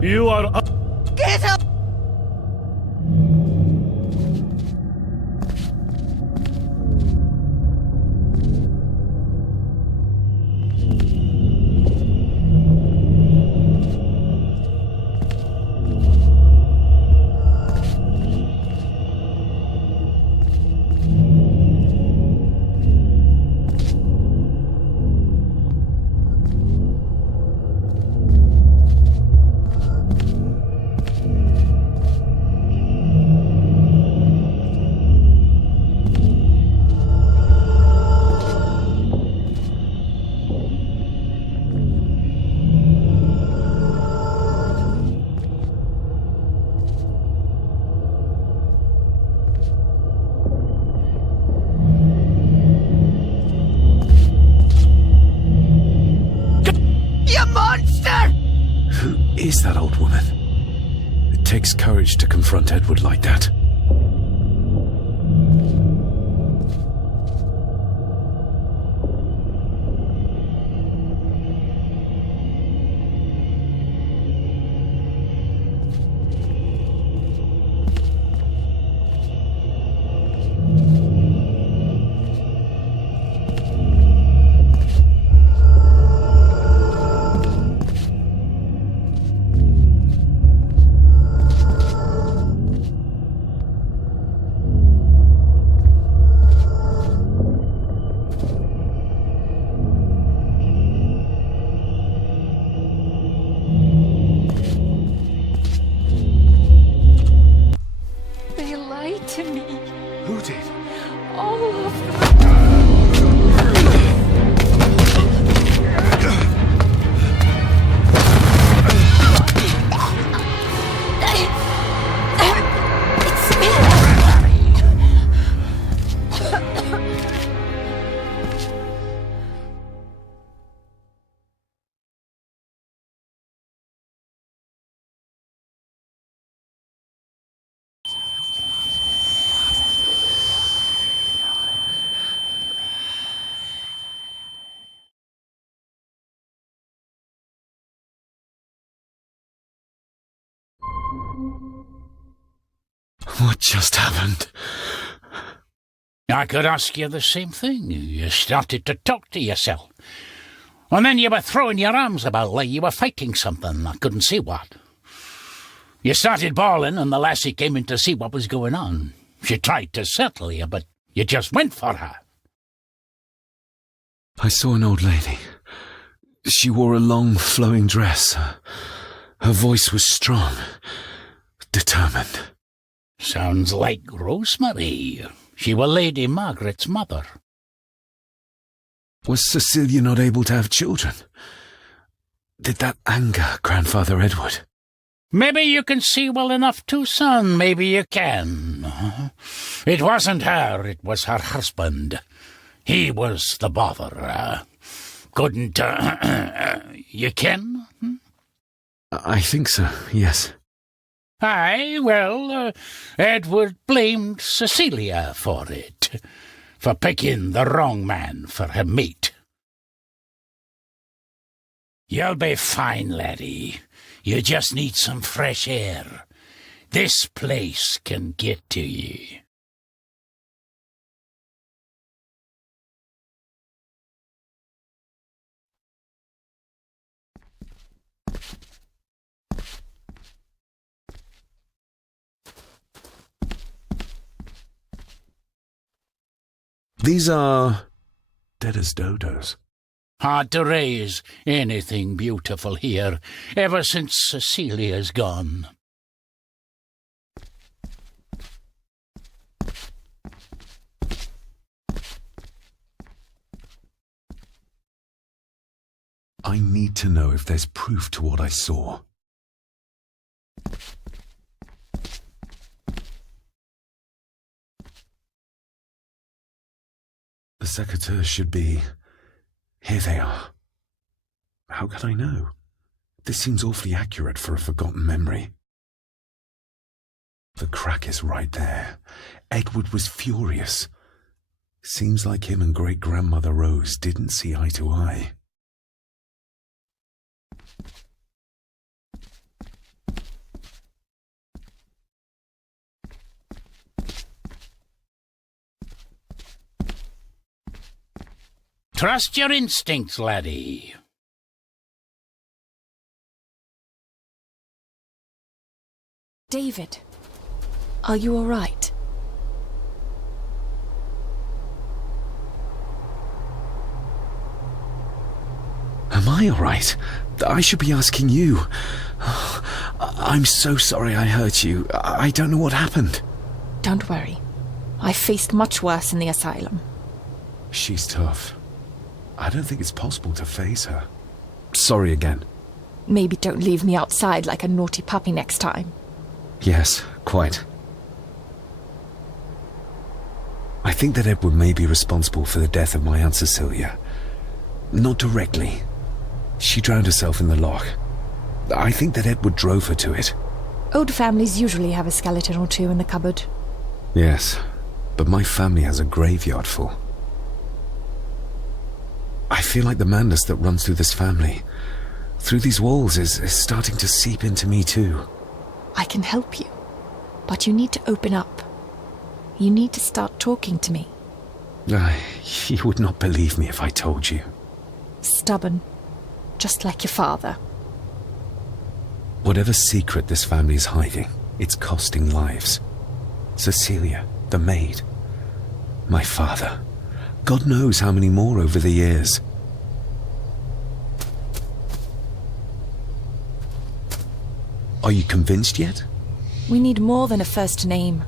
You are... Get up! Is that old woman? It takes courage to confront Edward like that. What just happened? I could ask you the same thing. You started to talk to yourself. And then you were throwing your arms about like you were fighting something. I couldn't see what. You started bawling and the lassie came in to see what was going on. She tried to settle you, but you just went for her. I saw an old lady. She wore a long, flowing dress. Her voice was strong, determined. Sounds like Rosemary. She were Lady Margaret's mother. Was Cecilia not able to have children? Did that anger Grandfather Edward? Maybe you can see well enough too, son. Maybe you can. It wasn't her, it was her husband. He was the bother. Couldn't, you ken? I think so, yes. Aye, well, Edward blamed Cecilia for it, for picking the wrong man for her mate. You'll be fine, laddie. You just need some fresh air. This place can get to ye. These are dead as dodos. Hard to raise anything beautiful here, ever since Cecilia's gone. I need to know if there's proof to what I saw. The secateurs should be... Here they are. How could I know? This seems awfully accurate for a forgotten memory. The crack is right there. Edward was furious. Seems like him and great-grandmother Rose didn't see eye to eye. Trust your instincts, laddie. David, are you all right? Am I all right? I should be asking you. I'm so sorry I hurt you. I don't know what happened. Don't worry. I faced much worse in the asylum. She's tough. I don't think it's possible to face her. Sorry again. Maybe don't leave me outside like a naughty puppy next time. Yes, quite. I think that Edward may be responsible for the death of my Aunt Cecilia. Not directly. She drowned herself in the loch. I think that Edward drove her to it. Old families usually have a skeleton or two in the cupboard. Yes, but my family has a graveyard full. I feel like the madness that runs through this family, through these walls, is starting to seep into me too. I can help you, but you need to open up. You need to start talking to me. You would not believe me if I told you. Stubborn, just like your father. Whatever secret this family is hiding, it's costing lives. Cecilia, the maid, my father. God knows how many more over the years. Are you convinced yet? We need more than a first name.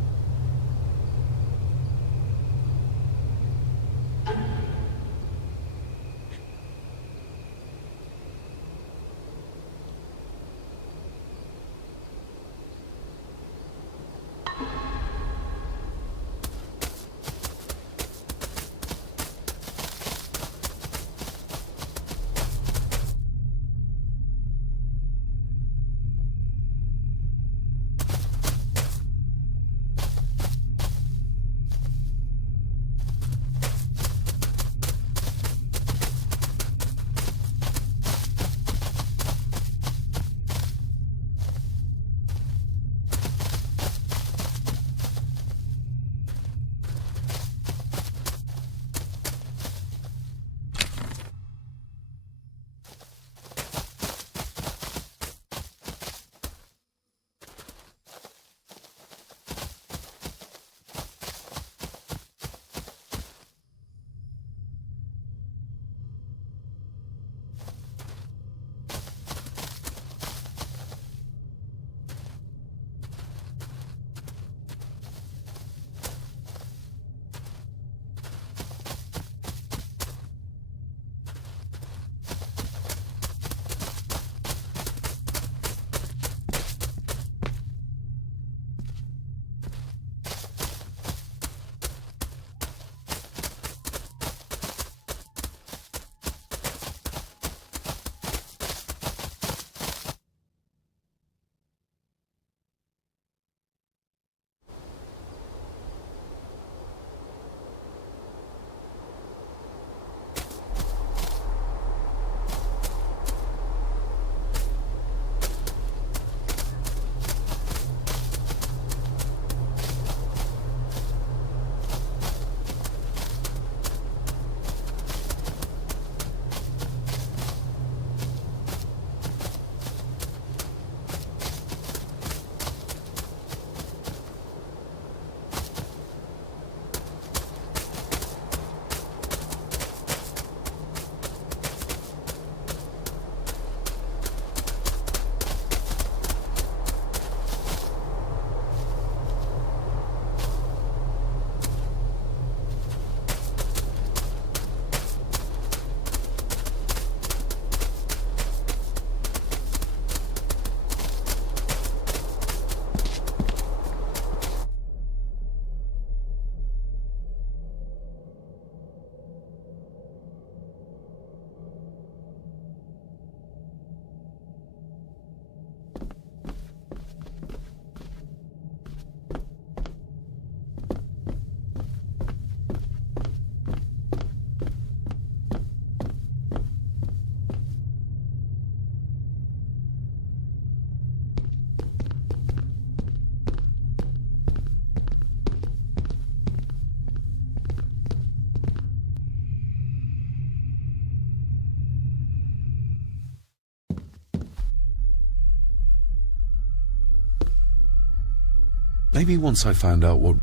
Maybe once I found out what...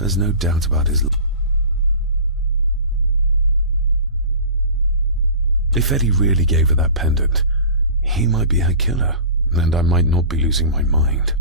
There's no doubt about his... If Eddie really gave her that pendant, he might be her killer, and I might not be losing my mind.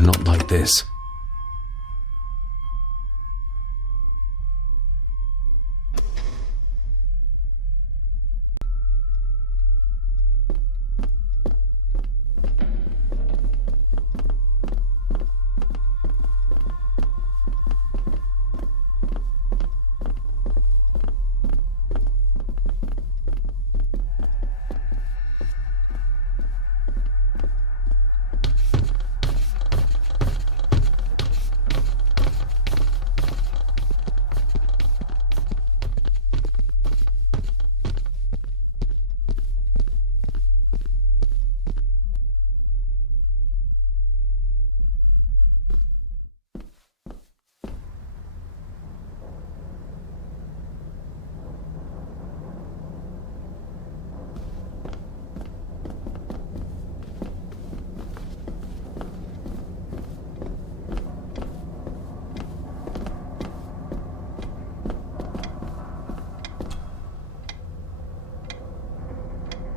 Not like this.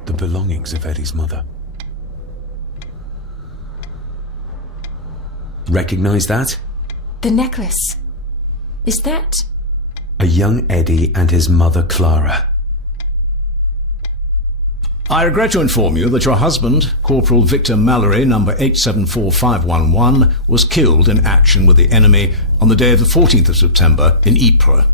The belongings of Eddie's mother. Recognize that? The necklace. Is that... A young Eddie and his mother Clara. I regret to inform you that your husband, Corporal Victor Mallory, number 874511, was killed in action with the enemy on the day of the 14th of September in Ypres.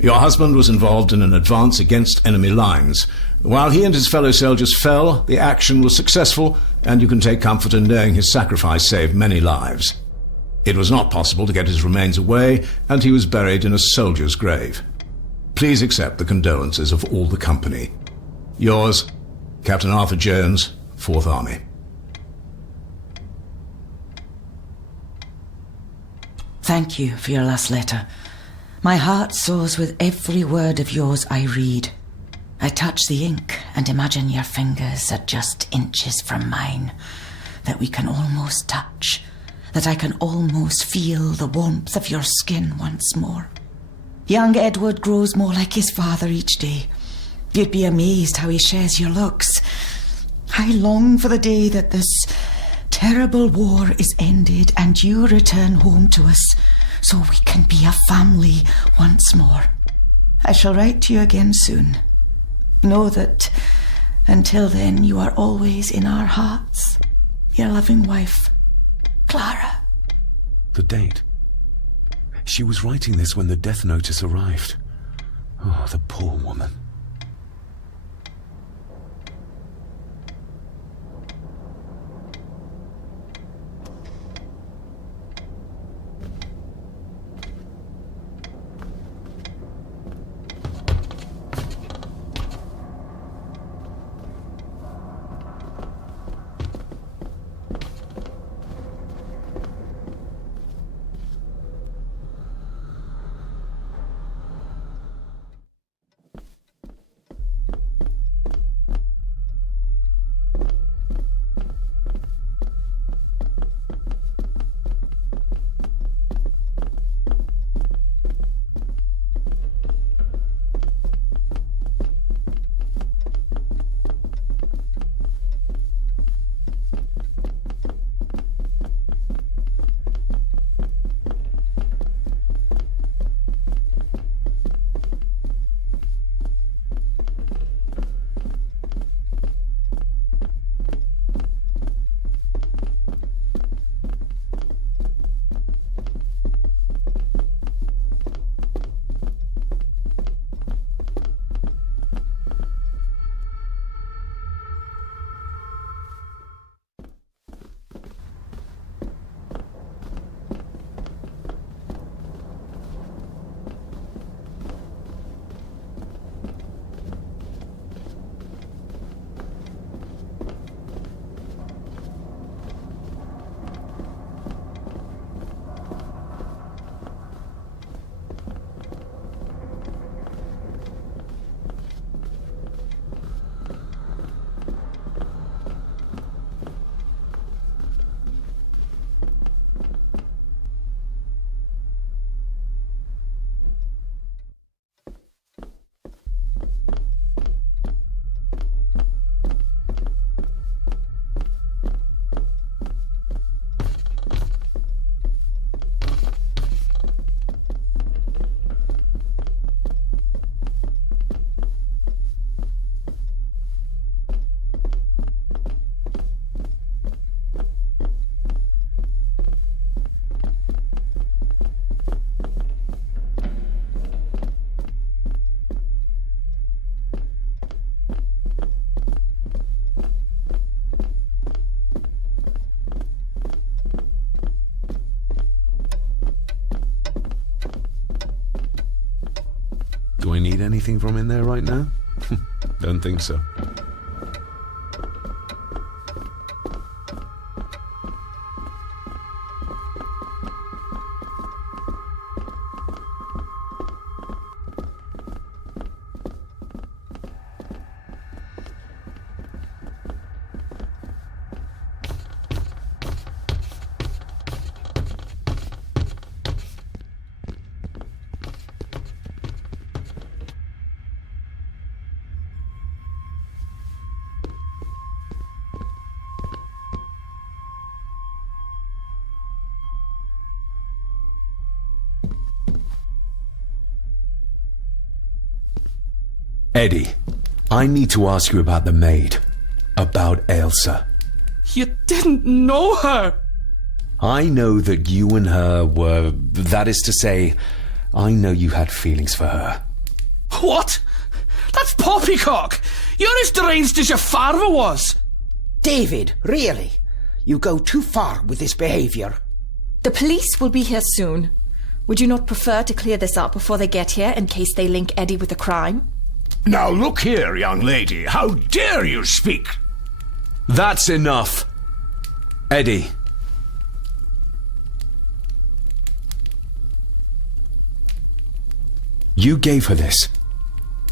Your husband was involved in an advance against enemy lines. While he and his fellow soldiers fell, the action was successful, and you can take comfort in knowing his sacrifice saved many lives. It was not possible to get his remains away, and he was buried in a soldier's grave. Please accept the condolences of all the company. Yours, Captain Arthur Jones, 4th Army. Thank you for your last letter. My heart soars with every word of yours I read. I touch the ink and imagine your fingers are just inches from mine, that we can almost touch, that I can almost feel the warmth of your skin once more. Young Edward grows more like his father each day. You'd be amazed how he shares your looks. I long for the day that this terrible war is ended and you return home to us, so we can be a family once more. I shall write to you again soon. Know that until then you are always in our hearts. Your loving wife, Clara. The date. She was writing this when the death notice arrived. Oh, the poor woman. need anything from in there right now? Don't think so. Eddie, I need to ask you about the maid. About Ailsa. You didn't know her! I know that you and her were... That is to say, I know you had feelings for her. What? That's poppycock! You're as deranged as your father was! David, really? You go too far with this behaviour. The police will be here soon. Would you not prefer to clear this up before they get here in case they link Eddie with the crime? Now look here, young lady. How dare you speak? That's enough. Eddie. You gave her this.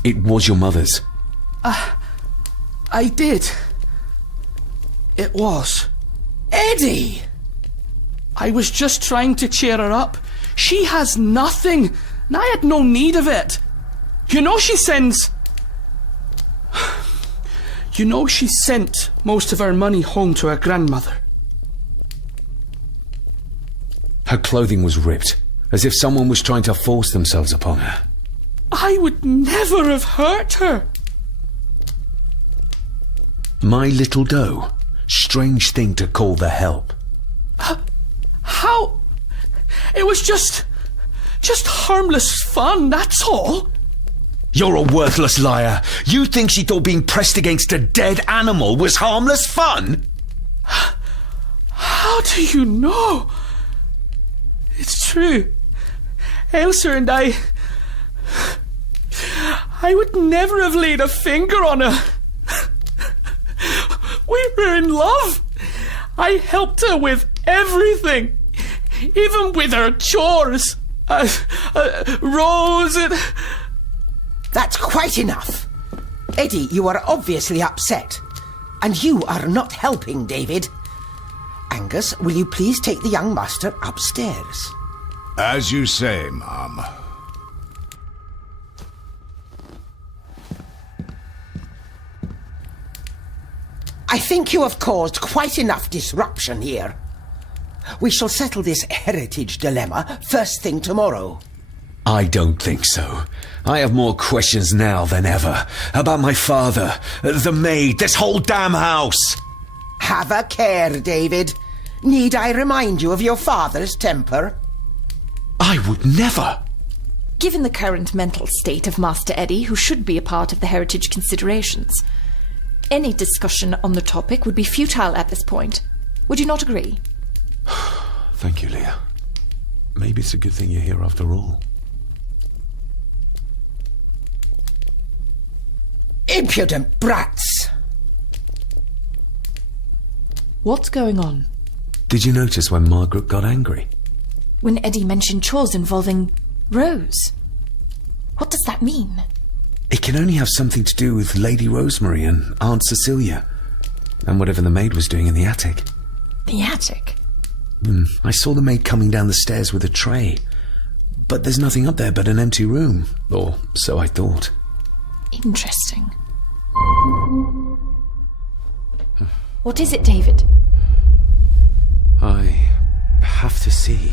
It was your mother's. I did. It was. Eddie! I was just trying to cheer her up. She has nothing, and I had no need of it. You know she sends most of her money home to her grandmother. Her clothing was ripped, as if someone was trying to force themselves upon her. I would never have hurt her. My little doe. Strange thing to call the help. How? It was just harmless fun, that's all. You're a worthless liar. You think she thought being pressed against a dead animal was harmless fun? How do you know? It's true. Ailsa and I would never have laid a finger on her. We were in love. I helped her with everything, even with her chores. Rose and... That's quite enough. Eddie, you are obviously upset. And you are not helping, David. Angus, will you please take the young master upstairs? As you say, ma'am. I think you have caused quite enough disruption here. We shall settle this heritage dilemma first thing tomorrow. I don't think so. I have more questions now than ever. About my father, the maid, this whole damn house. Have a care, David. Need I remind you of your father's temper? I would never. Given the current mental state of Master Eddie, who should be a part of the heritage considerations, any discussion on the topic would be futile at this point. Would you not agree? Thank you, Leah. Maybe it's a good thing you're here after all. Impudent brats! What's going on? Did you notice when Margaret got angry? When Eddie mentioned chores involving Rose. What does that mean? It can only have something to do with Lady Rosemary and Aunt Cecilia, and whatever the maid was doing in the attic. The attic? I saw the maid coming down the stairs with a tray, but there's nothing up there but an empty room, or so I thought. Interesting. What is it, David? I have to see.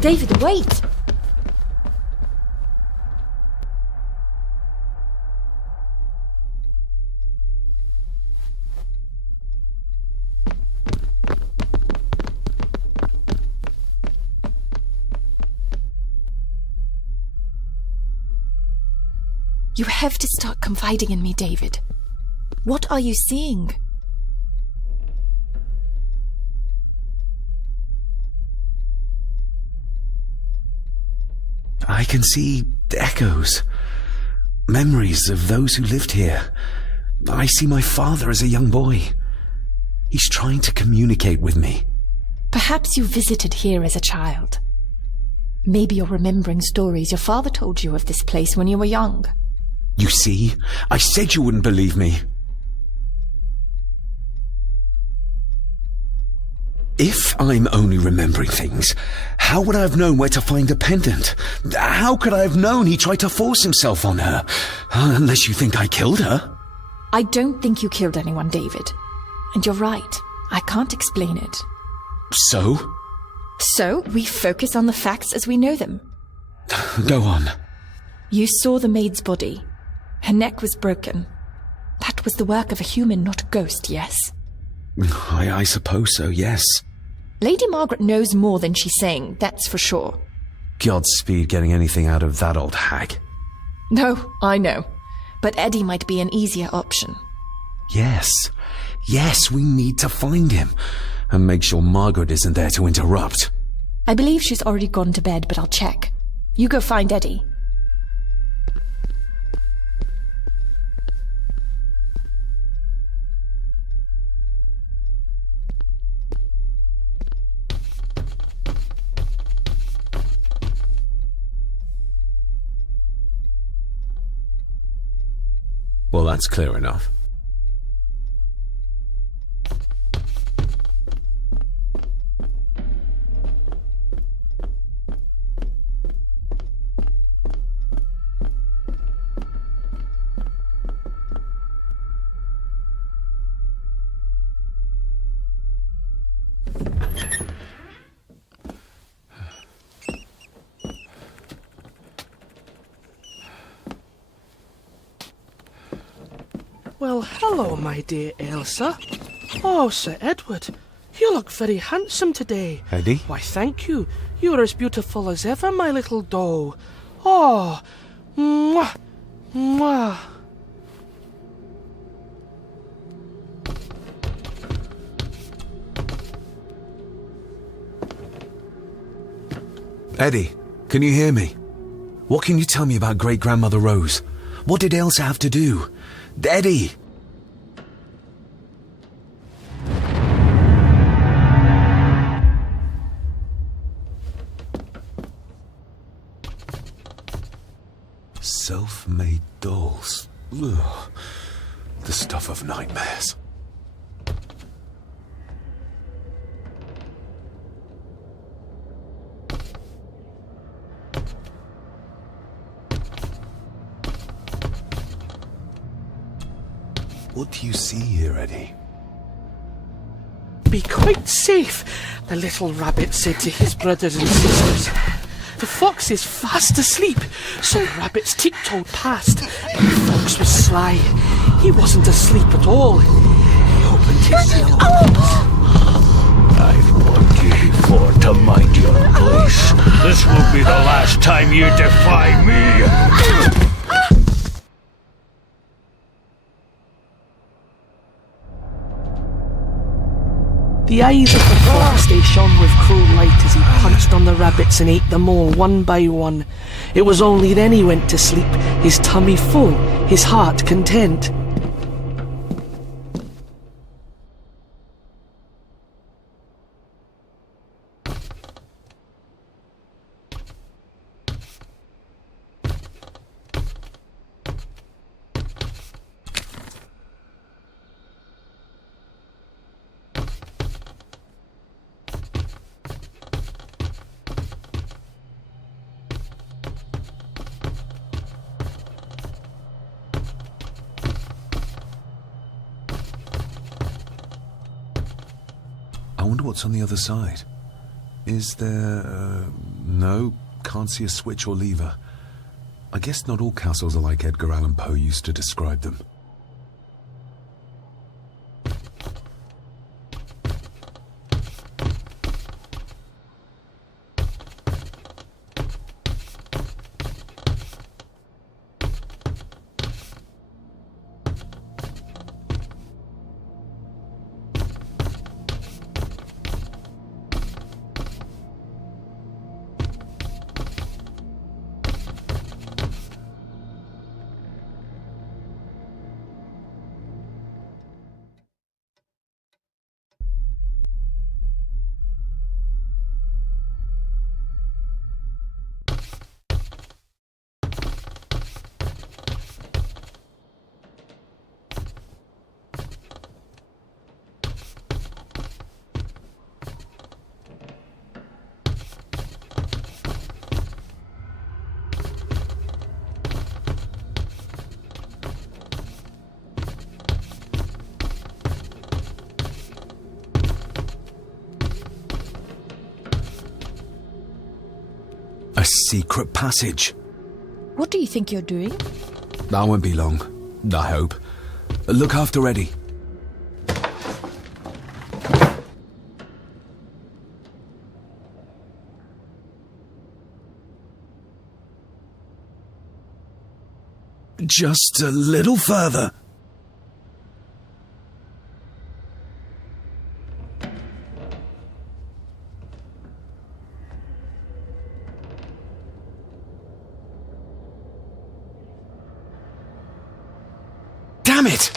David, wait! You have to start confiding in me, David. What are you seeing? I can see echoes, memories of those who lived here. I see my father as a young boy. He's trying to communicate with me. Perhaps you visited here as a child. Maybe you're remembering stories your father told you of this place when you were young. You see? I said you wouldn't believe me. If I'm only remembering things, how would I have known where to find a pendant? How could I have known he tried to force himself on her? Unless you think I killed her. I don't think you killed anyone, David. And you're right. I can't explain it. So? So, we focus on the facts as we know them. Go on. You saw the maid's body. Her neck was broken. That was the work of a human, not a ghost, yes? I suppose so, yes. Lady Margaret knows more than she's saying, that's for sure. Godspeed getting anything out of that old hag. No, I know. But Eddie might be an easier option. Yes. Yes, we need to find him. And make sure Margaret isn't there to interrupt. I believe she's already gone to bed, but I'll check. You go find Eddie. Well, that's clear enough. Well, hello, my dear Elsa. Oh, Sir Edward, you look very handsome today. Eddie? Why, thank you. You're as beautiful as ever, my little doll. Oh, mwah, mwah. Eddie, can you hear me? What can you tell me about great-grandmother Rose? What did Elsa have to do? Eddie! Self-made dolls. Ugh. The stuff of nightmares. What do you see here, Eddie? Be quite safe, the little rabbit said to his brothers and sisters. The fox is fast asleep, so the rabbits tiptoed past, but the fox was sly. He wasn't asleep at all. He opened his yellow eyes. I've warned you before to mind your place. This will be the last time you defy me. The eyes of the fox, they shone with cruel light as he punched on the rabbits and ate them all one by one. It was only then he went to sleep, his tummy full, his heart content. I wonder what's on the other side. Is there... no, can't see a switch or lever. I guess not all castles are like Edgar Allan Poe used to describe them. secret passage. What do you think you're doing? That won't be long, I hope. Look after Eddie. Just a little further. Damn it!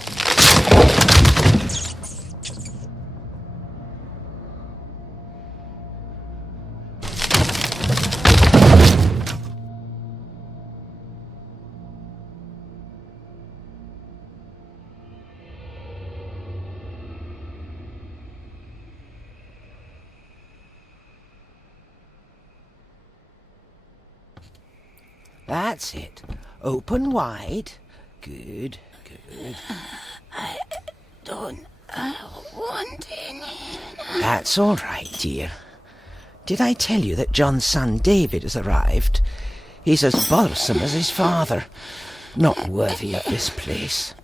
That's it. Open wide. Good, good. I don't want any. That's all right, dear. Did I tell you that John's son David has arrived? He's as bothersome as his father. Not worthy of this place.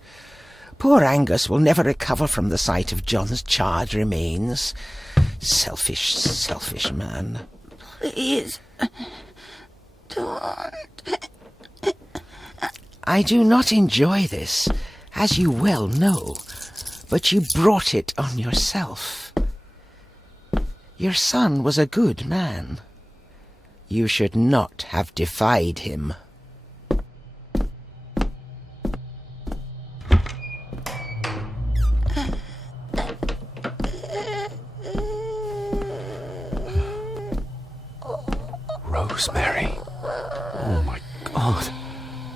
Poor Angus will never recover from the sight of John's charred remains. Selfish, selfish man. Please, don't. I do not enjoy this, as you well know, but you brought it on yourself. Your son was a good man. You should not have defied him. Rosemary. Oh my God.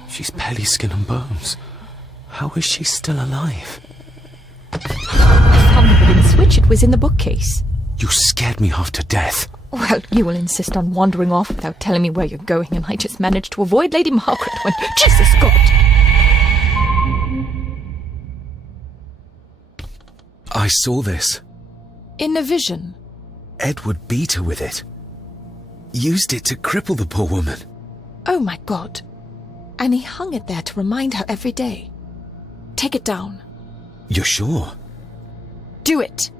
She's barely skin and bones. How is she still alive? I found the wooden switch. It was in the bookcase. You scared me half to death. Well, you will insist on wandering off without telling me where you're going, and I just managed to avoid Lady Margaret when... Jesus God! I saw this. In a vision. Edward beat her with it. Used it to cripple the poor woman. Oh my God. And he hung it there to remind her every day. Take it down. You're sure? Do it!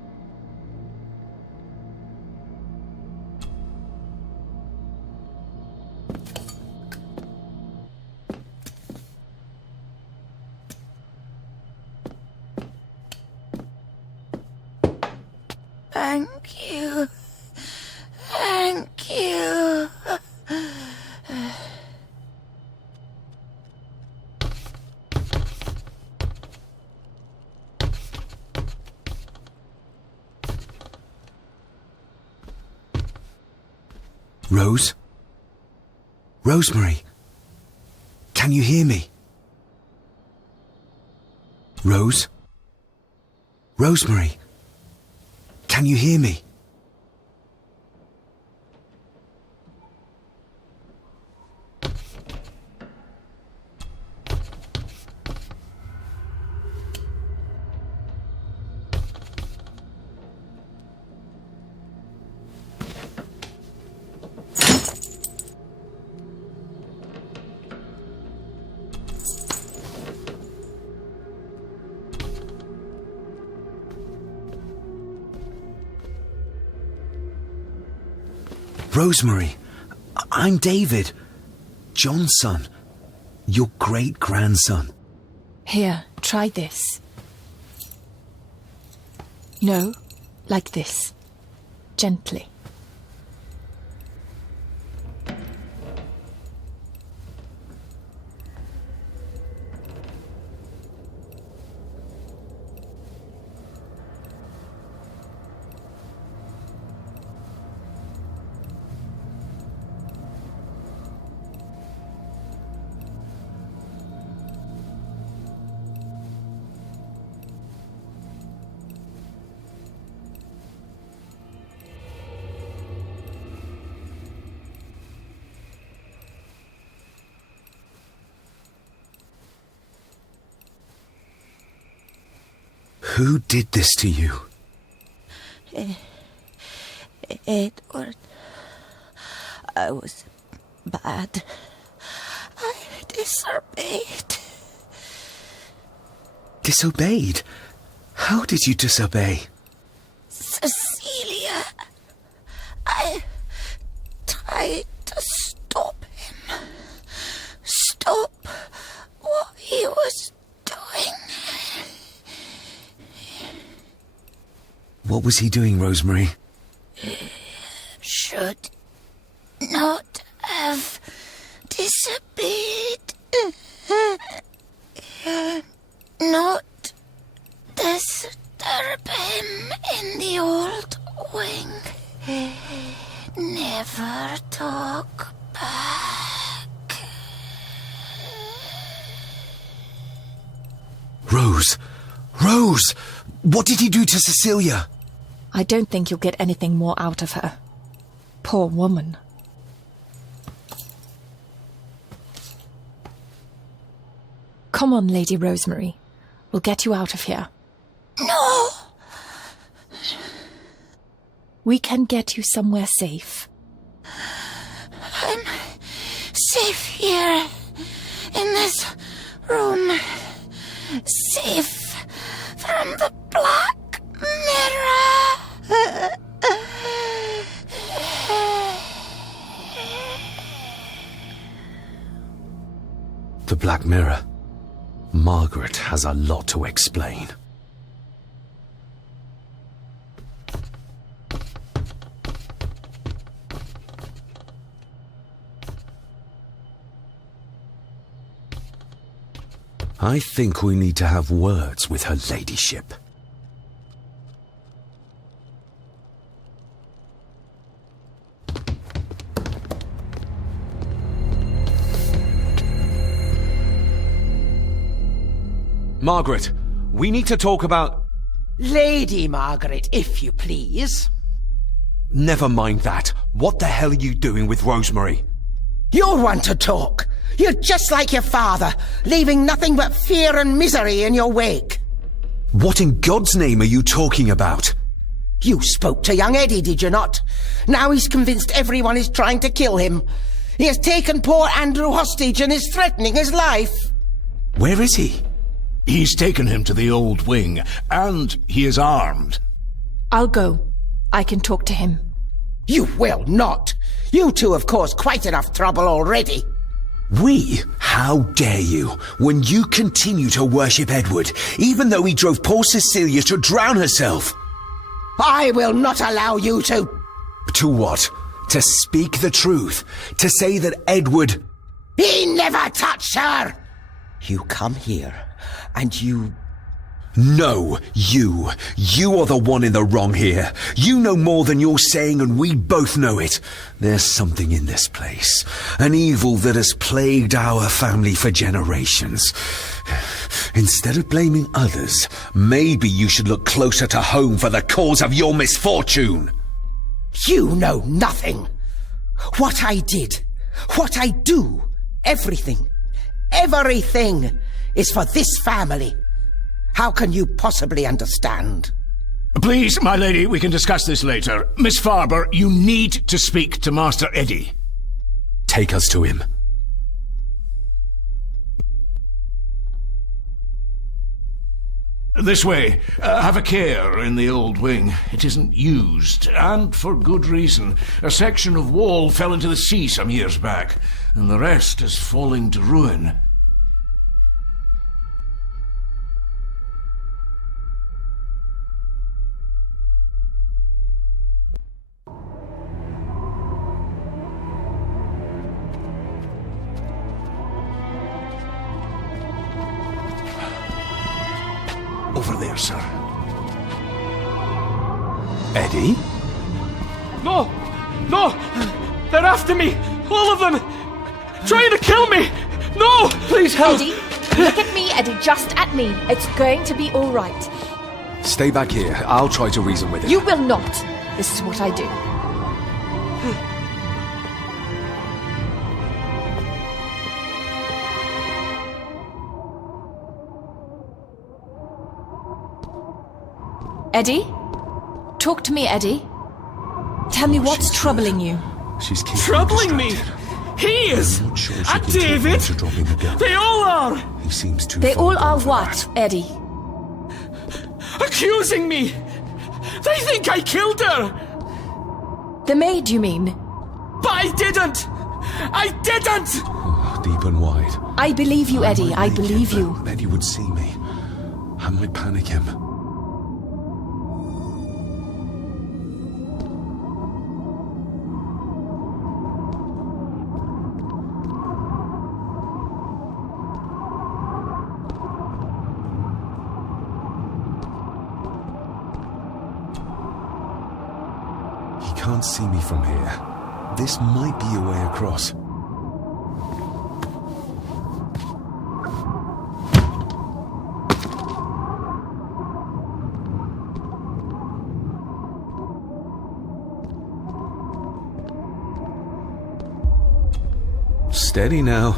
Thank you. Thank you. Rose? Rosemary? Can you hear me? Rose? Rosemary? Can you hear me? Rosemary, I'm David, John's son, your great-grandson. Here, try this. No, like this. Gently. Who did this to you? Edward. I was bad. I disobeyed. Disobeyed? How did you disobey? Cecilia. I tried to stop him. Stop what he was doing. What was he doing, Rosemary? Should not have disobeyed. Not disturb him in the old wing. Never talk back. Rose! Rose! What did he do to Cecilia? I don't think you'll get anything more out of her. Poor woman. Come on, Lady Rosemary. We'll get you out of here. No! We can get you somewhere safe. I'm safe here, in this room. Safe from the Black Mirror. The Black Mirror. Margaret has a lot to explain. I think we need to have words with her ladyship. Margaret, we need to talk about... Lady Margaret, if you please. Never mind that. What the hell are you doing with Rosemary? You're one to talk. You're just like your father, leaving nothing but fear and misery in your wake. What in God's name are you talking about? You spoke to young Eddie, did you not? Now he's convinced everyone is trying to kill him. He has taken poor Andrew hostage and is threatening his life. Where is he? He's taken him to the old wing, and he is armed. I'll go. I can talk to him. You will not. You two have caused quite enough trouble already. We? How dare you, when you continue to worship Edward, even though he drove poor Cecilia to drown herself? I will not allow you to... To what? To speak the truth? To say that Edward... He never touched her! You come here, and you... No, you. You are the one in the wrong here. You know more than you're saying, and we both know it. There's something in this place. An evil that has plagued our family for generations. Instead of blaming others, maybe you should look closer to home for the cause of your misfortune. You know nothing. What I did, what I do, everything is for this family. How can you possibly understand? Please, my lady, we can discuss this later. Miss Farber, you need to speak to Master Eddie. Take us to him. This way. Have a care in the old wing. It isn't used, and for good reason. A section of wall fell into the sea some years back, and the rest is falling to ruin. Over there, sir. Eddie? No! No! They're after me! All of them! Trying to kill me! No! Please help! Eddie, look at me, Eddie, just at me. It's going to be all right. Stay back here. I'll try to reason with him. You will not. This is what I do. Eddie? Talk to me, Eddie. Tell me what's troubling you. She's keeping Troubling me? He is! I'm not sure she And can talk me David! into dropping the gun. They all are! He seems too They far all gone are for what, that. Eddie? Accusing me! They think I killed her! The maid, you mean? But I didn't! I didn't! Oh, deep and wide. I believe you, Eddie. I believe you. Eddie would see me. I might panic him. He can't see me from here. This might be a way across. Steady now.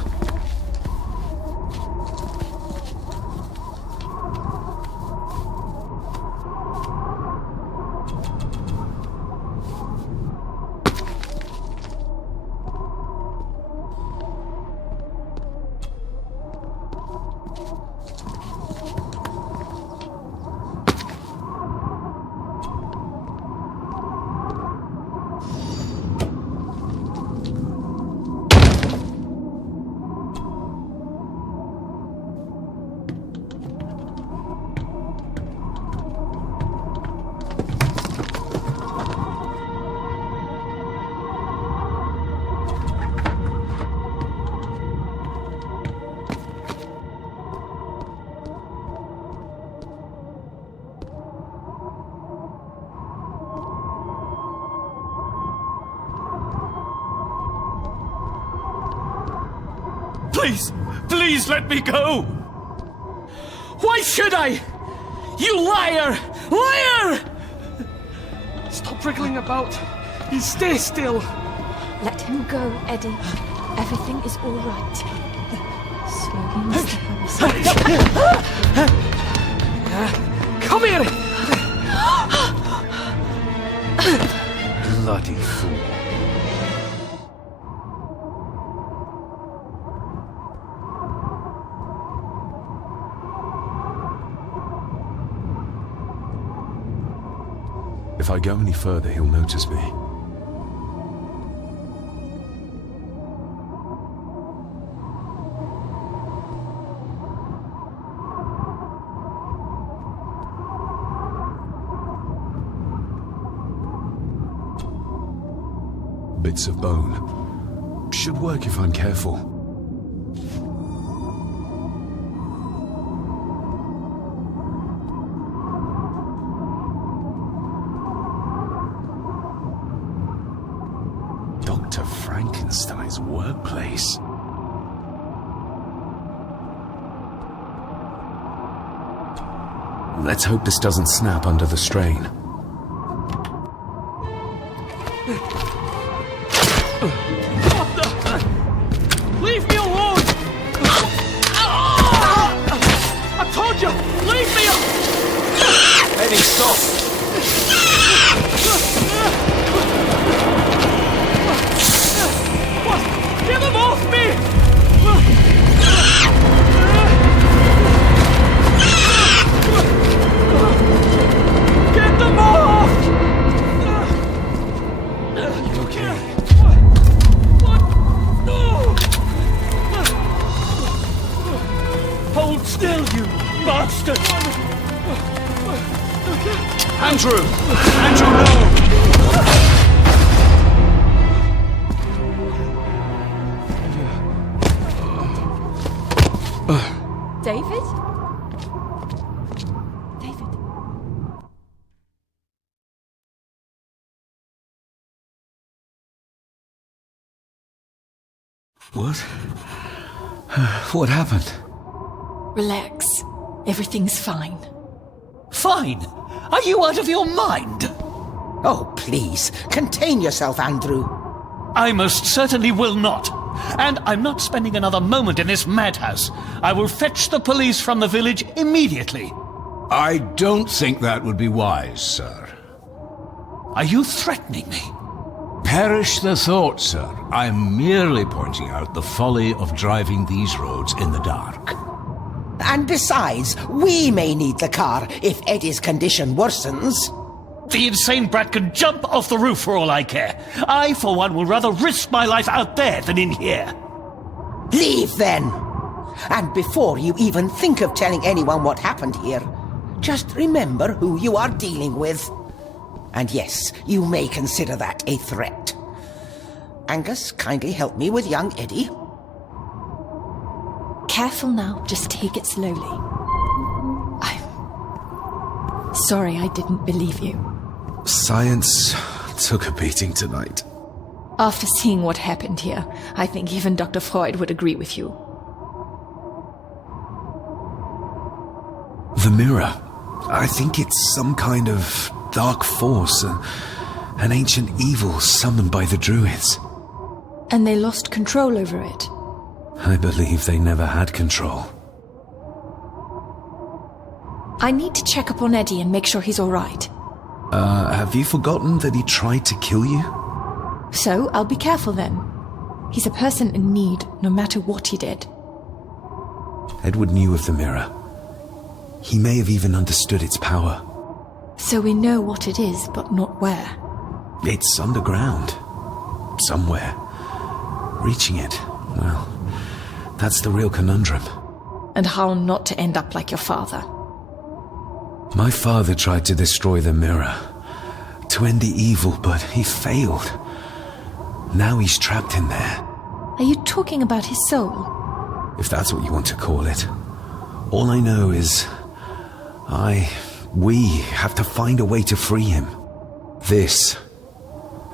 Please, please let me go! Why should I? You liar! Liar! Stop wriggling about. You stay still. Let him go, Eddie. Everything is all right. Slowly, Mr. Harrison. Come here! Bloody fool. If I go any further, he'll notice me. Bits of bone. Should work if I'm careful. Dr. Frankenstein's workplace. Let's hope this doesn't snap under the strain. What the? Leave me alone! I told you, leave me alone! Eddie, stop! Get them off me! Get them off! You okay? What? No! Hold still, you bastard! Andrew! Andrew, no! David? David? What? What happened? Relax. Everything's fine. Fine? Are you out of your mind? Oh, please, contain yourself, Andrew. I most certainly will not. And I'm not spending another moment in this madhouse. I will fetch the police from the village immediately. I don't think that would be wise, sir. Are you threatening me? Perish the thought, sir. I'm merely pointing out the folly of driving these roads in the dark. And besides, we may need the car if Eddie's condition worsens. The insane brat can jump off the roof for all I care. I, for one, will rather risk my life out there than in here. Leave, then! And before you even think of telling anyone what happened here, just remember who you are dealing with. And yes, you may consider that a threat. Angus, kindly help me with young Eddie. Careful now, just take it slowly. I'm sorry I didn't believe you. Science took a beating tonight. After seeing what happened here, I think even Dr. Freud would agree with you. The mirror. I think it's some kind of dark force, an ancient evil summoned by the druids. And they lost control over it. I believe they never had control. I need to check up on Eddie and make sure he's all right. Have you forgotten that he tried to kill you? So, I'll be careful then. He's a person in need, no matter what he did. Edward knew of the mirror. He may have even understood its power. So we know what it is, but not where. It's underground. Somewhere. Reaching it, well, that's the real conundrum. And how not to end up like your father. My father tried to destroy the mirror, to end the evil, but he failed. Now he's trapped in there. Are you talking about his soul? If that's what you want to call it. All I know is... we have to find a way to free him. This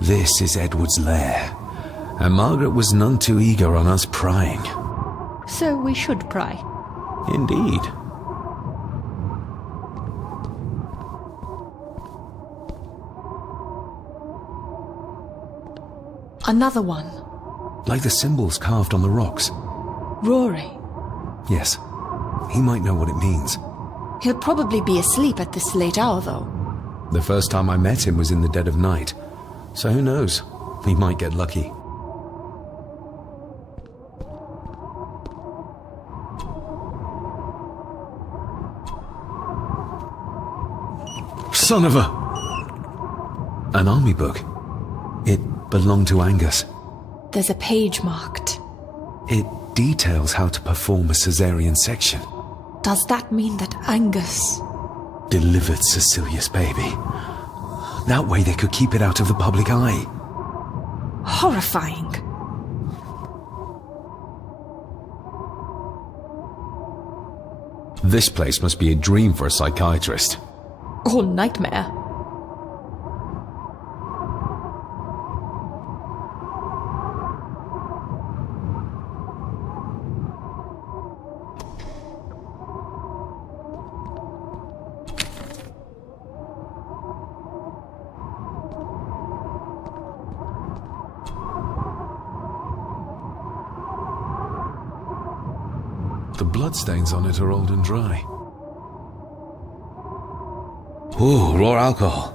is Edward's lair. And Margaret was none too eager on us prying. So we should pry. Indeed. Another one. Like the symbols carved on the rocks. Rory. Yes. He might know what it means. He'll probably be asleep at this late hour, though. The first time I met him was in the dead of night. So who knows? He might get lucky. Son of a... An army book. It belonged to Angus. There's a page marked. It details how to perform a caesarean section. Does that mean that Angus... delivered Cecilia's baby? That way they could keep it out of the public eye. Horrifying. This place must be a dream for a psychiatrist. Or nightmare. The bloodstains on it are old and dry. Ooh, raw alcohol.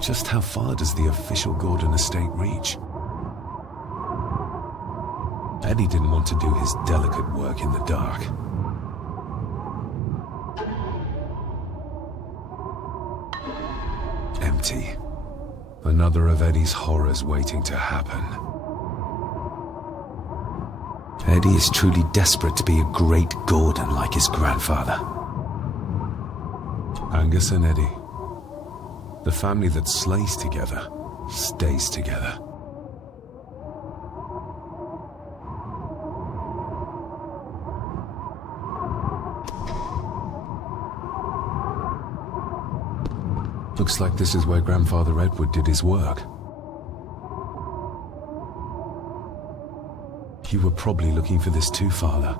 Just how far does the official Gordon estate reach? Eddie didn't want to do his delicate work in the dark. Empty. Another of Eddie's horrors waiting to happen. Eddie is truly desperate to be a great Gordon like his grandfather. Angus and Eddie. The family that slays together, stays together. Looks like this is where Grandfather Edward did his work. You were probably looking for this too, Father.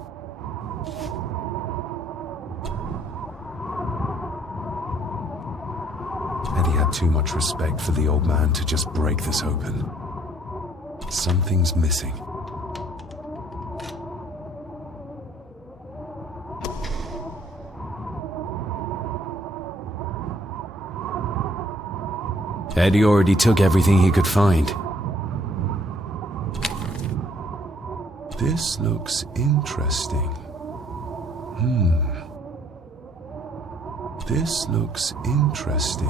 Eddie had too much respect for the old man to just break this open. Something's missing. Eddie already took everything he could find. This looks interesting. This looks interesting.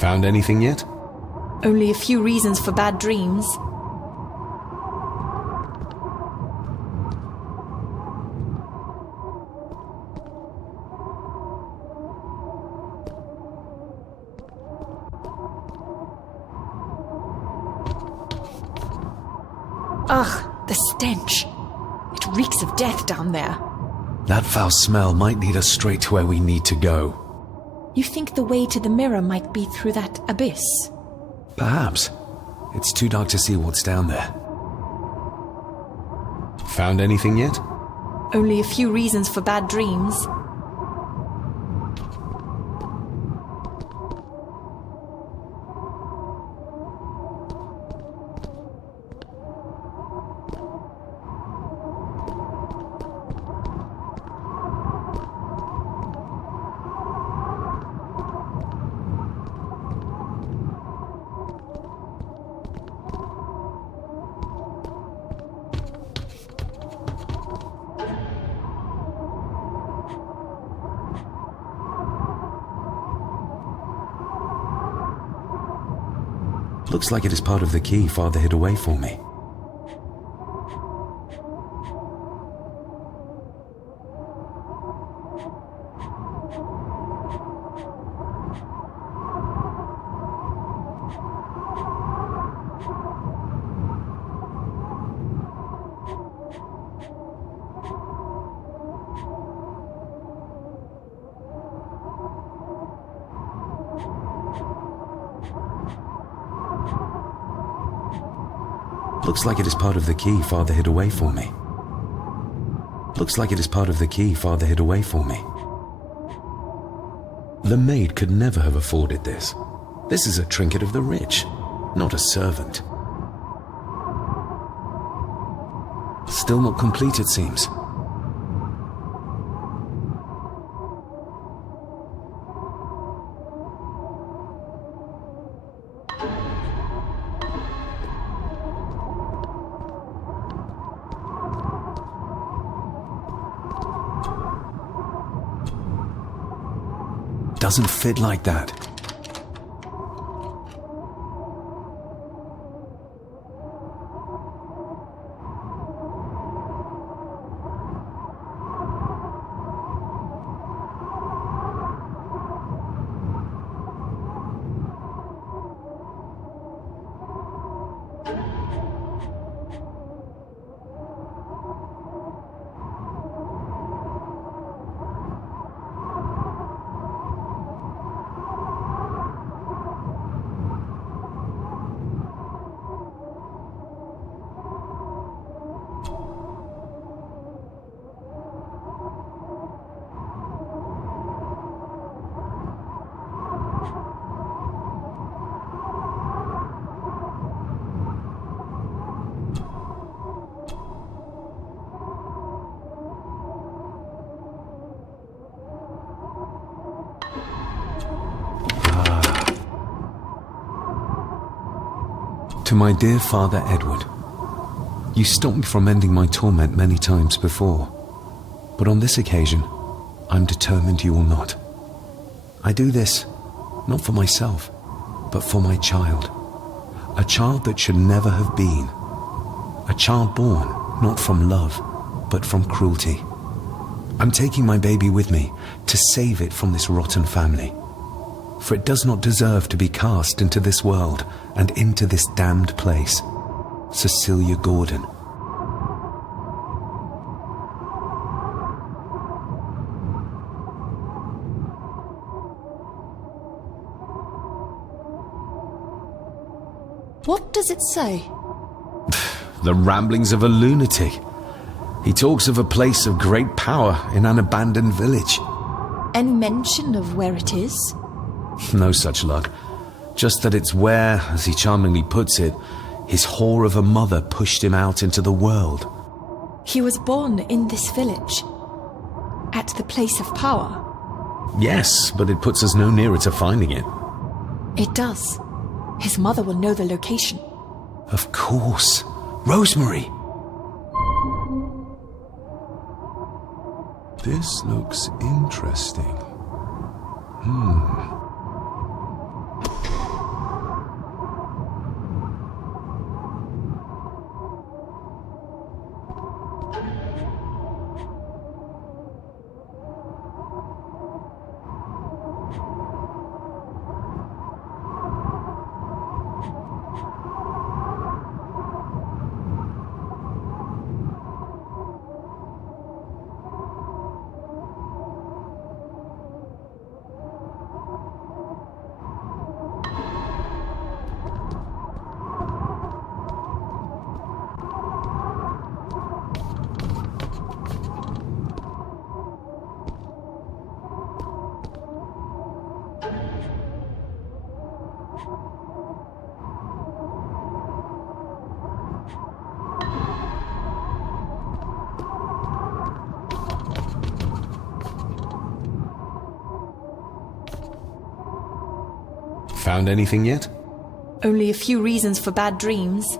Found anything yet? Only a few reasons for bad dreams. Ugh, the stench. It reeks of death down there. That foul smell might lead us straight to where we need to go. You think the way to the mirror might be through that abyss? Perhaps. It's too dark to see what's down there. Found anything yet? Only a few reasons for bad dreams. Looks like it is part of the key Father hid away for me. Looks like it is part of the key Father hid away for me. Looks like it is part of the key Father hid away for me. The maid could never have afforded this. This is a trinket of the rich, not a servant. Still not complete, it seems. Doesn't fit like that. To my dear Father Edward, you stopped me from ending my torment many times before, but on this occasion, I'm determined you will not. I do this, not for myself, but for my child. A child that should never have been. A child born, not from love, but from cruelty. I'm taking my baby with me to save it from this rotten family. For it does not deserve to be cast into this world and into this damned place. Cecilia Gordon. What does it say? The ramblings of a lunatic. He talks of a place of great power in an abandoned village. Any mention of where it is? No such luck. Just that it's where, as he charmingly puts it, his whore of a mother pushed him out into the world. He was born in this village, at the place of power. Yes, but it puts us no nearer to finding it. It does. His mother will know the location. Of course. Rosemary! This looks interesting. Found anything yet? Only a few reasons for bad dreams.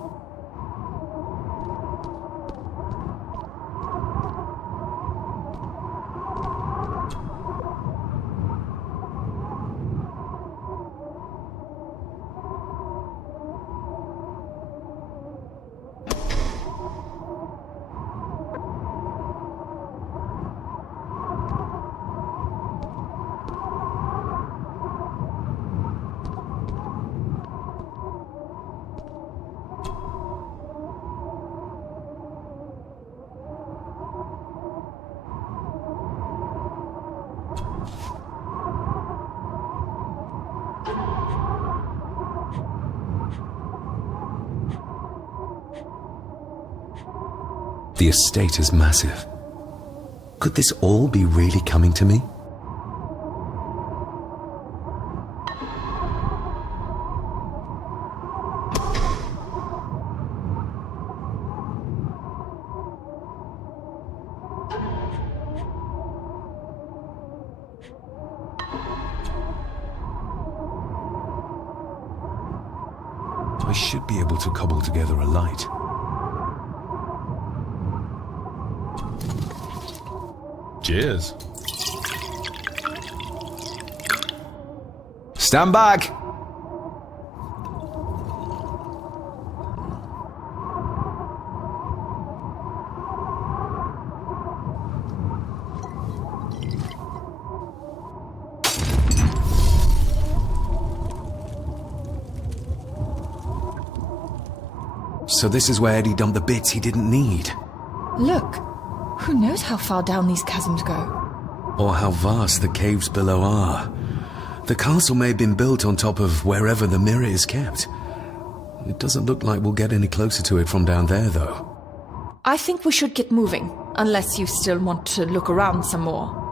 The estate is massive. Could this all be really coming to me? I should be able to cobble together a light. Cheers. Stand back! So this is where Eddie dumped the bits he didn't need. Look, who knows how far down these chasms go? Or how vast the caves below are. The castle may have been built on top of wherever the mirror is kept. It doesn't look like we'll get any closer to it from down there, though. I think we should get moving, unless you still want to look around some more.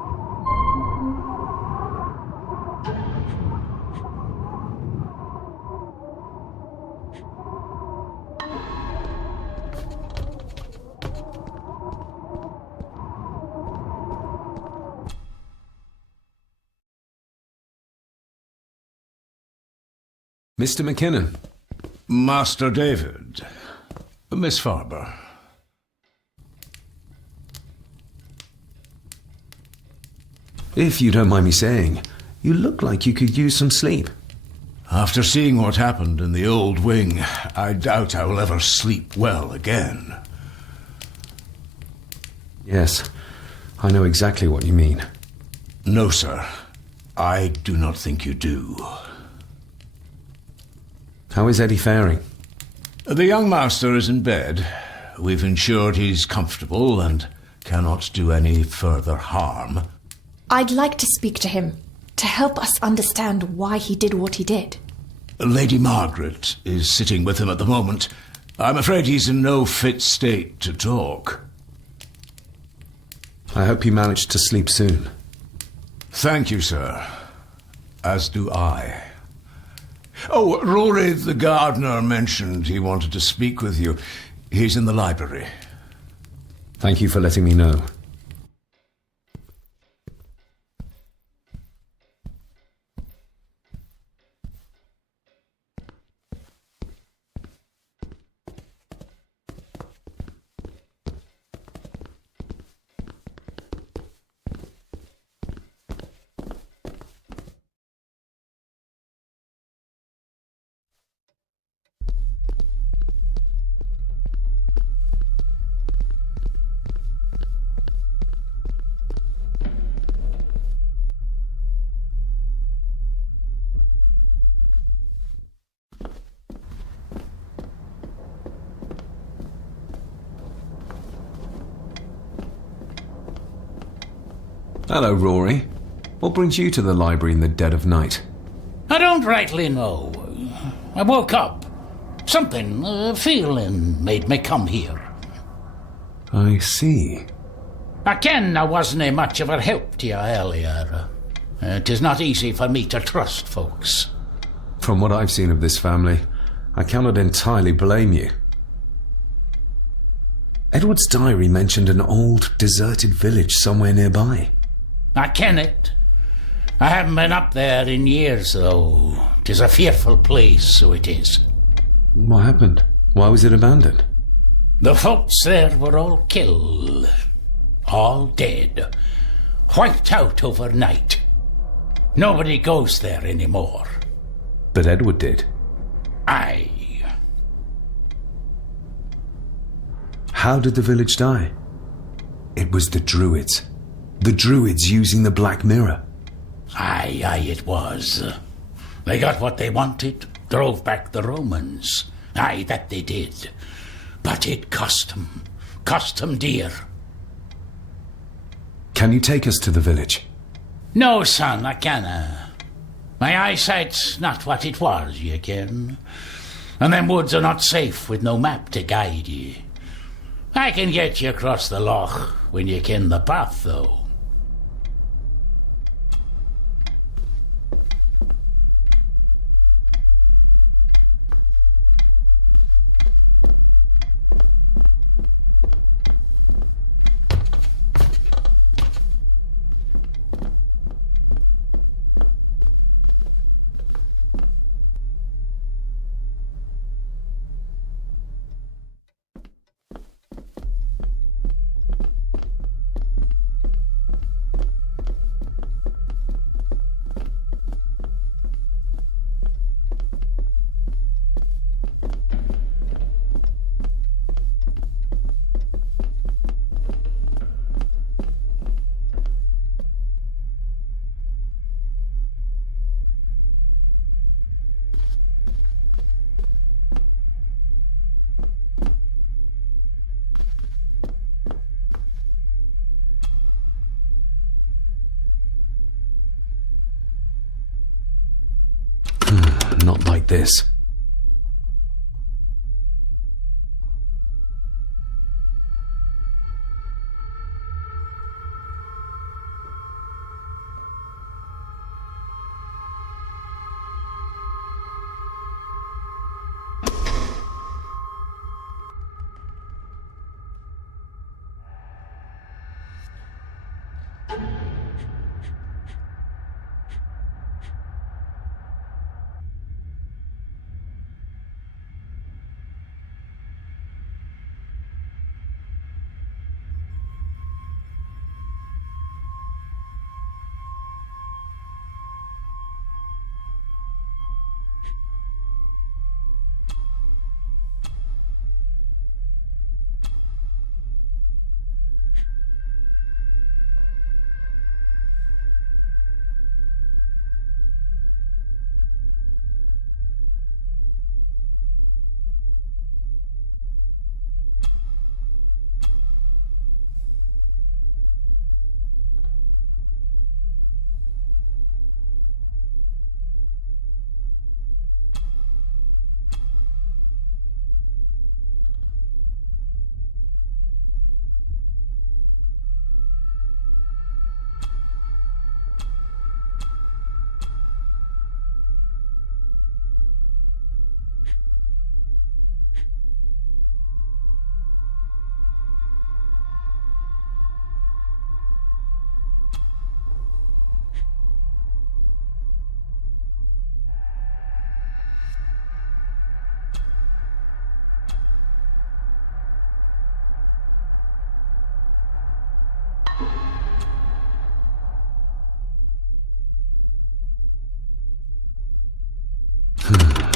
Mr. McKinnon. Master David. Miss Farber. If you don't mind me saying, you look like you could use some sleep. After seeing what happened in the old wing, I doubt I will ever sleep well again. Yes, I know exactly what you mean. No, sir. I do not think you do. How is Eddie faring? The young master is in bed. We've ensured he's comfortable and cannot do any further harm. I'd like to speak to him, to help us understand why he did what he did. Lady Margaret is sitting with him at the moment. I'm afraid he's in no fit state to talk. I hope you managed to sleep soon. Thank you, sir. As do I. Oh, Rory the gardener mentioned he wanted to speak with you. He's in the library. Thank you for letting me know. Hello, Rory. What brings you to the library in the dead of night? I don't rightly know. I woke up. Something, a feeling, made me come here. I see. I ken I wasn't much of a help to you earlier. It is not easy for me to trust folks. From what I've seen of this family, I cannot entirely blame you. Edward's diary mentioned an old, deserted village somewhere nearby. I ken it. I haven't been up there in years, though. 'Tis a fearful place, so it is. What happened? Why was it abandoned? The folks there were all killed. All dead. Wiped out overnight. Nobody goes there anymore. But Edward did. Aye. How did the village die? It was the Druids. The Druids using the Black Mirror. Aye, it was. They got what they wanted, drove back the Romans. Aye, that they did. But it cost them dear. Can you take us to the village? No, son, I canna. My eyesight's not what it was, you ken. And them woods are not safe with no map to guide ye. I can get you across the loch when you ken the path, though. Not like this.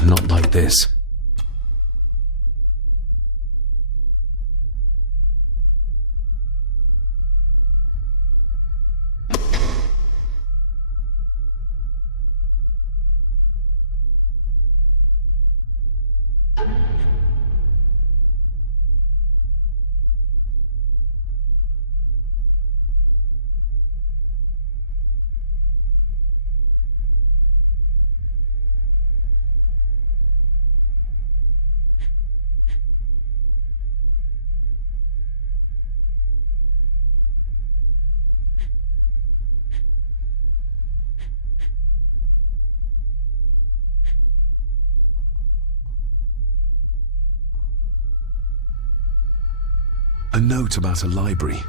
Not like this. A note about a library,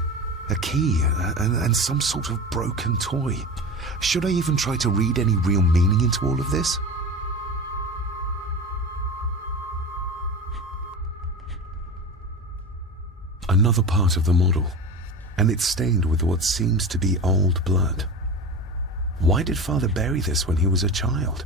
a key, and some sort of broken toy. Should I even try to read any real meaning into all of this? Another part of the model, and it's stained with what seems to be old blood. Why did Father bury this when he was a child?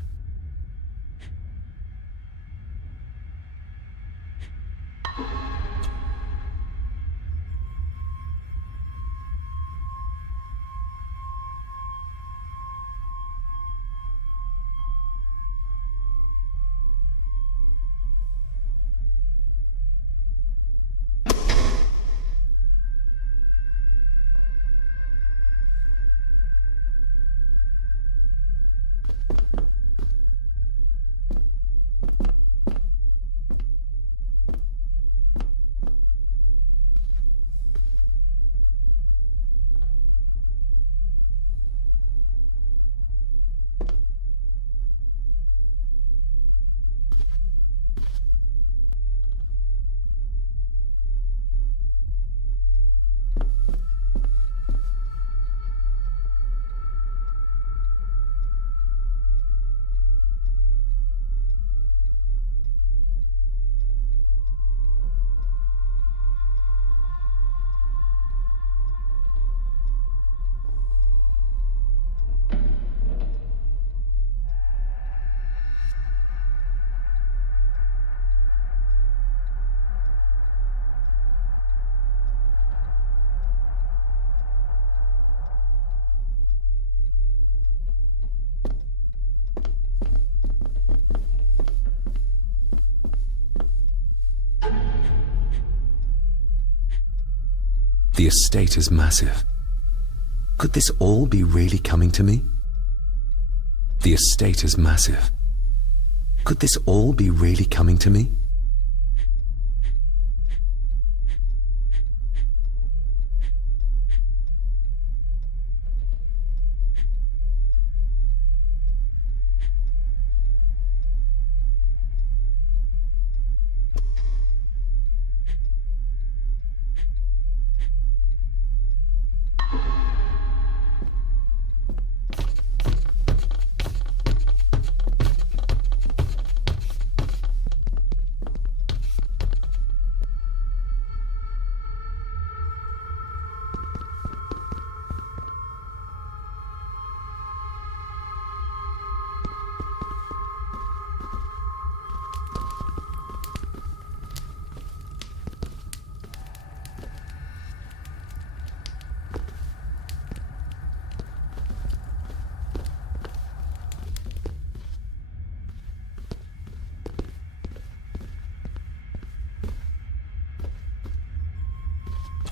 The estate is massive. Could this all be really coming to me? The estate is massive. Could this all be really coming to me?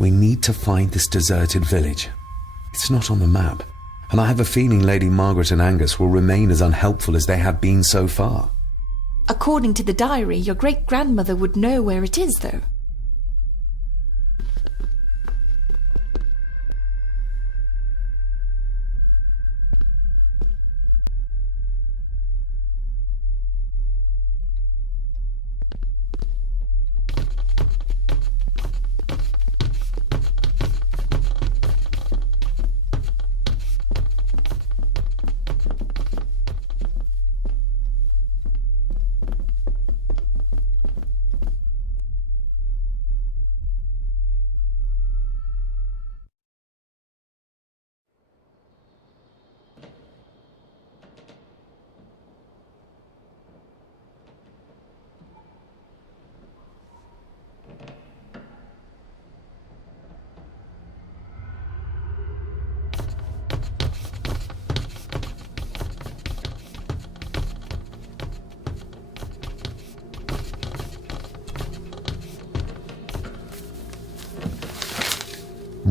We need to find this deserted village. It's not on the map, and I have a feeling Lady Margaret and Angus will remain as unhelpful as they have been so far. According to the diary, your great-grandmother would know where it is, though.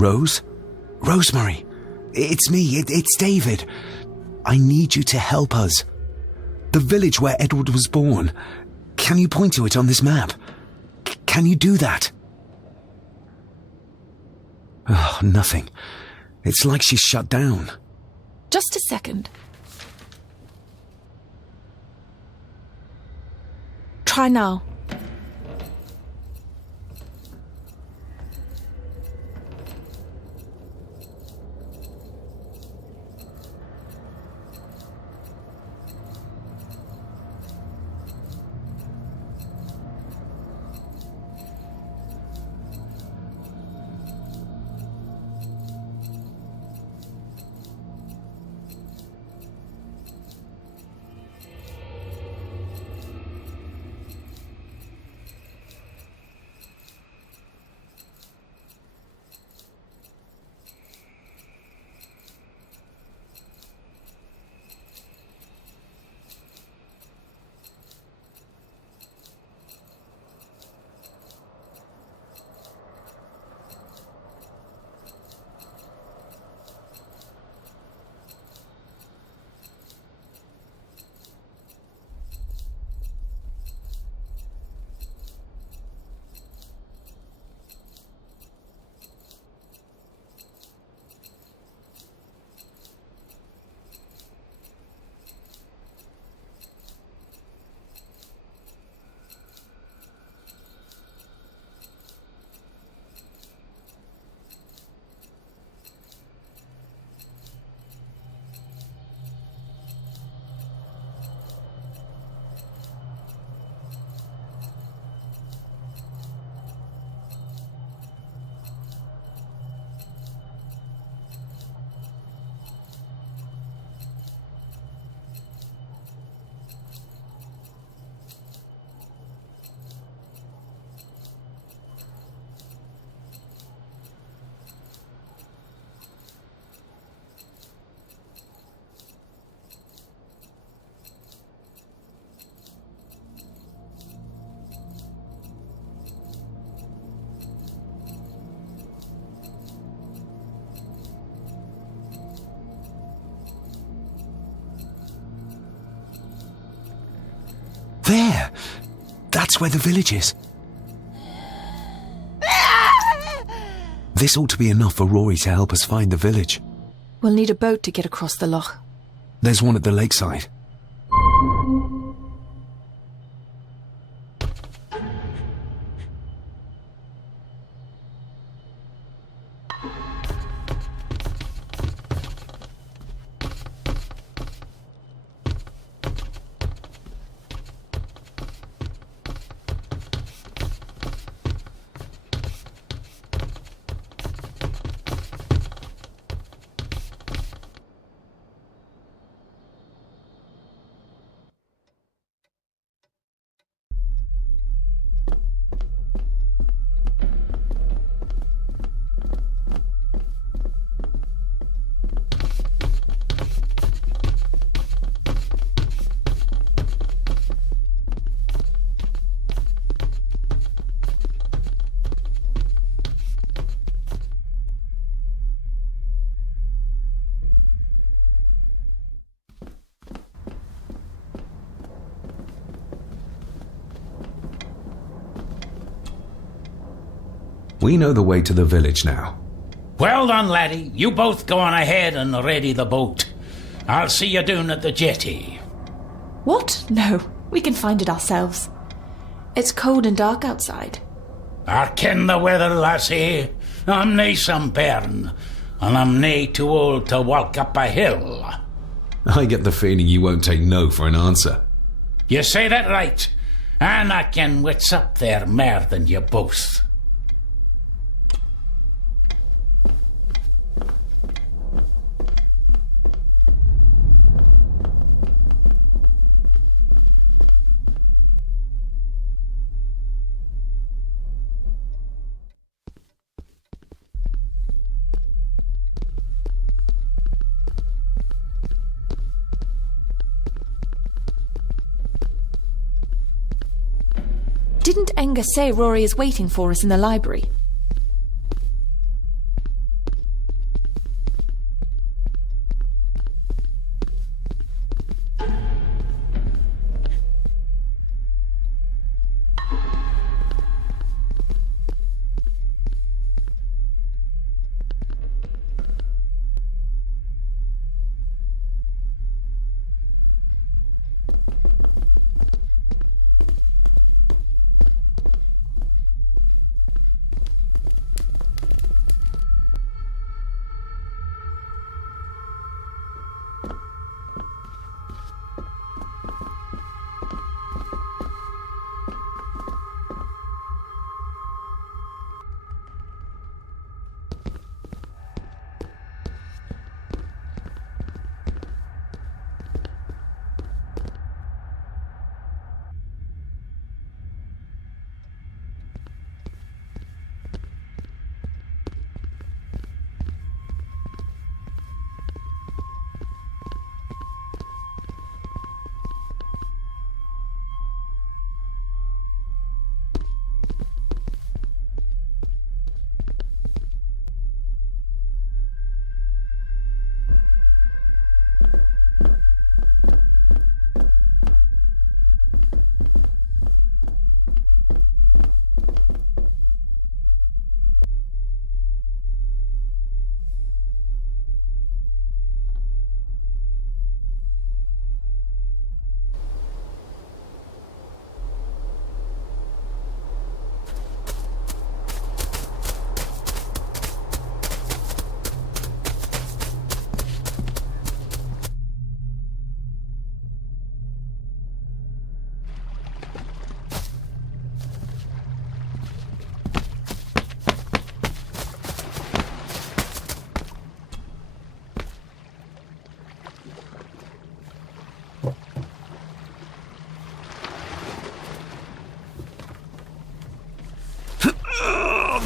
Rose? Rosemary! It's me, it's David. I need you to help us. The village where Edward was born. Can you point to it on this map? Can you do that? Oh, nothing. It's like she's shut down. Just a second. Try now. There! That's where the village is. This ought to be enough for Rory to help us find the village. We'll need a boat to get across the loch. There's one at the lakeside. We know the way to the village now. Well done, laddie. You both go on ahead and ready the boat. I'll see you down at the jetty. What? No, we can find it ourselves. It's cold and dark outside. I ken the weather, lassie. I'm nae some bairn, and I'm nae too old to walk up a hill. I get the feeling you won't take no for an answer. You say that right, and I ken what's up there mair than you both. Didn't Enga say Rory is waiting for us in the library?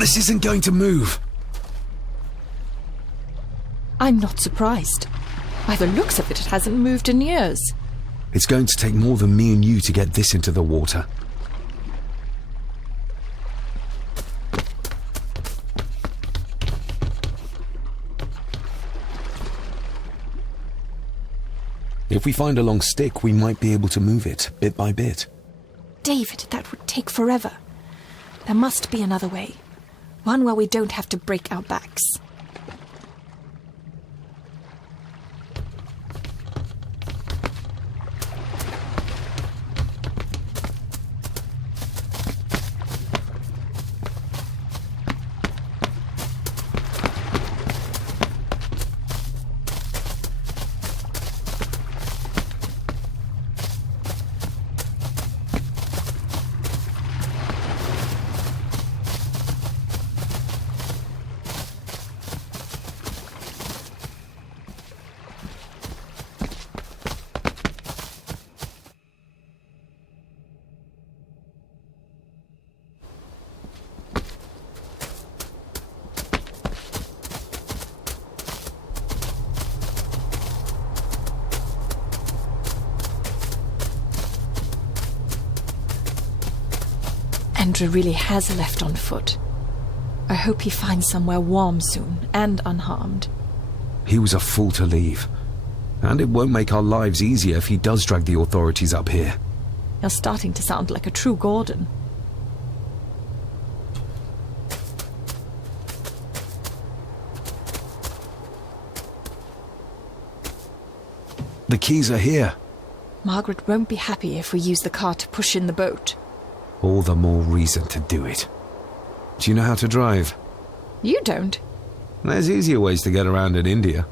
this isn't going to move. I'm not surprised. By the looks of it, it hasn't moved in years. It's going to take more than me and you to get this into the water. If we find a long stick, we might be able to move it, bit by bit. David, that would take forever. There must be another way. One where we don't have to break our backs. Andrew really has left on foot. I hope he finds somewhere warm soon, and unharmed. He was a fool to leave. And it won't make our lives easier if he does drag the authorities up here. You're starting to sound like a true Gordon. The keys are here. Margaret won't be happy if we use the car to push in the boat. All the more reason to do it. Do you know how to drive? You don't. There's easier ways to get around in India.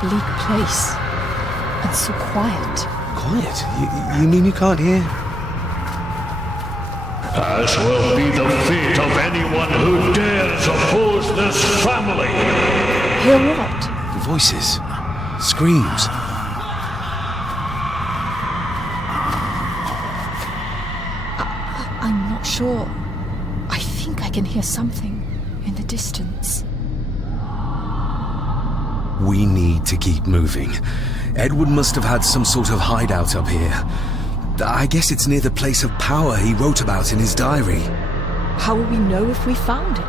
Bleak place. And so quiet. Quiet? You mean you can't hear? As will be the fate of anyone who dares oppose this family. Hear what? Voices. Screams. I'm not sure. I think I can hear something in the distance. We need to keep moving. Edward must have had some sort of hideout up here. I guess it's near the place of power he wrote about in his diary. How will we know if we found it?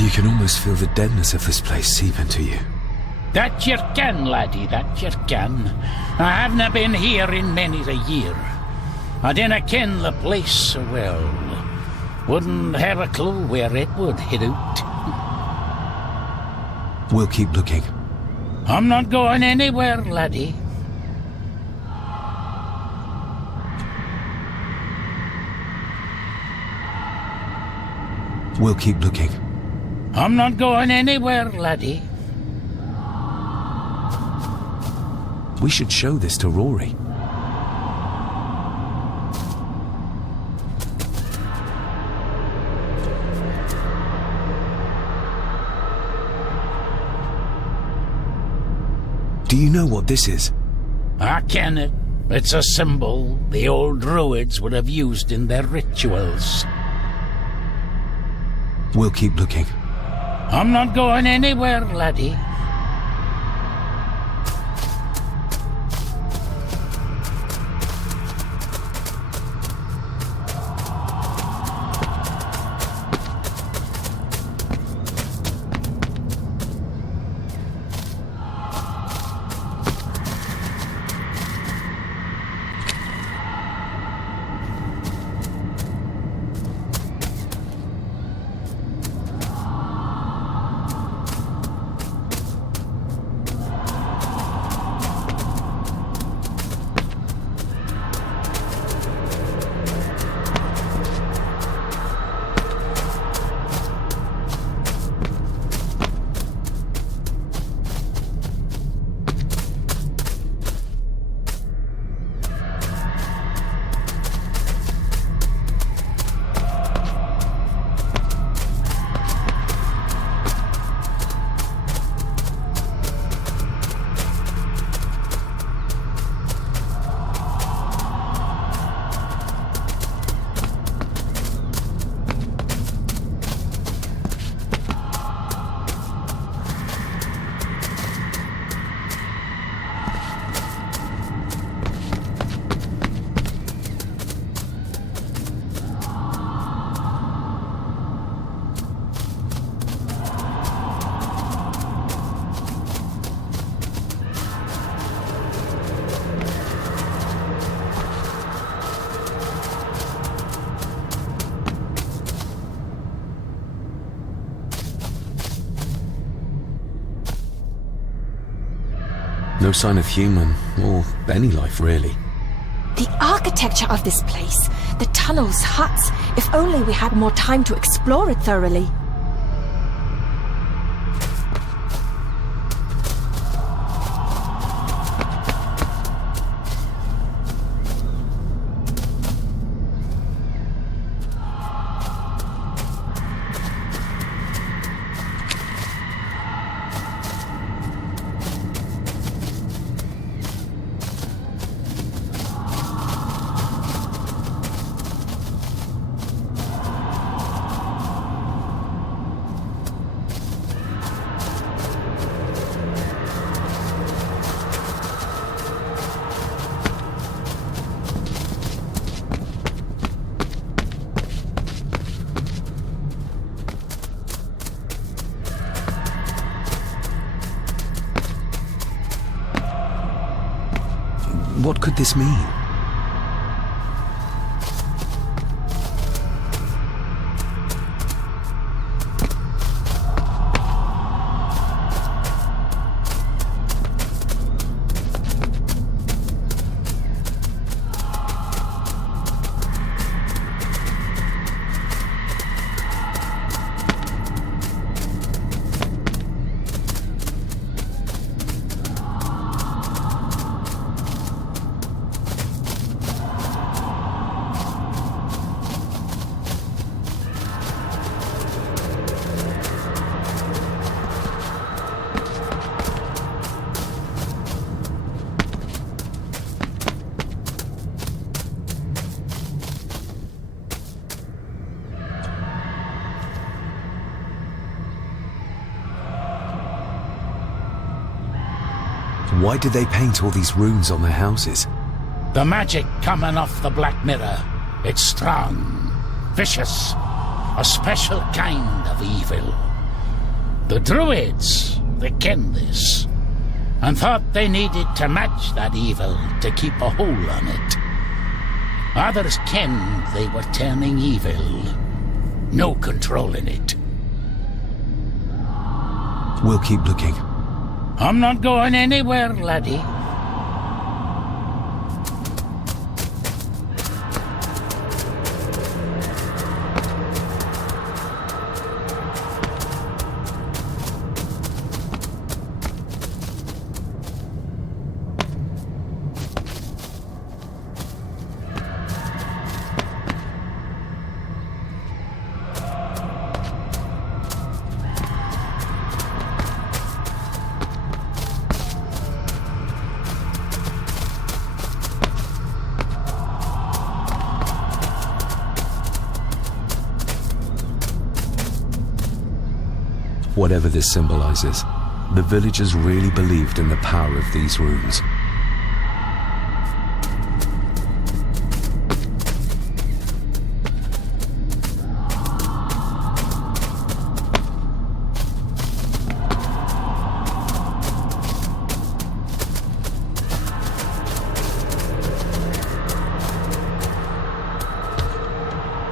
You can almost feel the deadness of this place seep into you. That you can, laddie, that you can. I havena been here in many a year. I dinna ken the place so well. Wouldn't have a clue where it would hit out. We'll keep looking. I'm not going anywhere, laddie. We'll keep looking. I'm not going anywhere, laddie. We should show this to Rory. Do you know what this is? I ken it. It's a symbol the old druids would have used in their rituals. We'll keep looking. I'm not going anywhere, laddie. No sign of human, or any life really. The architecture of this place, the tunnels, huts, if only we had more time to explore it thoroughly. What could this mean? Why did they paint all these runes on their houses? The magic coming off the Black Mirror. It's strong, vicious, a special kind of evil. The Druids, they ken this, and thought they needed to match that evil to keep a hold on it. Others kenned they were turning evil. No controlling it. We'll keep looking. I'm not going anywhere, laddie. Whatever this symbolizes, the villagers really believed in the power of these runes.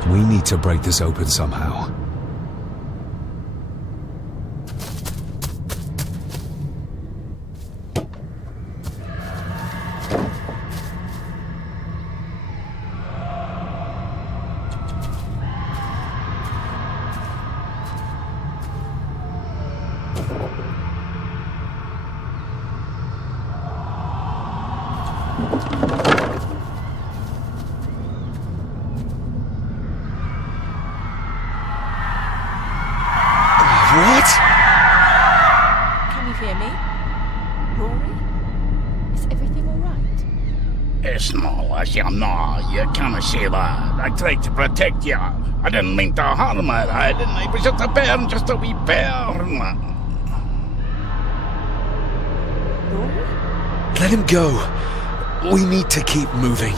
We need to break this open somehow. You can't say that. I tried to protect you. I didn't mean to harm her. I didn't. It was just a bairn, just a wee bairn. Let him go. We need to keep moving.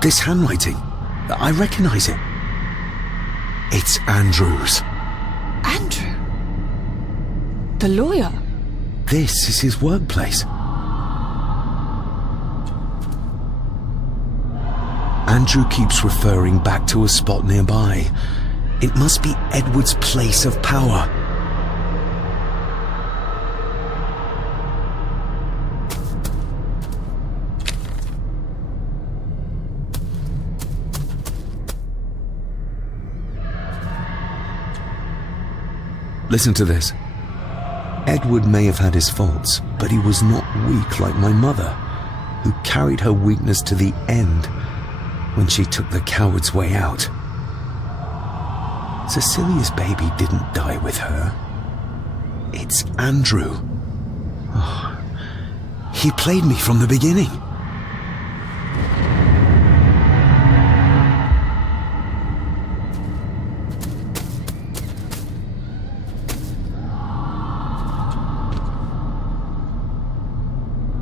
This handwriting, I recognize it. It's Andrew's. Andrew? The lawyer? This is his workplace. Andrew keeps referring back to a spot nearby. It must be Edward's place of power. Listen to this. Edward may have had his faults, but he was not weak like my mother, who carried her weakness to the end when she took the coward's way out. Cecilia's baby didn't die with her. It's Andrew. Oh, he played me from the beginning.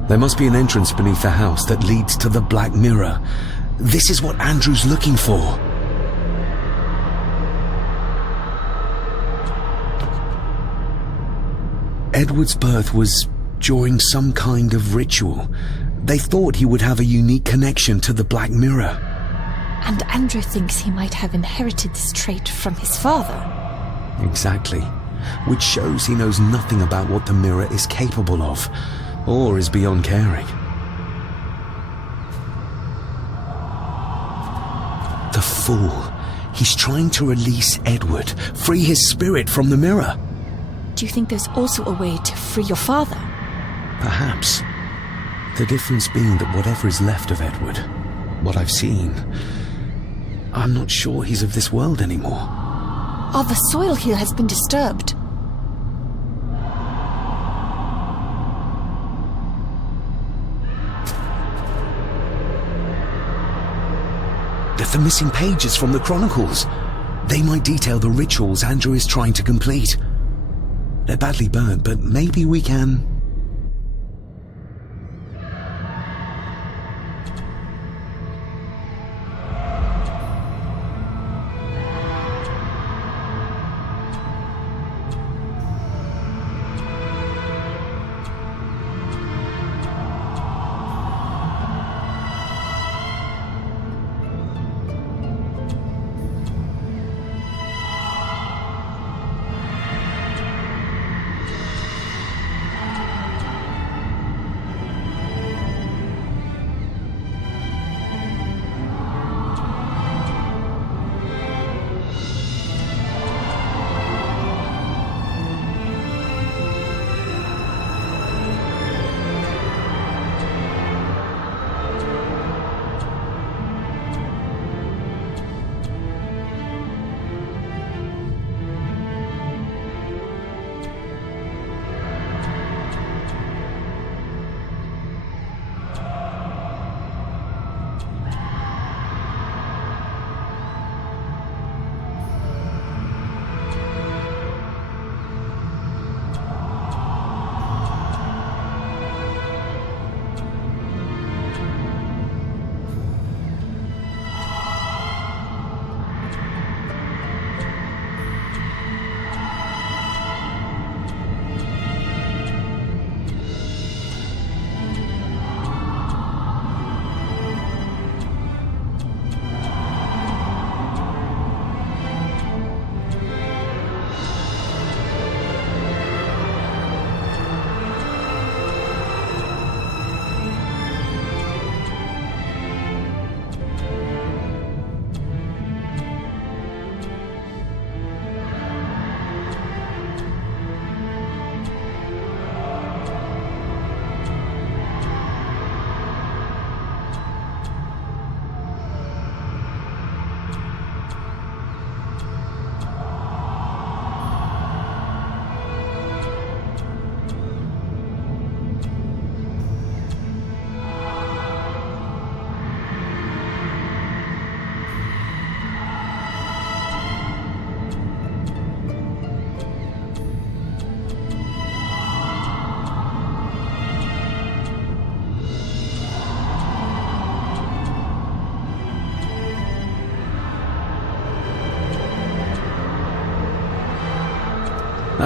There must be an entrance beneath the house that leads to the Black Mirror. This is what Andrew's looking for. Edward's birth was during some kind of ritual. They thought he would have a unique connection to the Black Mirror. And Andrew thinks he might have inherited this trait from his father. Exactly. Which shows he knows nothing about what the mirror is capable of, or is beyond caring. The fool. He's trying to release Edward, free his spirit from the mirror. Do you think there's also a way to free your father? Perhaps. The difference being that whatever is left of Edward, what I've seen, I'm not sure he's of this world anymore. Oh, the soil here has been disturbed. The missing pages from the Chronicles. They might detail the rituals Andrew is trying to complete. They're badly burnt, but maybe we can...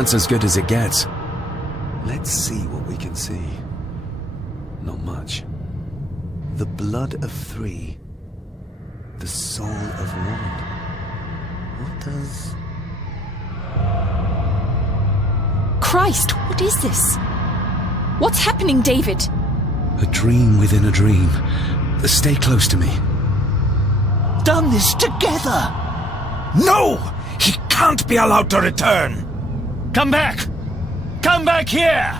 That's as good as it gets. Let's see what we can see. Not much. The blood of 3. The soul of 1. What does... Christ, what is this? What's happening, David? A dream within a dream. Stay close to me. Done this together! No! He can't be allowed to return! Come back! Come back here!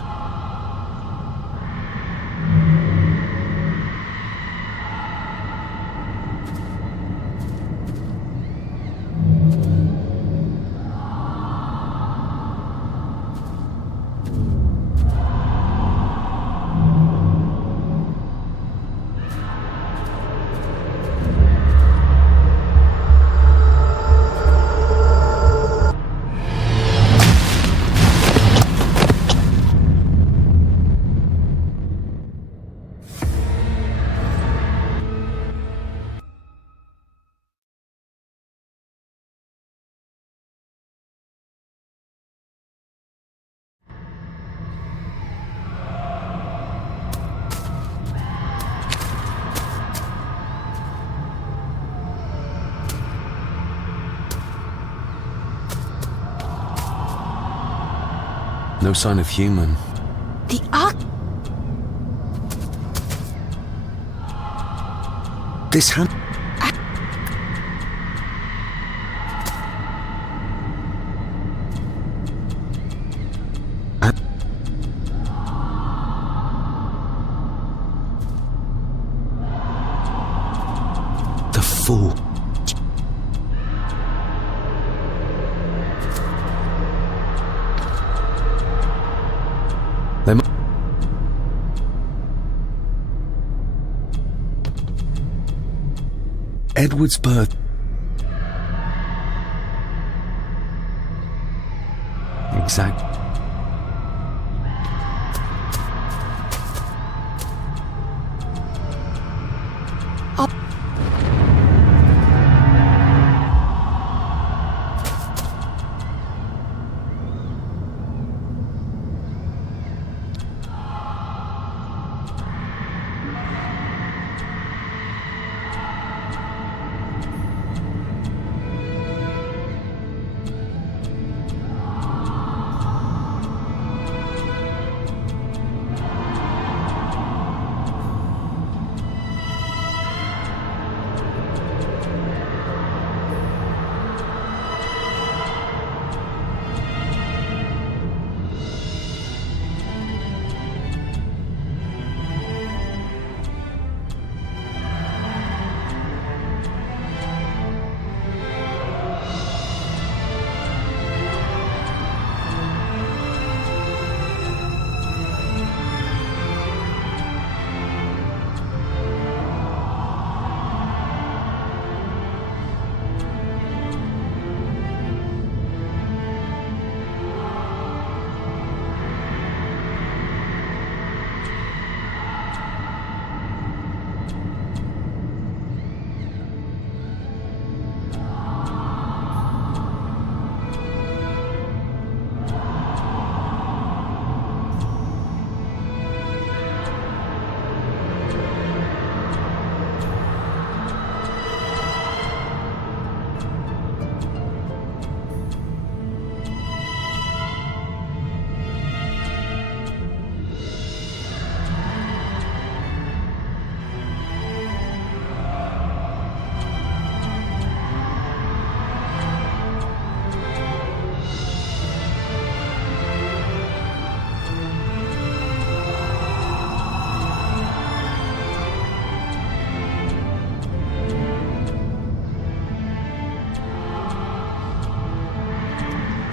No sign of human. The Ark... This hand... The fool. Edward's birth. Exact.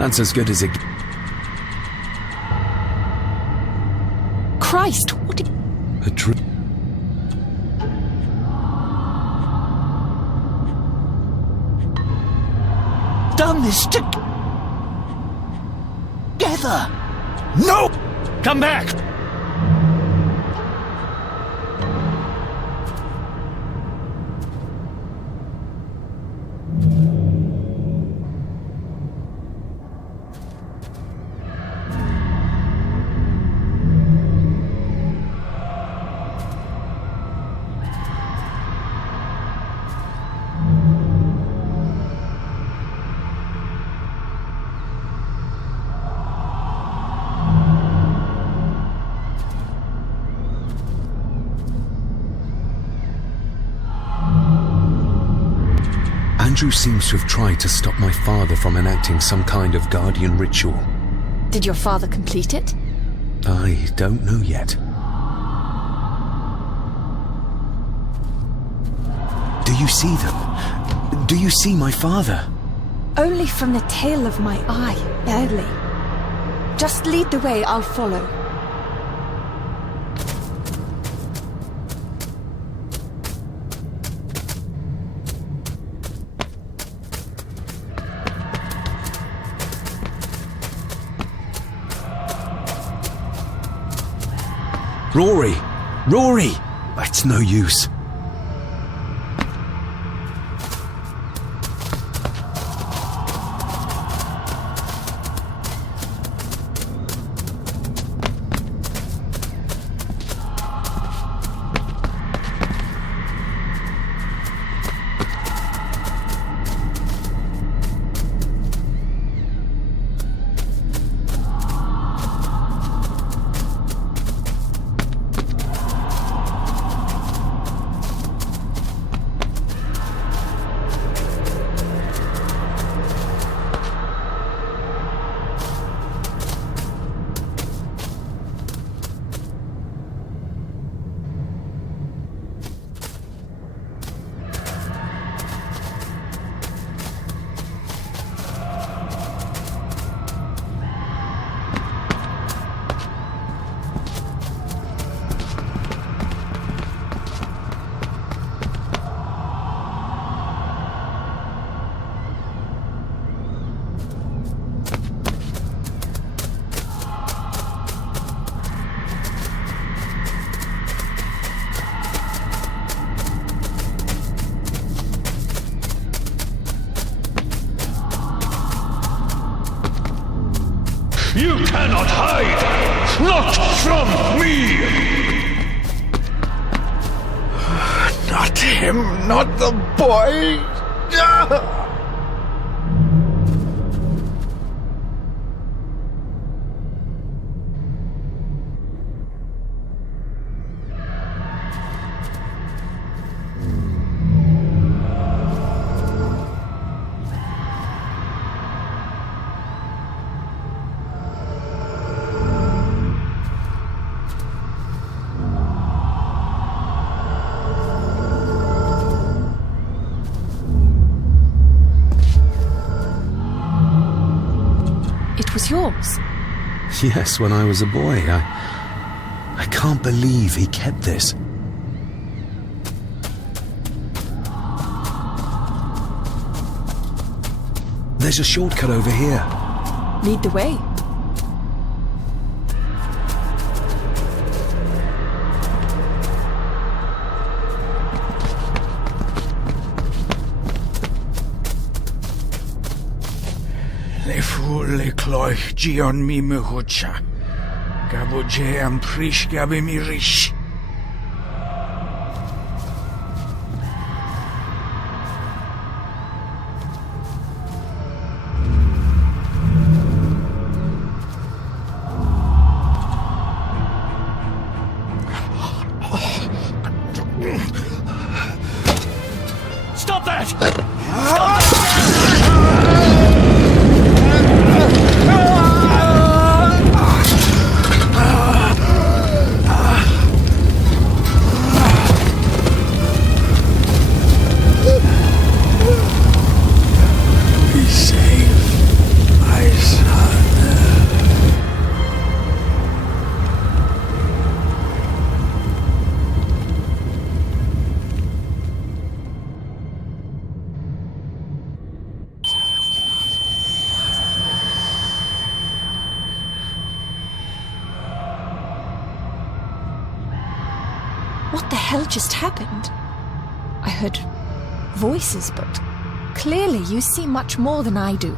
That's as good as it... Christ, what... A dream... Done this together! No! Come back! Andrew seems to have tried to stop my father from enacting some kind of guardian ritual. Did your father complete it? I don't know yet. Do you see them? Do you see my father? Only from the tail of my eye, barely. Just lead the way, I'll follow. Rory! Rory! It's no use. You cannot hide! Not from me! Not him, not the boy! Yours? Yes, when I was a boy. I can't believe he kept this. There's a shortcut over here. Lead the way. Le cloich gion mi mehucha. Gabo je am prish gabe mi rish. Stop that! What the hell just happened? I heard voices, but clearly you see much more than I do.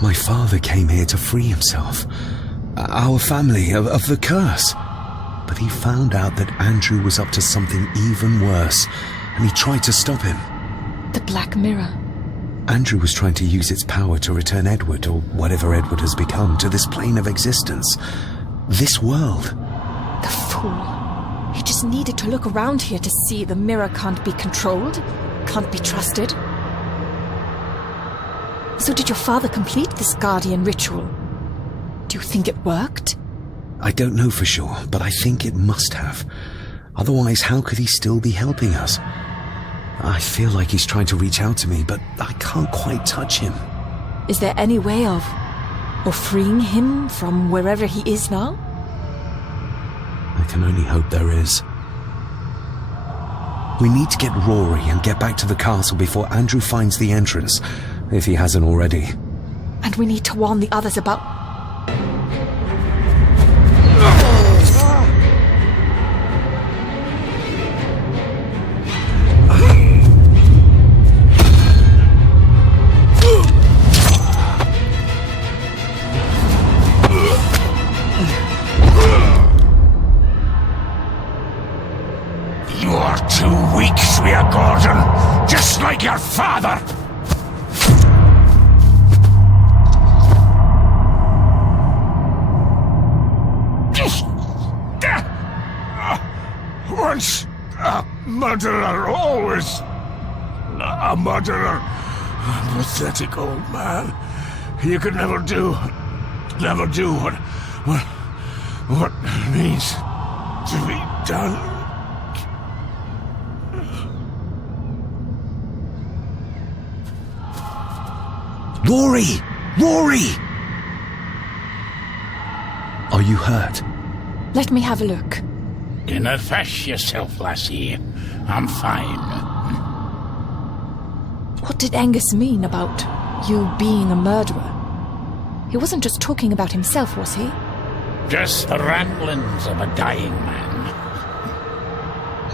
My father came here to free himself, our family, of the curse. But he found out that Andrew was up to something even worse, and he tried to stop him. The Black Mirror. Andrew was trying to use its power to return Edward, or whatever Edward has become, to this plane of existence. This world. The fool. You just needed to look around here to see the mirror can't be controlled, can't be trusted. So did your father complete this guardian ritual? Do you think it worked? I don't know for sure, but I think it must have. Otherwise, how could he still be helping us? I feel like he's trying to reach out to me, but I can't quite touch him. Is there any way of freeing him from wherever he is now? I can only hope there is. We need to get Rory and get back to the castle before Andrew finds the entrance, if he hasn't already. And we need to warn the others about... You're too weak, Swear Gordon, just like your father. Once a murderer, always a murderer. A pathetic old man. You could never do what needs to be done. Rory! Rory! Are you hurt? Let me have a look. Dinna fash yourself, lassie. I'm fine. What did Angus mean about you being a murderer? He wasn't just talking about himself, was he? Just the ramblings of a dying man.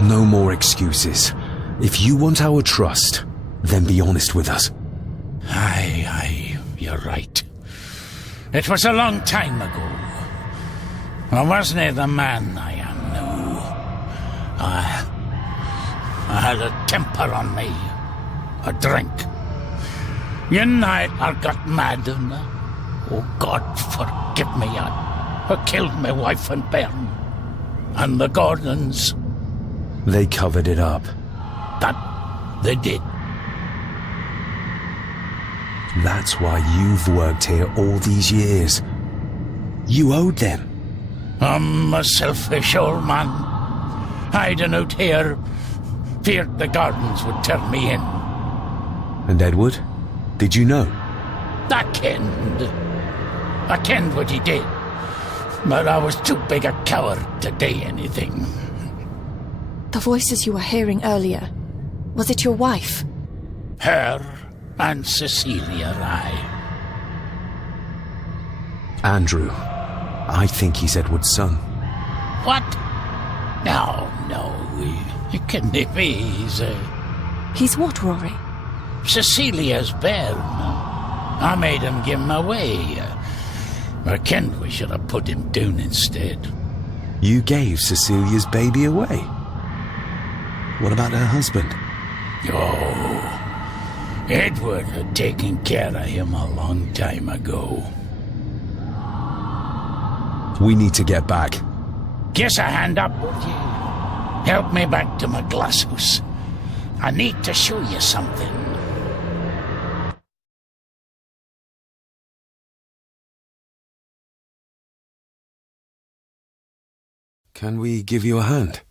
No more excuses. If you want our trust, then be honest with us. Aye, you're right. It was a long time ago. I wasn't the man I am now. I had a temper on me. A drink. One night I got mad and, oh God forgive me, I killed my wife and bairn. And the Gordons. They covered it up. That they did. That's why you've worked here all these years. You owed them. I'm a selfish old man. Hiding out here, feared the Gordons would turn me in. And Edward? Did you know? I kenned what he did. But I was too big a coward to do anything. The voices you were hearing earlier, was it your wife? Her and Cecilia, aye. Andrew. I think he's Edward's son. What? No, he couldn't be. He's what, Rory? Cecilia's bairn. I made him give him away. I kenned we should have put him down instead. You gave Cecilia's baby away? What about her husband? Oh, Edward had taken care of him a long time ago. We need to get back. Give a hand up, would you? Help me back to my glasshouse. I need to show you something. Can we give you a hand?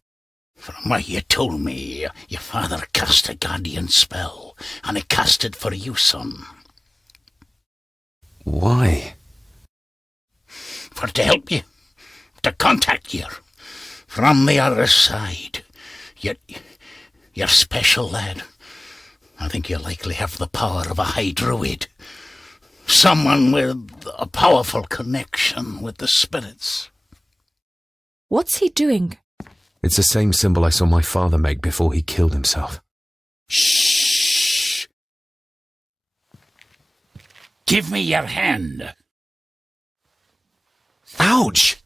From what you told me, your father cast a guardian spell, and he cast it for you, son. Why? For to help you, to contact you from the other side. You're special, lad. I think you likely have the power of a high druid. Someone with a powerful connection with the spirits. What's he doing? It's the same symbol I saw my father make before he killed himself. Shh! Give me your hand. Ouch!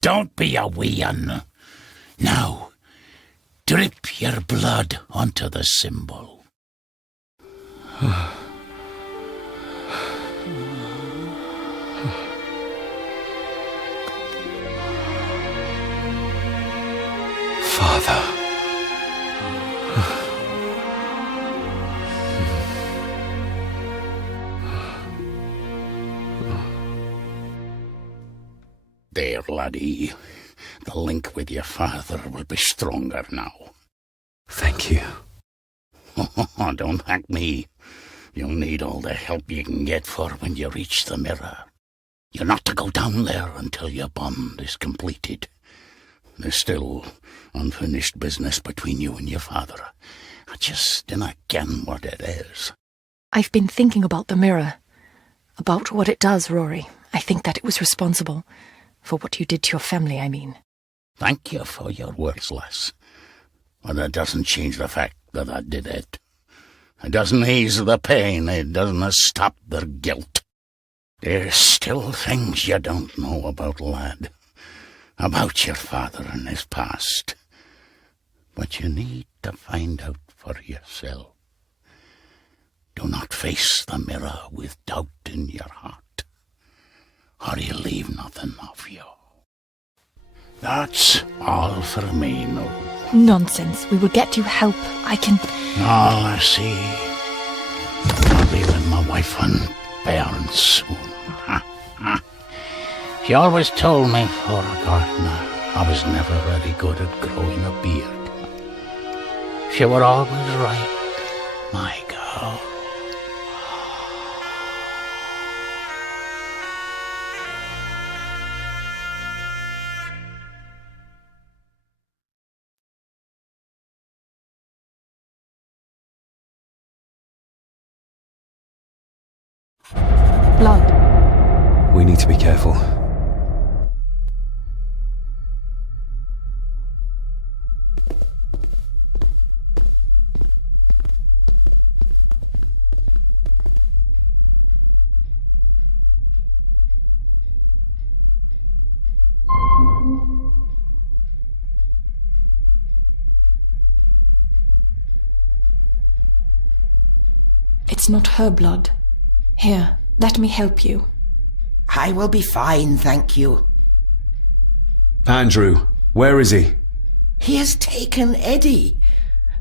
Don't be a wee un. Now, drip your blood onto the symbol. Father. There, laddie. The link with your father will be stronger now. Thank you. Oh, don't thank me. You'll need all the help you can get for when you reach the mirror. You're not to go down there until your bond is completed. There's still unfinished business between you and your father. I just dinna ken what it is. I've been thinking about the mirror. About what it does, Rory. I think that it was responsible. For what you did to your family, I mean. Thank you for your words, lass. But it doesn't change the fact that I did it. It doesn't ease the pain. It doesn't stop their guilt. There's still things you don't know about, lad. About your father and his past. But you need to find out for yourself. Do not face the mirror with doubt in your heart, or you'll leave nothing of you. That's all for me, no. Nonsense. We will get you help. I can... All I see. I'll be with my wife and parents soon. She always told me for a gardener I was never very good at growing a beard. She were always right, my girl. Blood. We need to be careful. It's not her blood. Here, let me help you. I will be fine, thank you. Andrew, where is he? He has taken Eddie.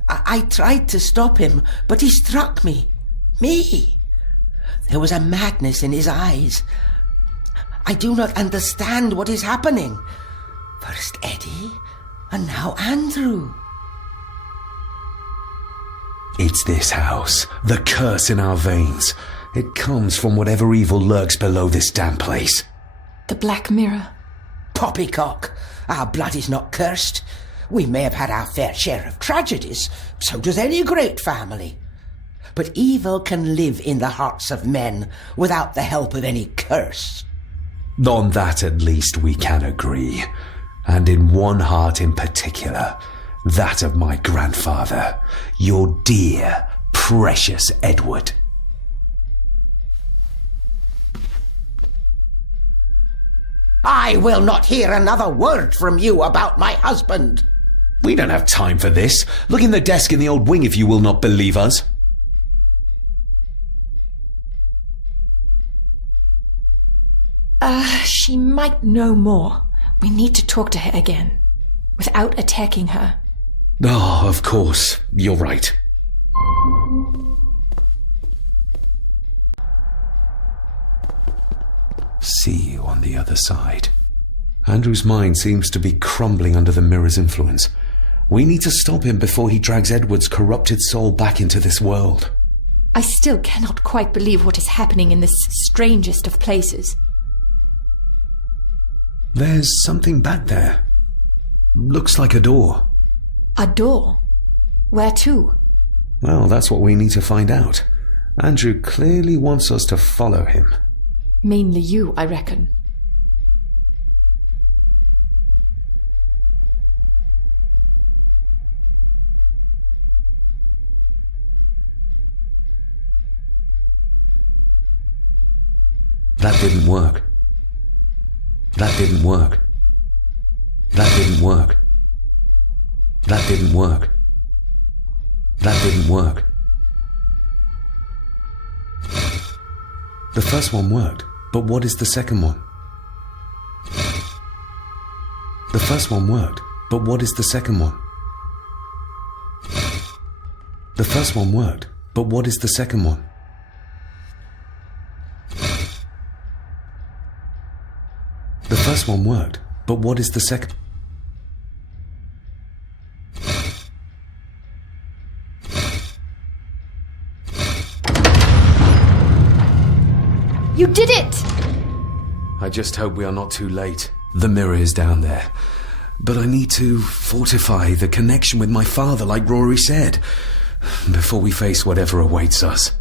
I tried to stop him, but he struck me. Me. There was a madness in his eyes. I do not understand what is happening. First Eddie, and now Andrew. It's this house, the curse in our veins. It comes from whatever evil lurks below this damn place. The Black Mirror. Poppycock. Our blood is not cursed. We may have had our fair share of tragedies. So does any great family. But evil can live in the hearts of men without the help of any curse. On that at least we can agree. And in one heart in particular, that of my grandfather, your dear, precious Edward. I will not hear another word from you about my husband. We don't have time for this. Look in the desk in the old wing if you will not believe us. She might know more. We need to talk to her again, without attacking her. Oh, of course. You're right. See you on the other side. Andrew's mind seems to be crumbling under the mirror's influence. We need to stop him before he drags Edward's corrupted soul back into this world. I still cannot quite believe what is happening in this strangest of places. There's something back there. Looks like a door. A door? Where to? Well, that's what we need to find out. Andrew clearly wants us to follow him. Mainly you, I reckon. That didn't work. That didn't work. That didn't work. That didn't work. That didn't work. The first one worked, but what is the second one? The first one worked, but what is the second one? The first one worked, but what is the second one? The first one worked, but what is the second? You did it! I just hope we are not too late. The mirror is down there. But I need to fortify the connection with my father, like Rory said, before we face whatever awaits us.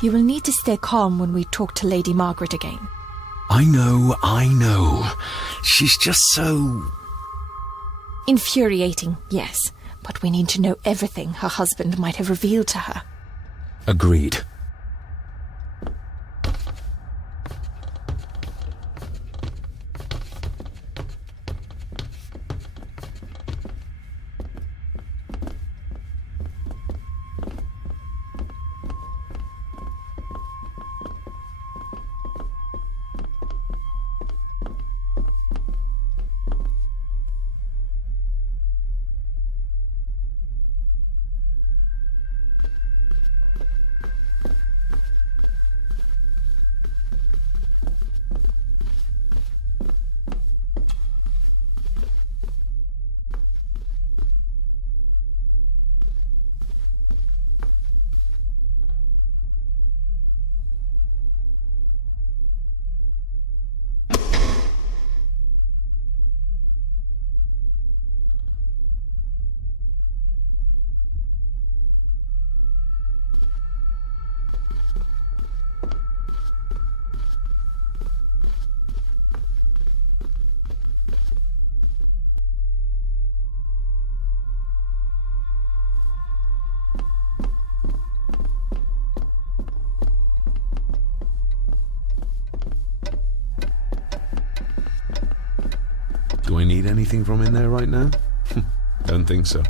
You will need to stay calm when we talk to Lady Margaret again. I know. She's just so... Infuriating, yes. But we need to know everything her husband might have revealed to her. Agreed. Do I need anything from in there right now? Don't think so.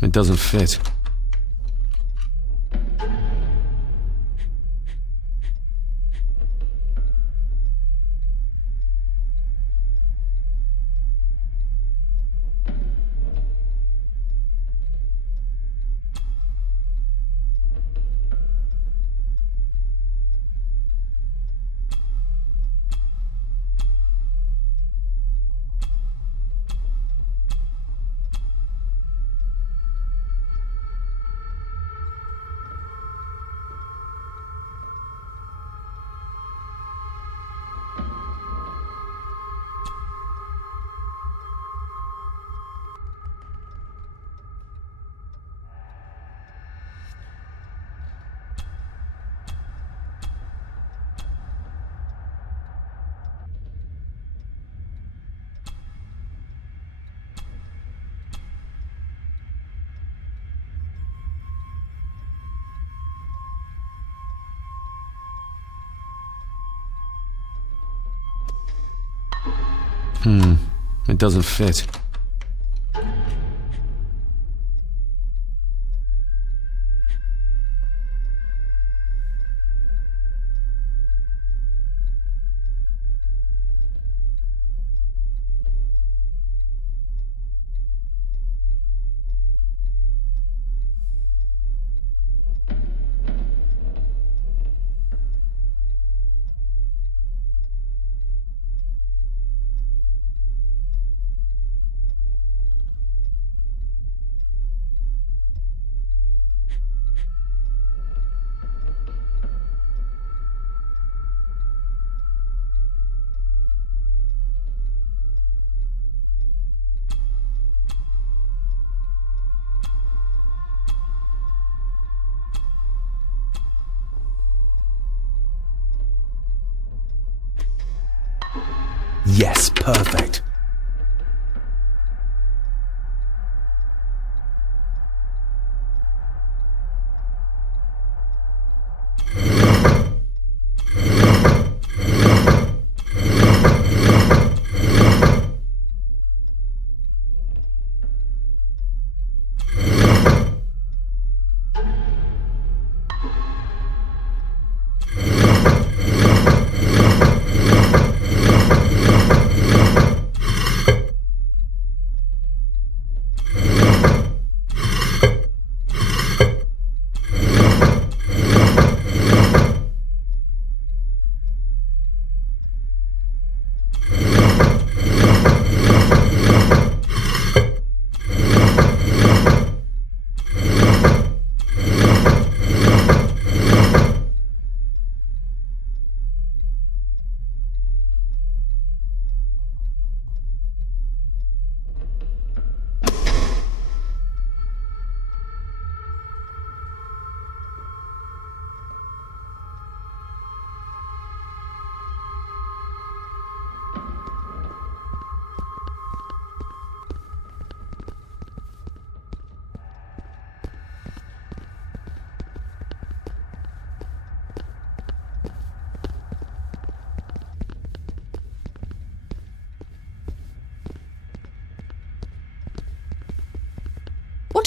It doesn't fit. It doesn't fit. Yes, perfect.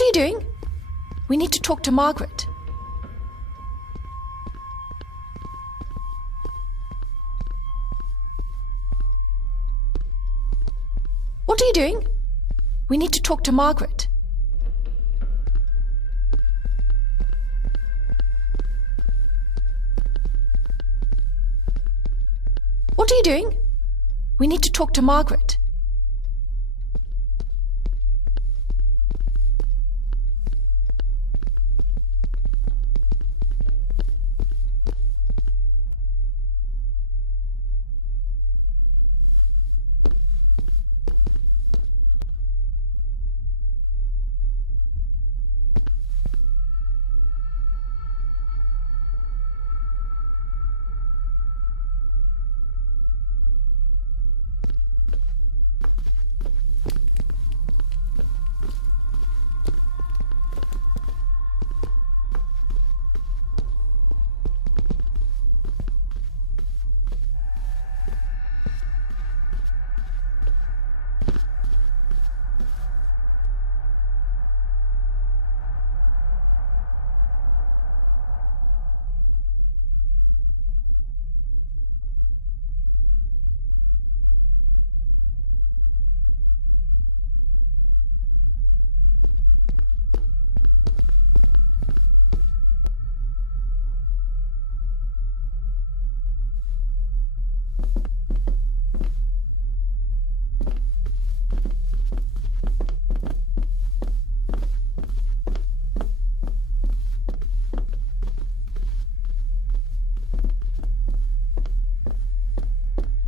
What are you doing? We need to talk to Margaret. What are you doing? We need to talk to Margaret. What are you doing? We need to talk to Margaret.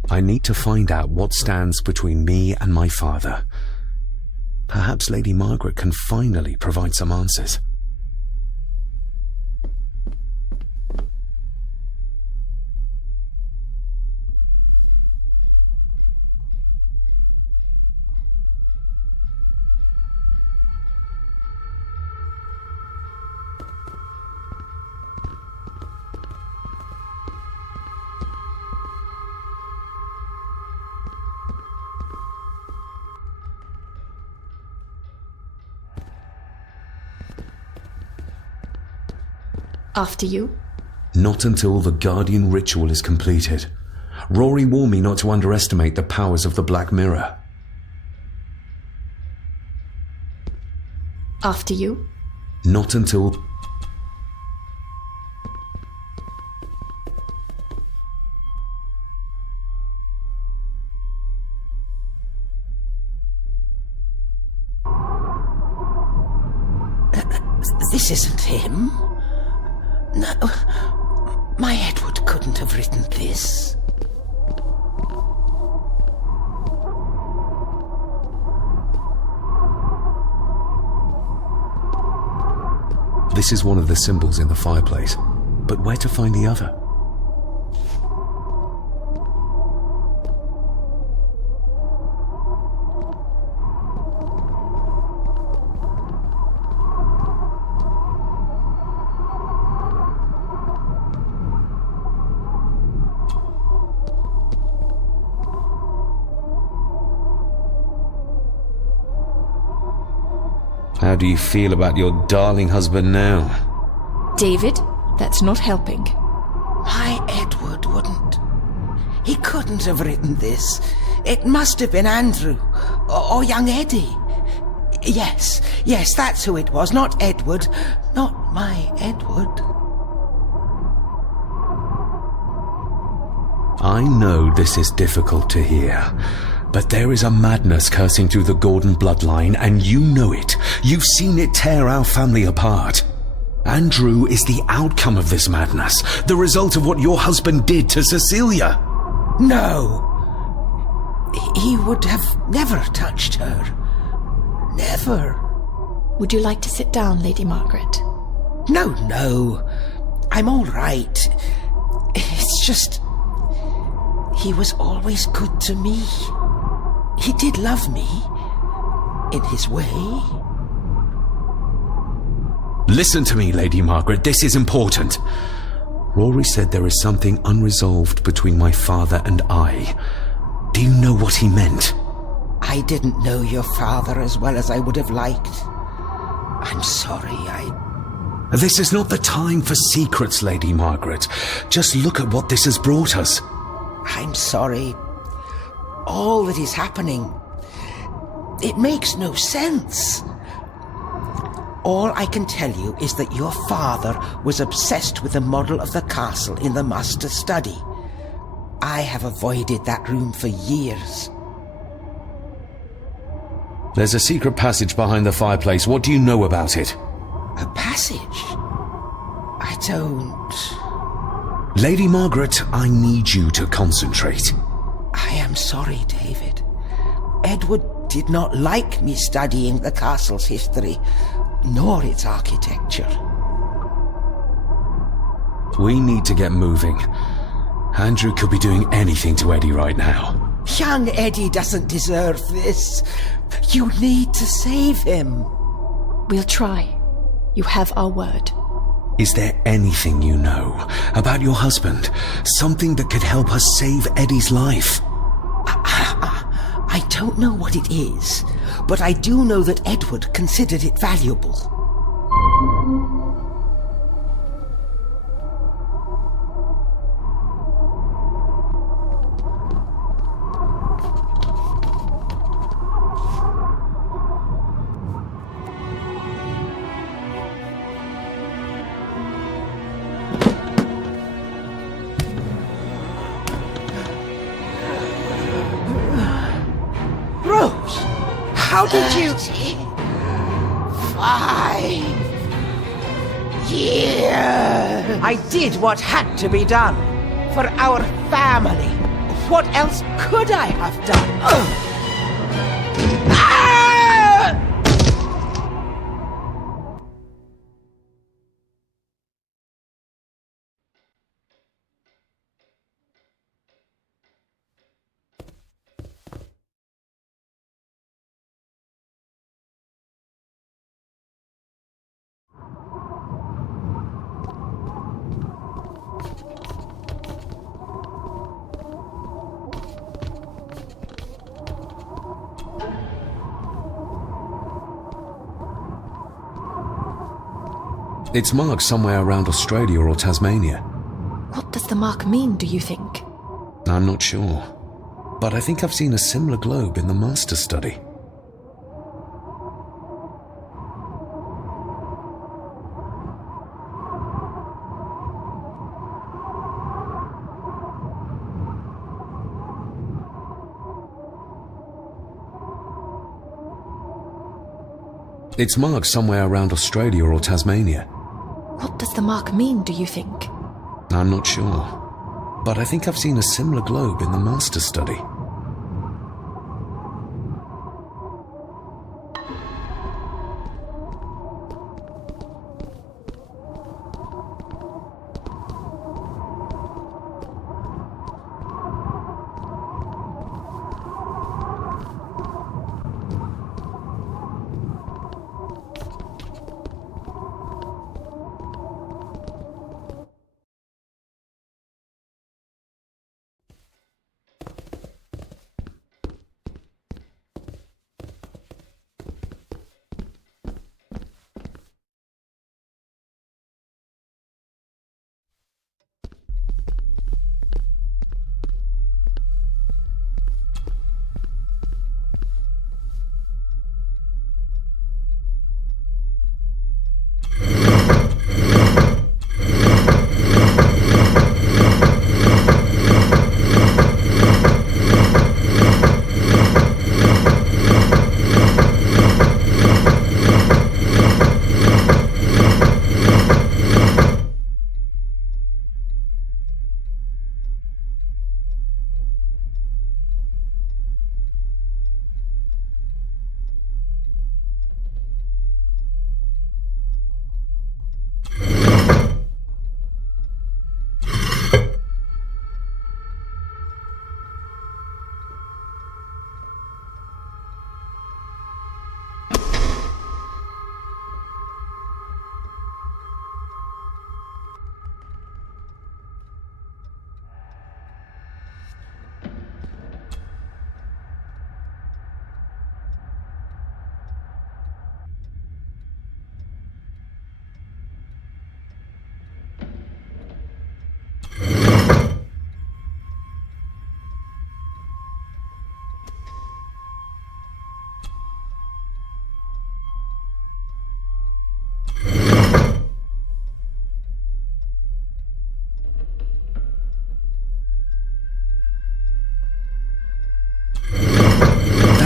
I need to find out what stands between me and my father. Perhaps Lady Margaret can finally provide some answers. After you? Not until the Guardian ritual is completed. Rory warned me not to underestimate the powers of the Black Mirror. After you? Not until... This isn't him. No, my Edward couldn't have written this. This is one of the symbols in the fireplace, but where to find the other? How do you feel about your darling husband now? David, that's not helping. My Edward wouldn't. He couldn't have written this. It must have been Andrew, or young Eddie. Yes, that's who it was, not Edward. Not my Edward. I know this is difficult to hear, but there is a madness coursing through the Gordon bloodline, and you know it. You've seen it tear our family apart. Andrew is the outcome of this madness, the result of what your husband did to Cecilia. No. He would have never touched her. Never. Would you like to sit down, Lady Margaret? No. I'm all right. It's just... he was always good to me. He did love me. In his way. Listen to me, Lady Margaret. This is important. Rory said there is something unresolved between my father and I. Do you know what he meant? I didn't know your father as well as I would have liked. I'm sorry, This is not the time for secrets, Lady Margaret. Just look at what this has brought us. I'm sorry. All that is happening, it makes no sense. All I can tell you is that your father was obsessed with the model of the castle in the master study. I have avoided that room for years. There's a secret passage behind the fireplace. What do you know about it? A passage? I don't... Lady Margaret, I need you to concentrate. I am sorry, David. Edward did not like me studying the castle's history, nor its architecture. We need to get moving. Andrew could be doing anything to Eddie right now. Young Eddie doesn't deserve this. You need to save him. We'll try. You have our word. Is there anything you know about your husband? Something that could help us save Eddie's life? I don't know what it is, but I do know that Edward considered it valuable. How did you... 5 years. I did what had to be done. For our family. What else could I have done? It's marked somewhere around Australia or Tasmania. What does the mark mean, do you think? I'm not sure. But I think I've seen a similar globe in the master study. It's marked somewhere around Australia or Tasmania. What does the mark mean, do you think? I'm not sure. But I think I've seen a similar globe in the master study.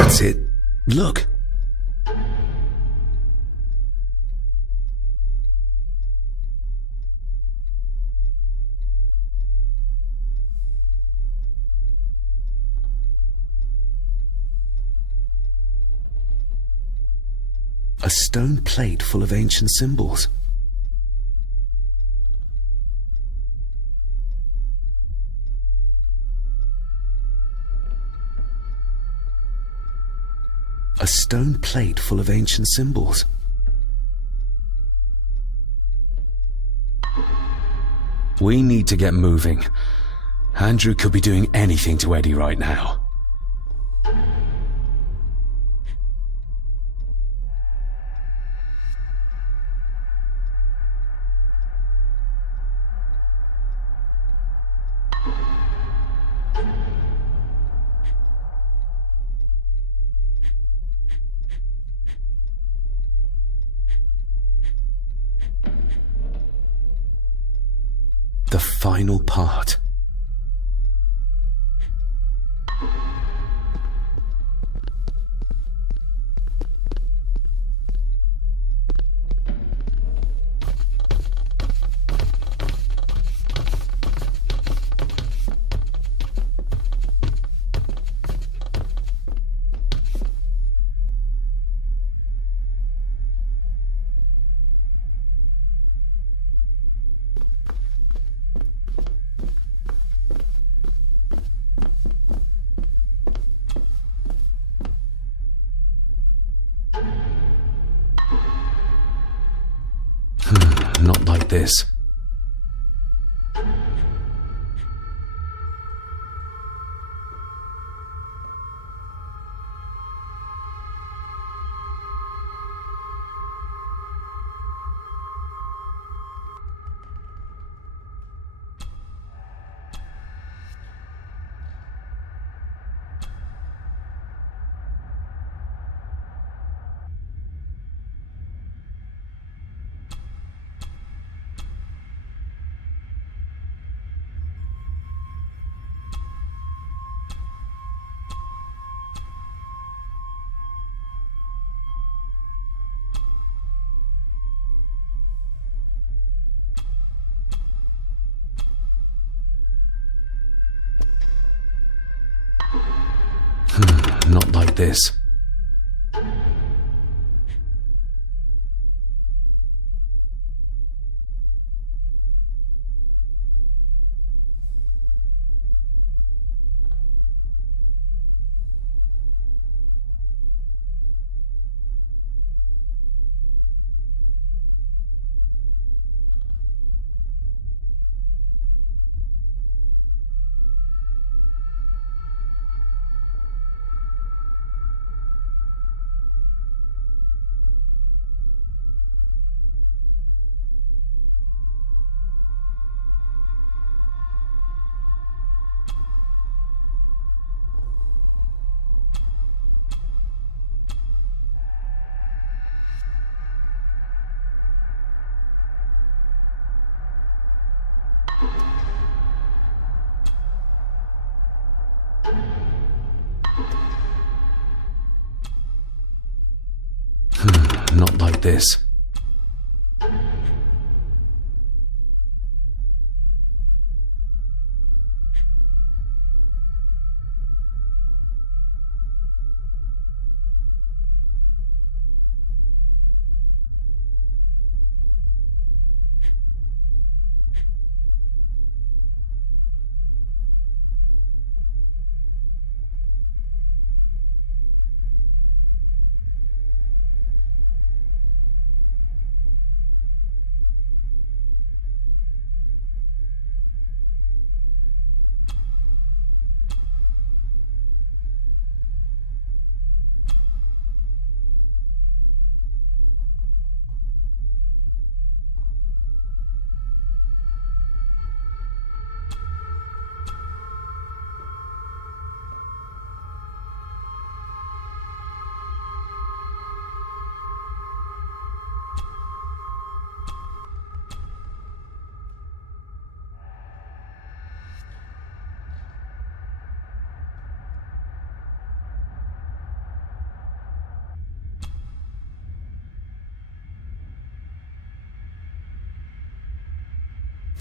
That's it. Look. A stone plate full of ancient symbols. A stone plate full of ancient symbols. We need to get moving. Andrew could be doing anything to Eddie right now. The final part. Not like this. Not like this. Not like this.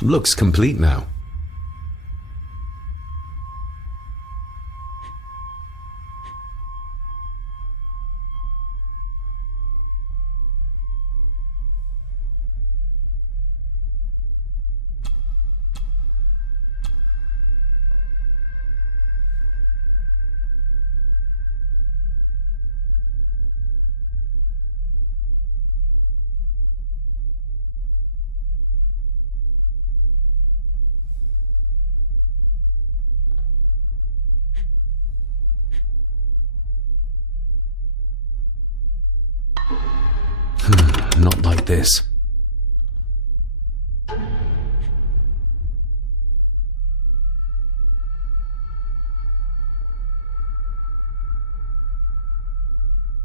Looks complete now. Not like this.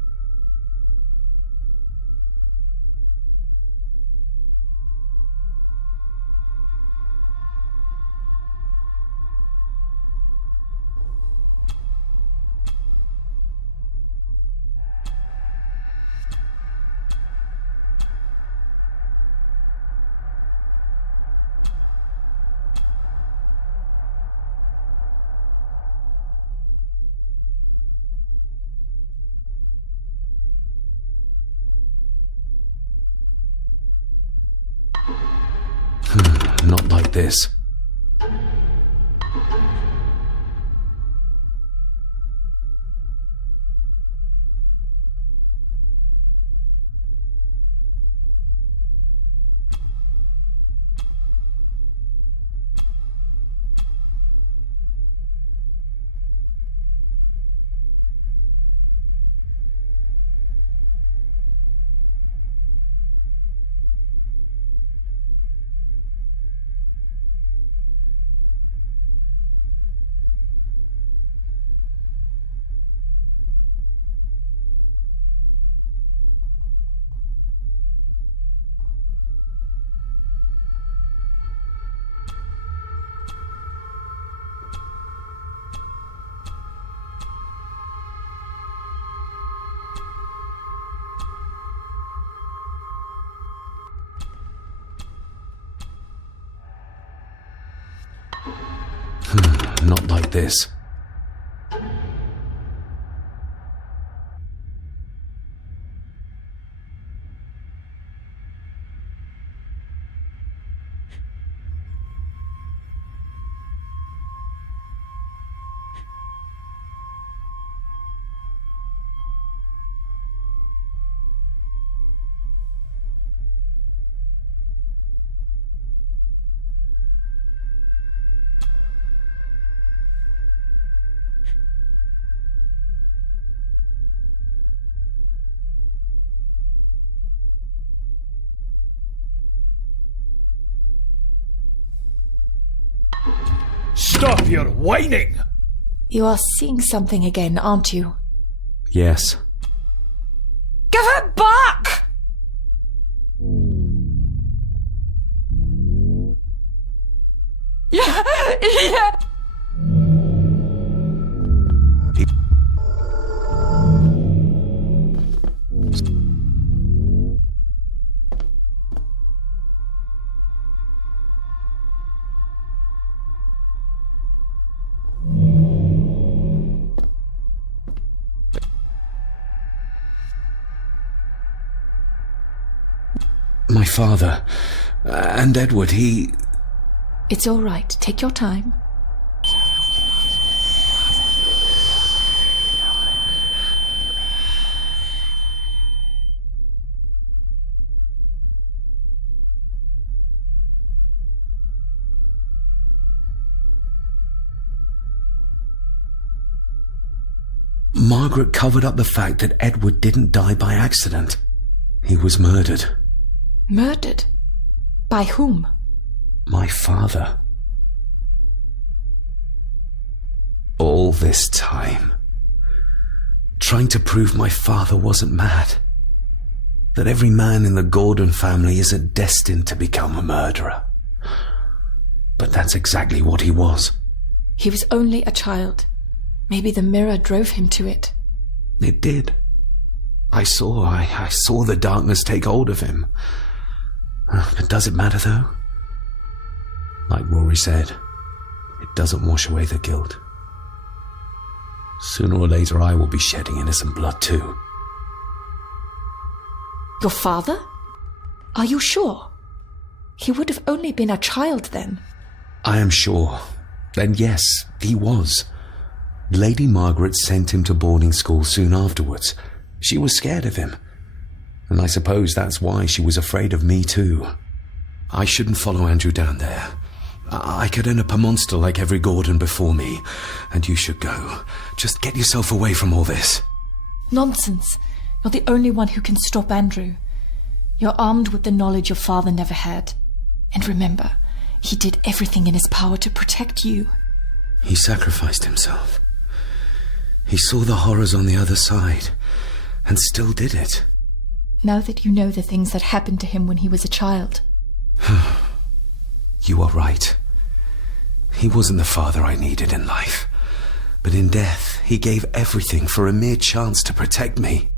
Not like this. Not like this. Stop your whining! You are seeing something again, aren't you? Yes. Give it back! Yeah. My father and Edward, he... It's all right. Take your time. Margaret covered up the fact that Edward didn't die by accident. He was murdered. Murdered? By whom? My father. All this time, trying to prove my father wasn't mad. That every man in the Gordon family isn't destined to become a murderer. But that's exactly what he was. He was only a child. Maybe the mirror drove him to it. It did. I saw the darkness take hold of him. But does it matter, though? Like Rory said, it doesn't wash away the guilt. Sooner or later I will be shedding innocent blood too. Your father? Are you sure? He would have only been a child then. I am sure. And yes, he was. Lady Margaret sent him to boarding school soon afterwards. She was scared of him. And I suppose that's why she was afraid of me too. I shouldn't follow Andrew down there. I could end up a monster like every Gordon before me. And you should go. Just get yourself away from all this. Nonsense. You're the only one who can stop Andrew. You're armed with the knowledge your father never had. And remember, he did everything in his power to protect you. He sacrificed himself. He saw the horrors on the other side, and still did it. Now that you know the things that happened to him when he was a child. You are right. He wasn't the father I needed in life. But in death, he gave everything for a mere chance to protect me.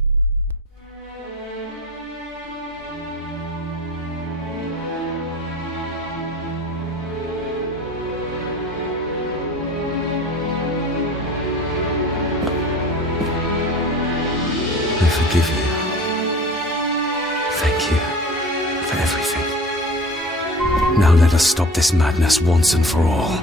I forgive you. Thank you for everything. Now let us stop this madness once and for all.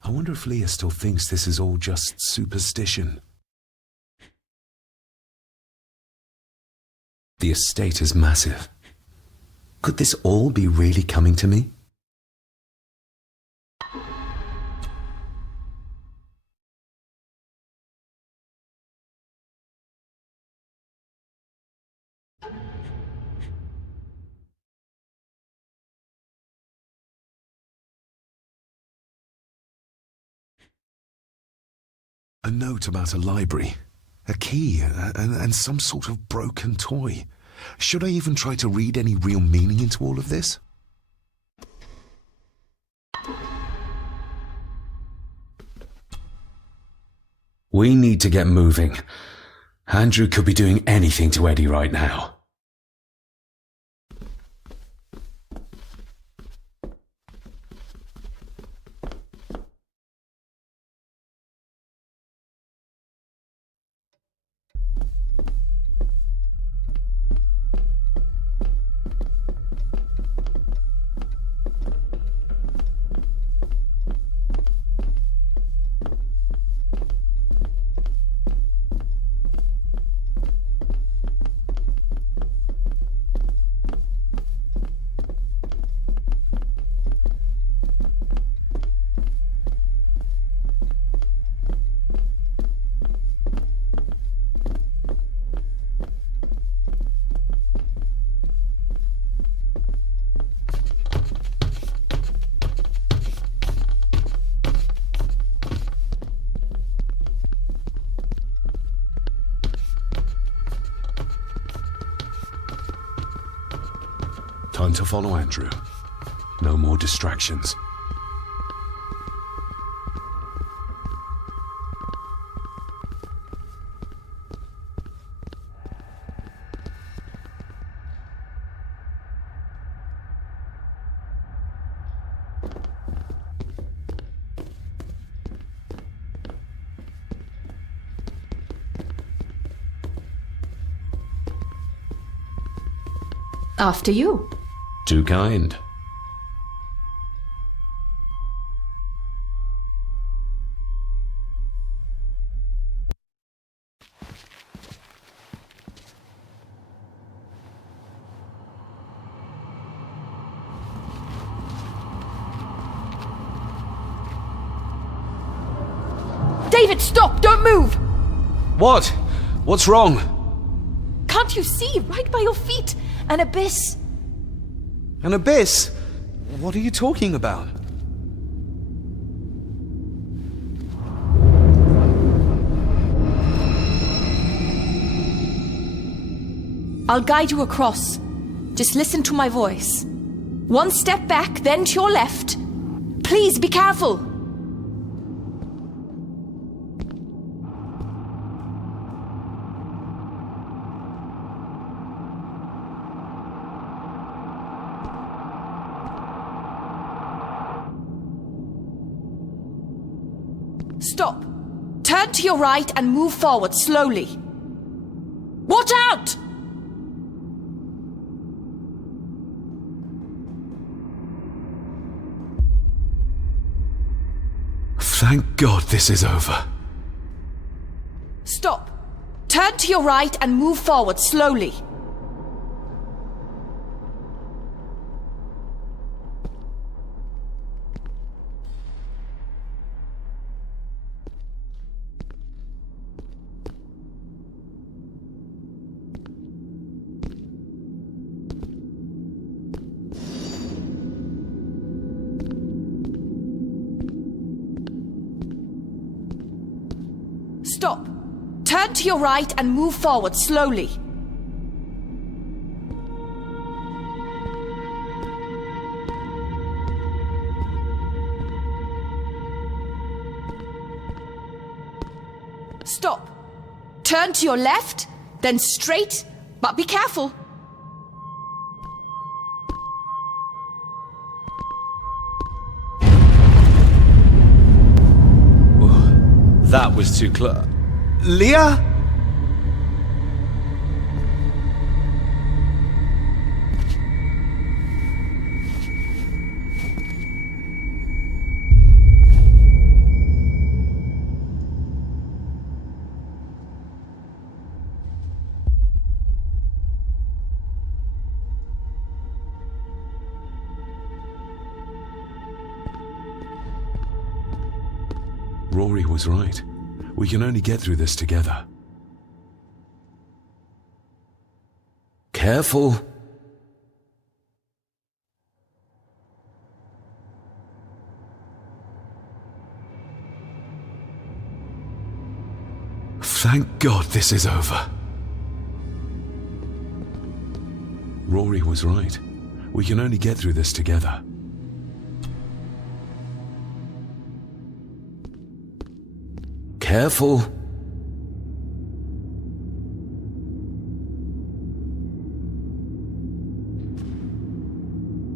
I wonder if Leah still thinks this is all just superstition. The estate is massive. Could this all be really coming to me? A note about a library, a key, and some sort of broken toy. Should I even try to read any real meaning into all of this? We need to get moving. Andrew could be doing anything to Eddie right now. Time to follow Andrew. No more distractions. After you. Too kind. David, stop! Don't move! What? What's wrong? Can't you see? Right by your feet! An abyss! An abyss? What are you talking about? I'll guide you across. Just listen to my voice. One step back, then to your left. Please be careful! Stop. Turn to your right and move forward slowly. Watch out! Thank God this is over. Stop. Turn to your right and move forward slowly. Stop. Turn to your right and move forward slowly. Stop. Turn to your left, then straight, but be careful. That was too close. Leah? Rory was right. We can only get through this together. Careful. Thank God this is over. Rory was right. We can only get through this together. Careful.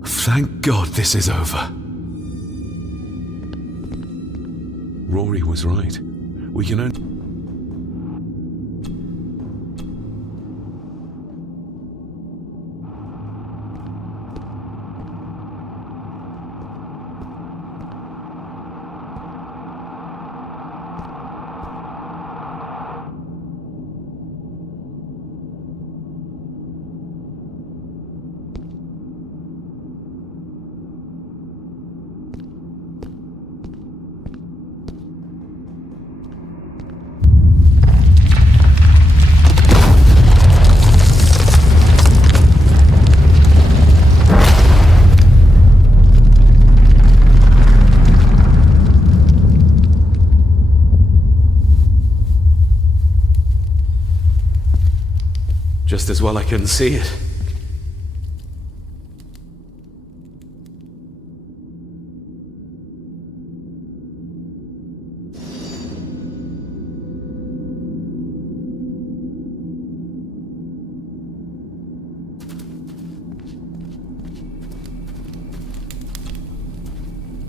Thank God this is over. Rory was right. We can only... Just as well I couldn't see it.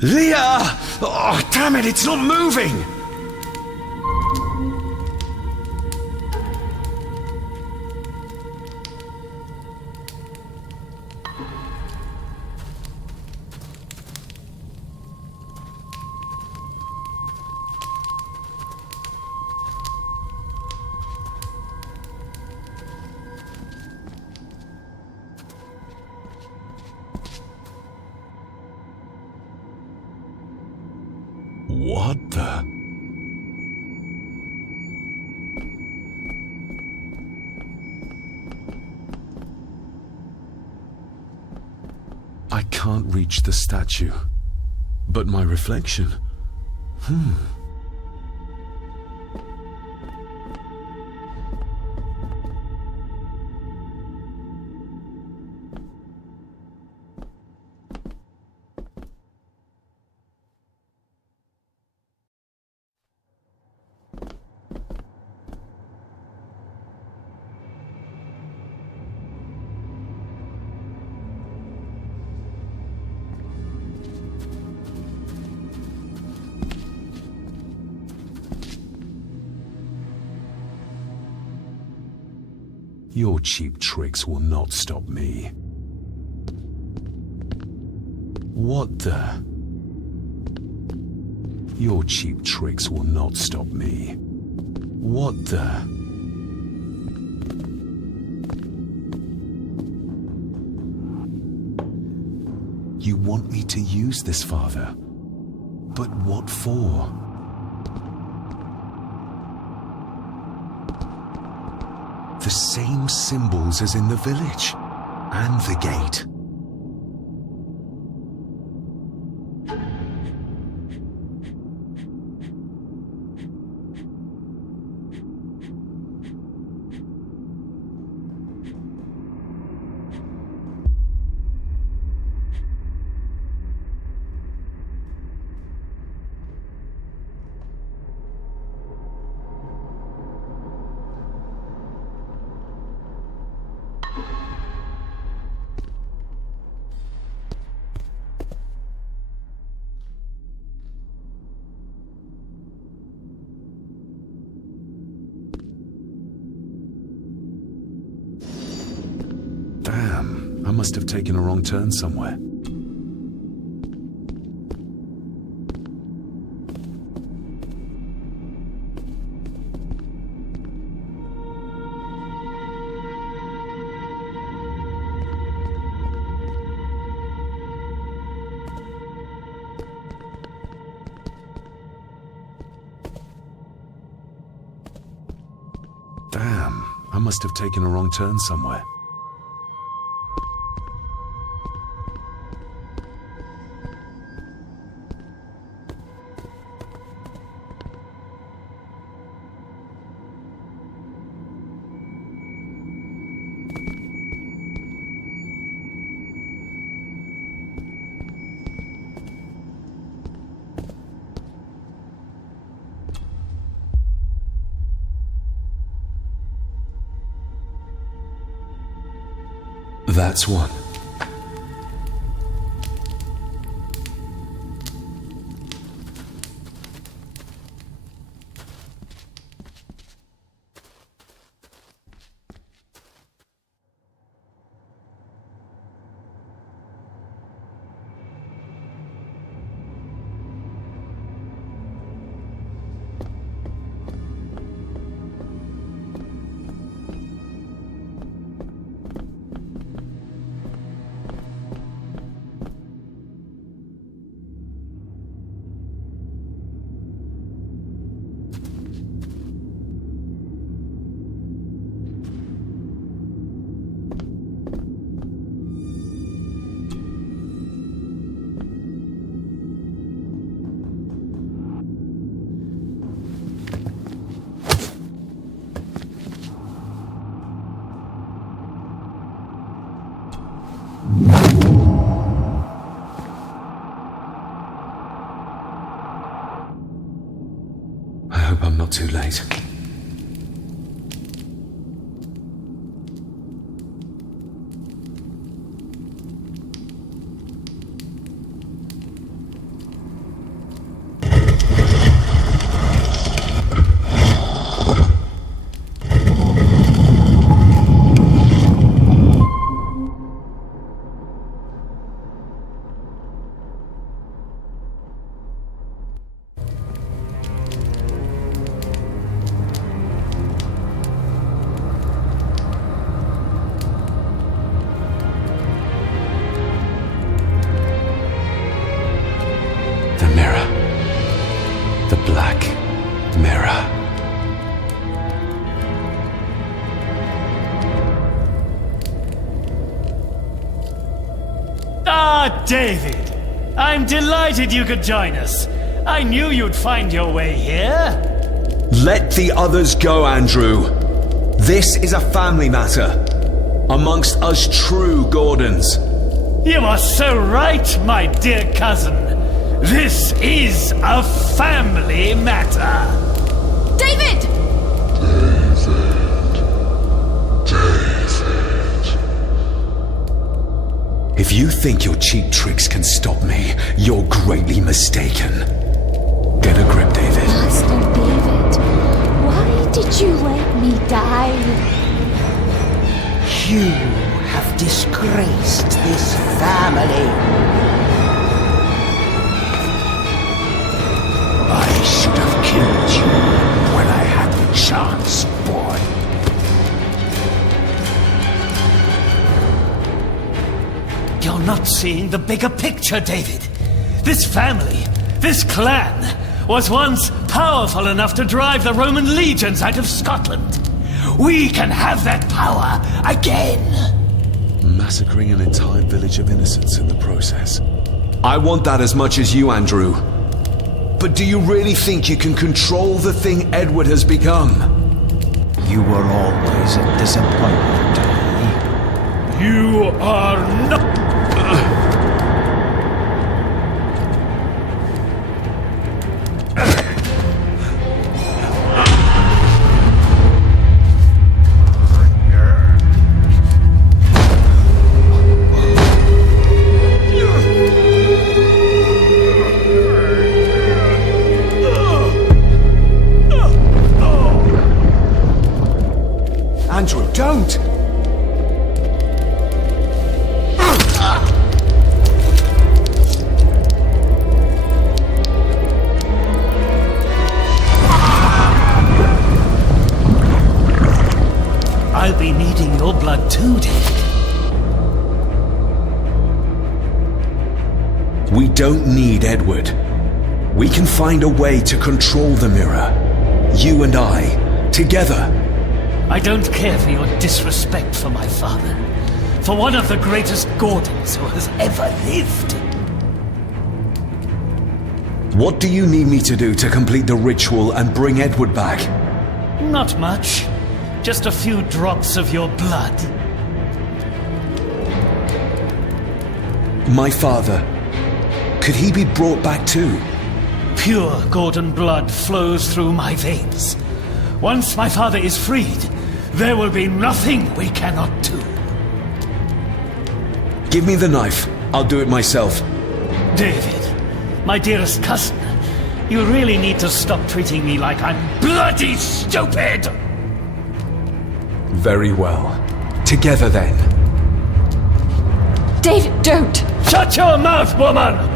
Leah! Oh, damn it, it's not moving! can't reach the statue. But my reflection... Your cheap tricks will not stop me. What the? Your cheap tricks will not stop me. What the? You want me to use this, Father? But what for? The same symbols as in the village, and the gate. Damn, I must have taken a wrong turn somewhere. Damn, I must have taken a wrong turn somewhere. That's one. I hope I'm not too late. Ah, David! I'm delighted you could join us. I knew you'd find your way here. Let the others go, Andrew. This is a family matter. Amongst us true Gordons. You are so right, my dear cousin. This is a family matter. David! If you think your cheap tricks can stop me, you're greatly mistaken. Get a grip, David. Master David, why did you let me die? You have disgraced this family. I should have killed you when I had the chance, boy. You're not seeing the bigger picture, David. This family, this clan, was once powerful enough to drive the Roman legions out of Scotland. We can have that power again. Massacring an entire village of innocents in the process. I want that as much as you, Andrew. But do you really think you can control the thing Edward has become? You were always a disappointment to me. You are not... Andrew, don't! I'll be needing your blood too, David. We don't need Edward. We can find a way to control the mirror. You and I, together. I don't care for your disrespect for my father. For one of the greatest Gordons who has ever lived. What do you need me to do to complete the ritual and bring Edward back? Not much. Just a few drops of your blood. My father, could he be brought back too? Pure Gordon blood flows through my veins. Once my father is freed, there will be nothing we cannot do. Give me the knife. I'll do it myself. David, my dearest cousin, you really need to stop treating me like I'm bloody stupid! Very well. Together then. David, don't! Shut your mouth, woman!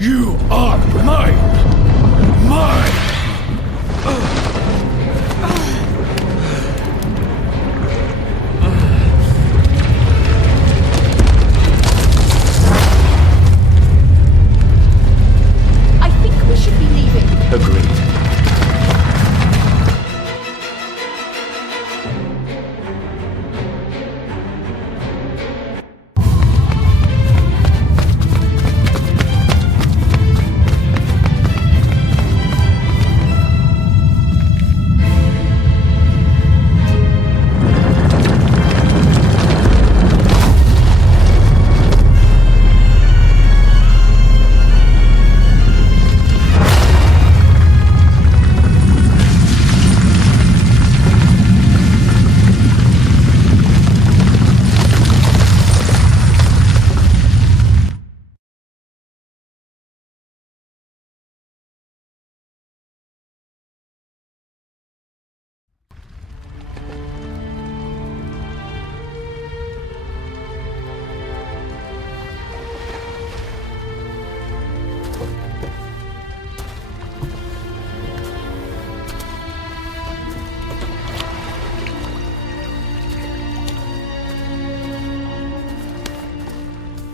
You are mine! Mine! I think we should be leaving. Agreed.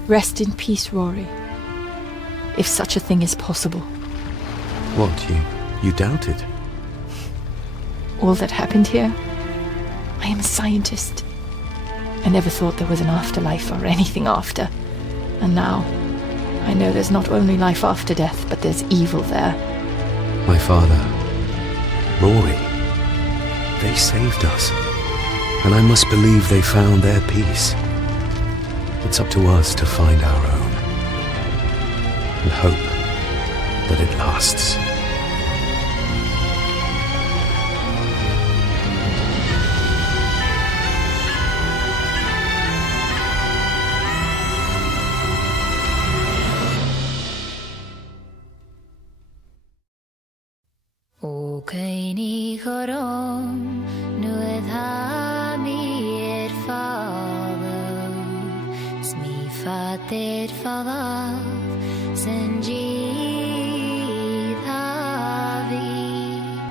Rest in peace, Rory. If such a thing is possible. What, you doubt it? All that happened here? I am a scientist. I never thought there was an afterlife or anything after. And now, I know there's not only life after death, but there's evil there. My father, Rory, they saved us. And I must believe they found their peace. It's up to us to find our own. And hope that it lasts. Ni chorom nuedd ha mi father, smi fader father, sen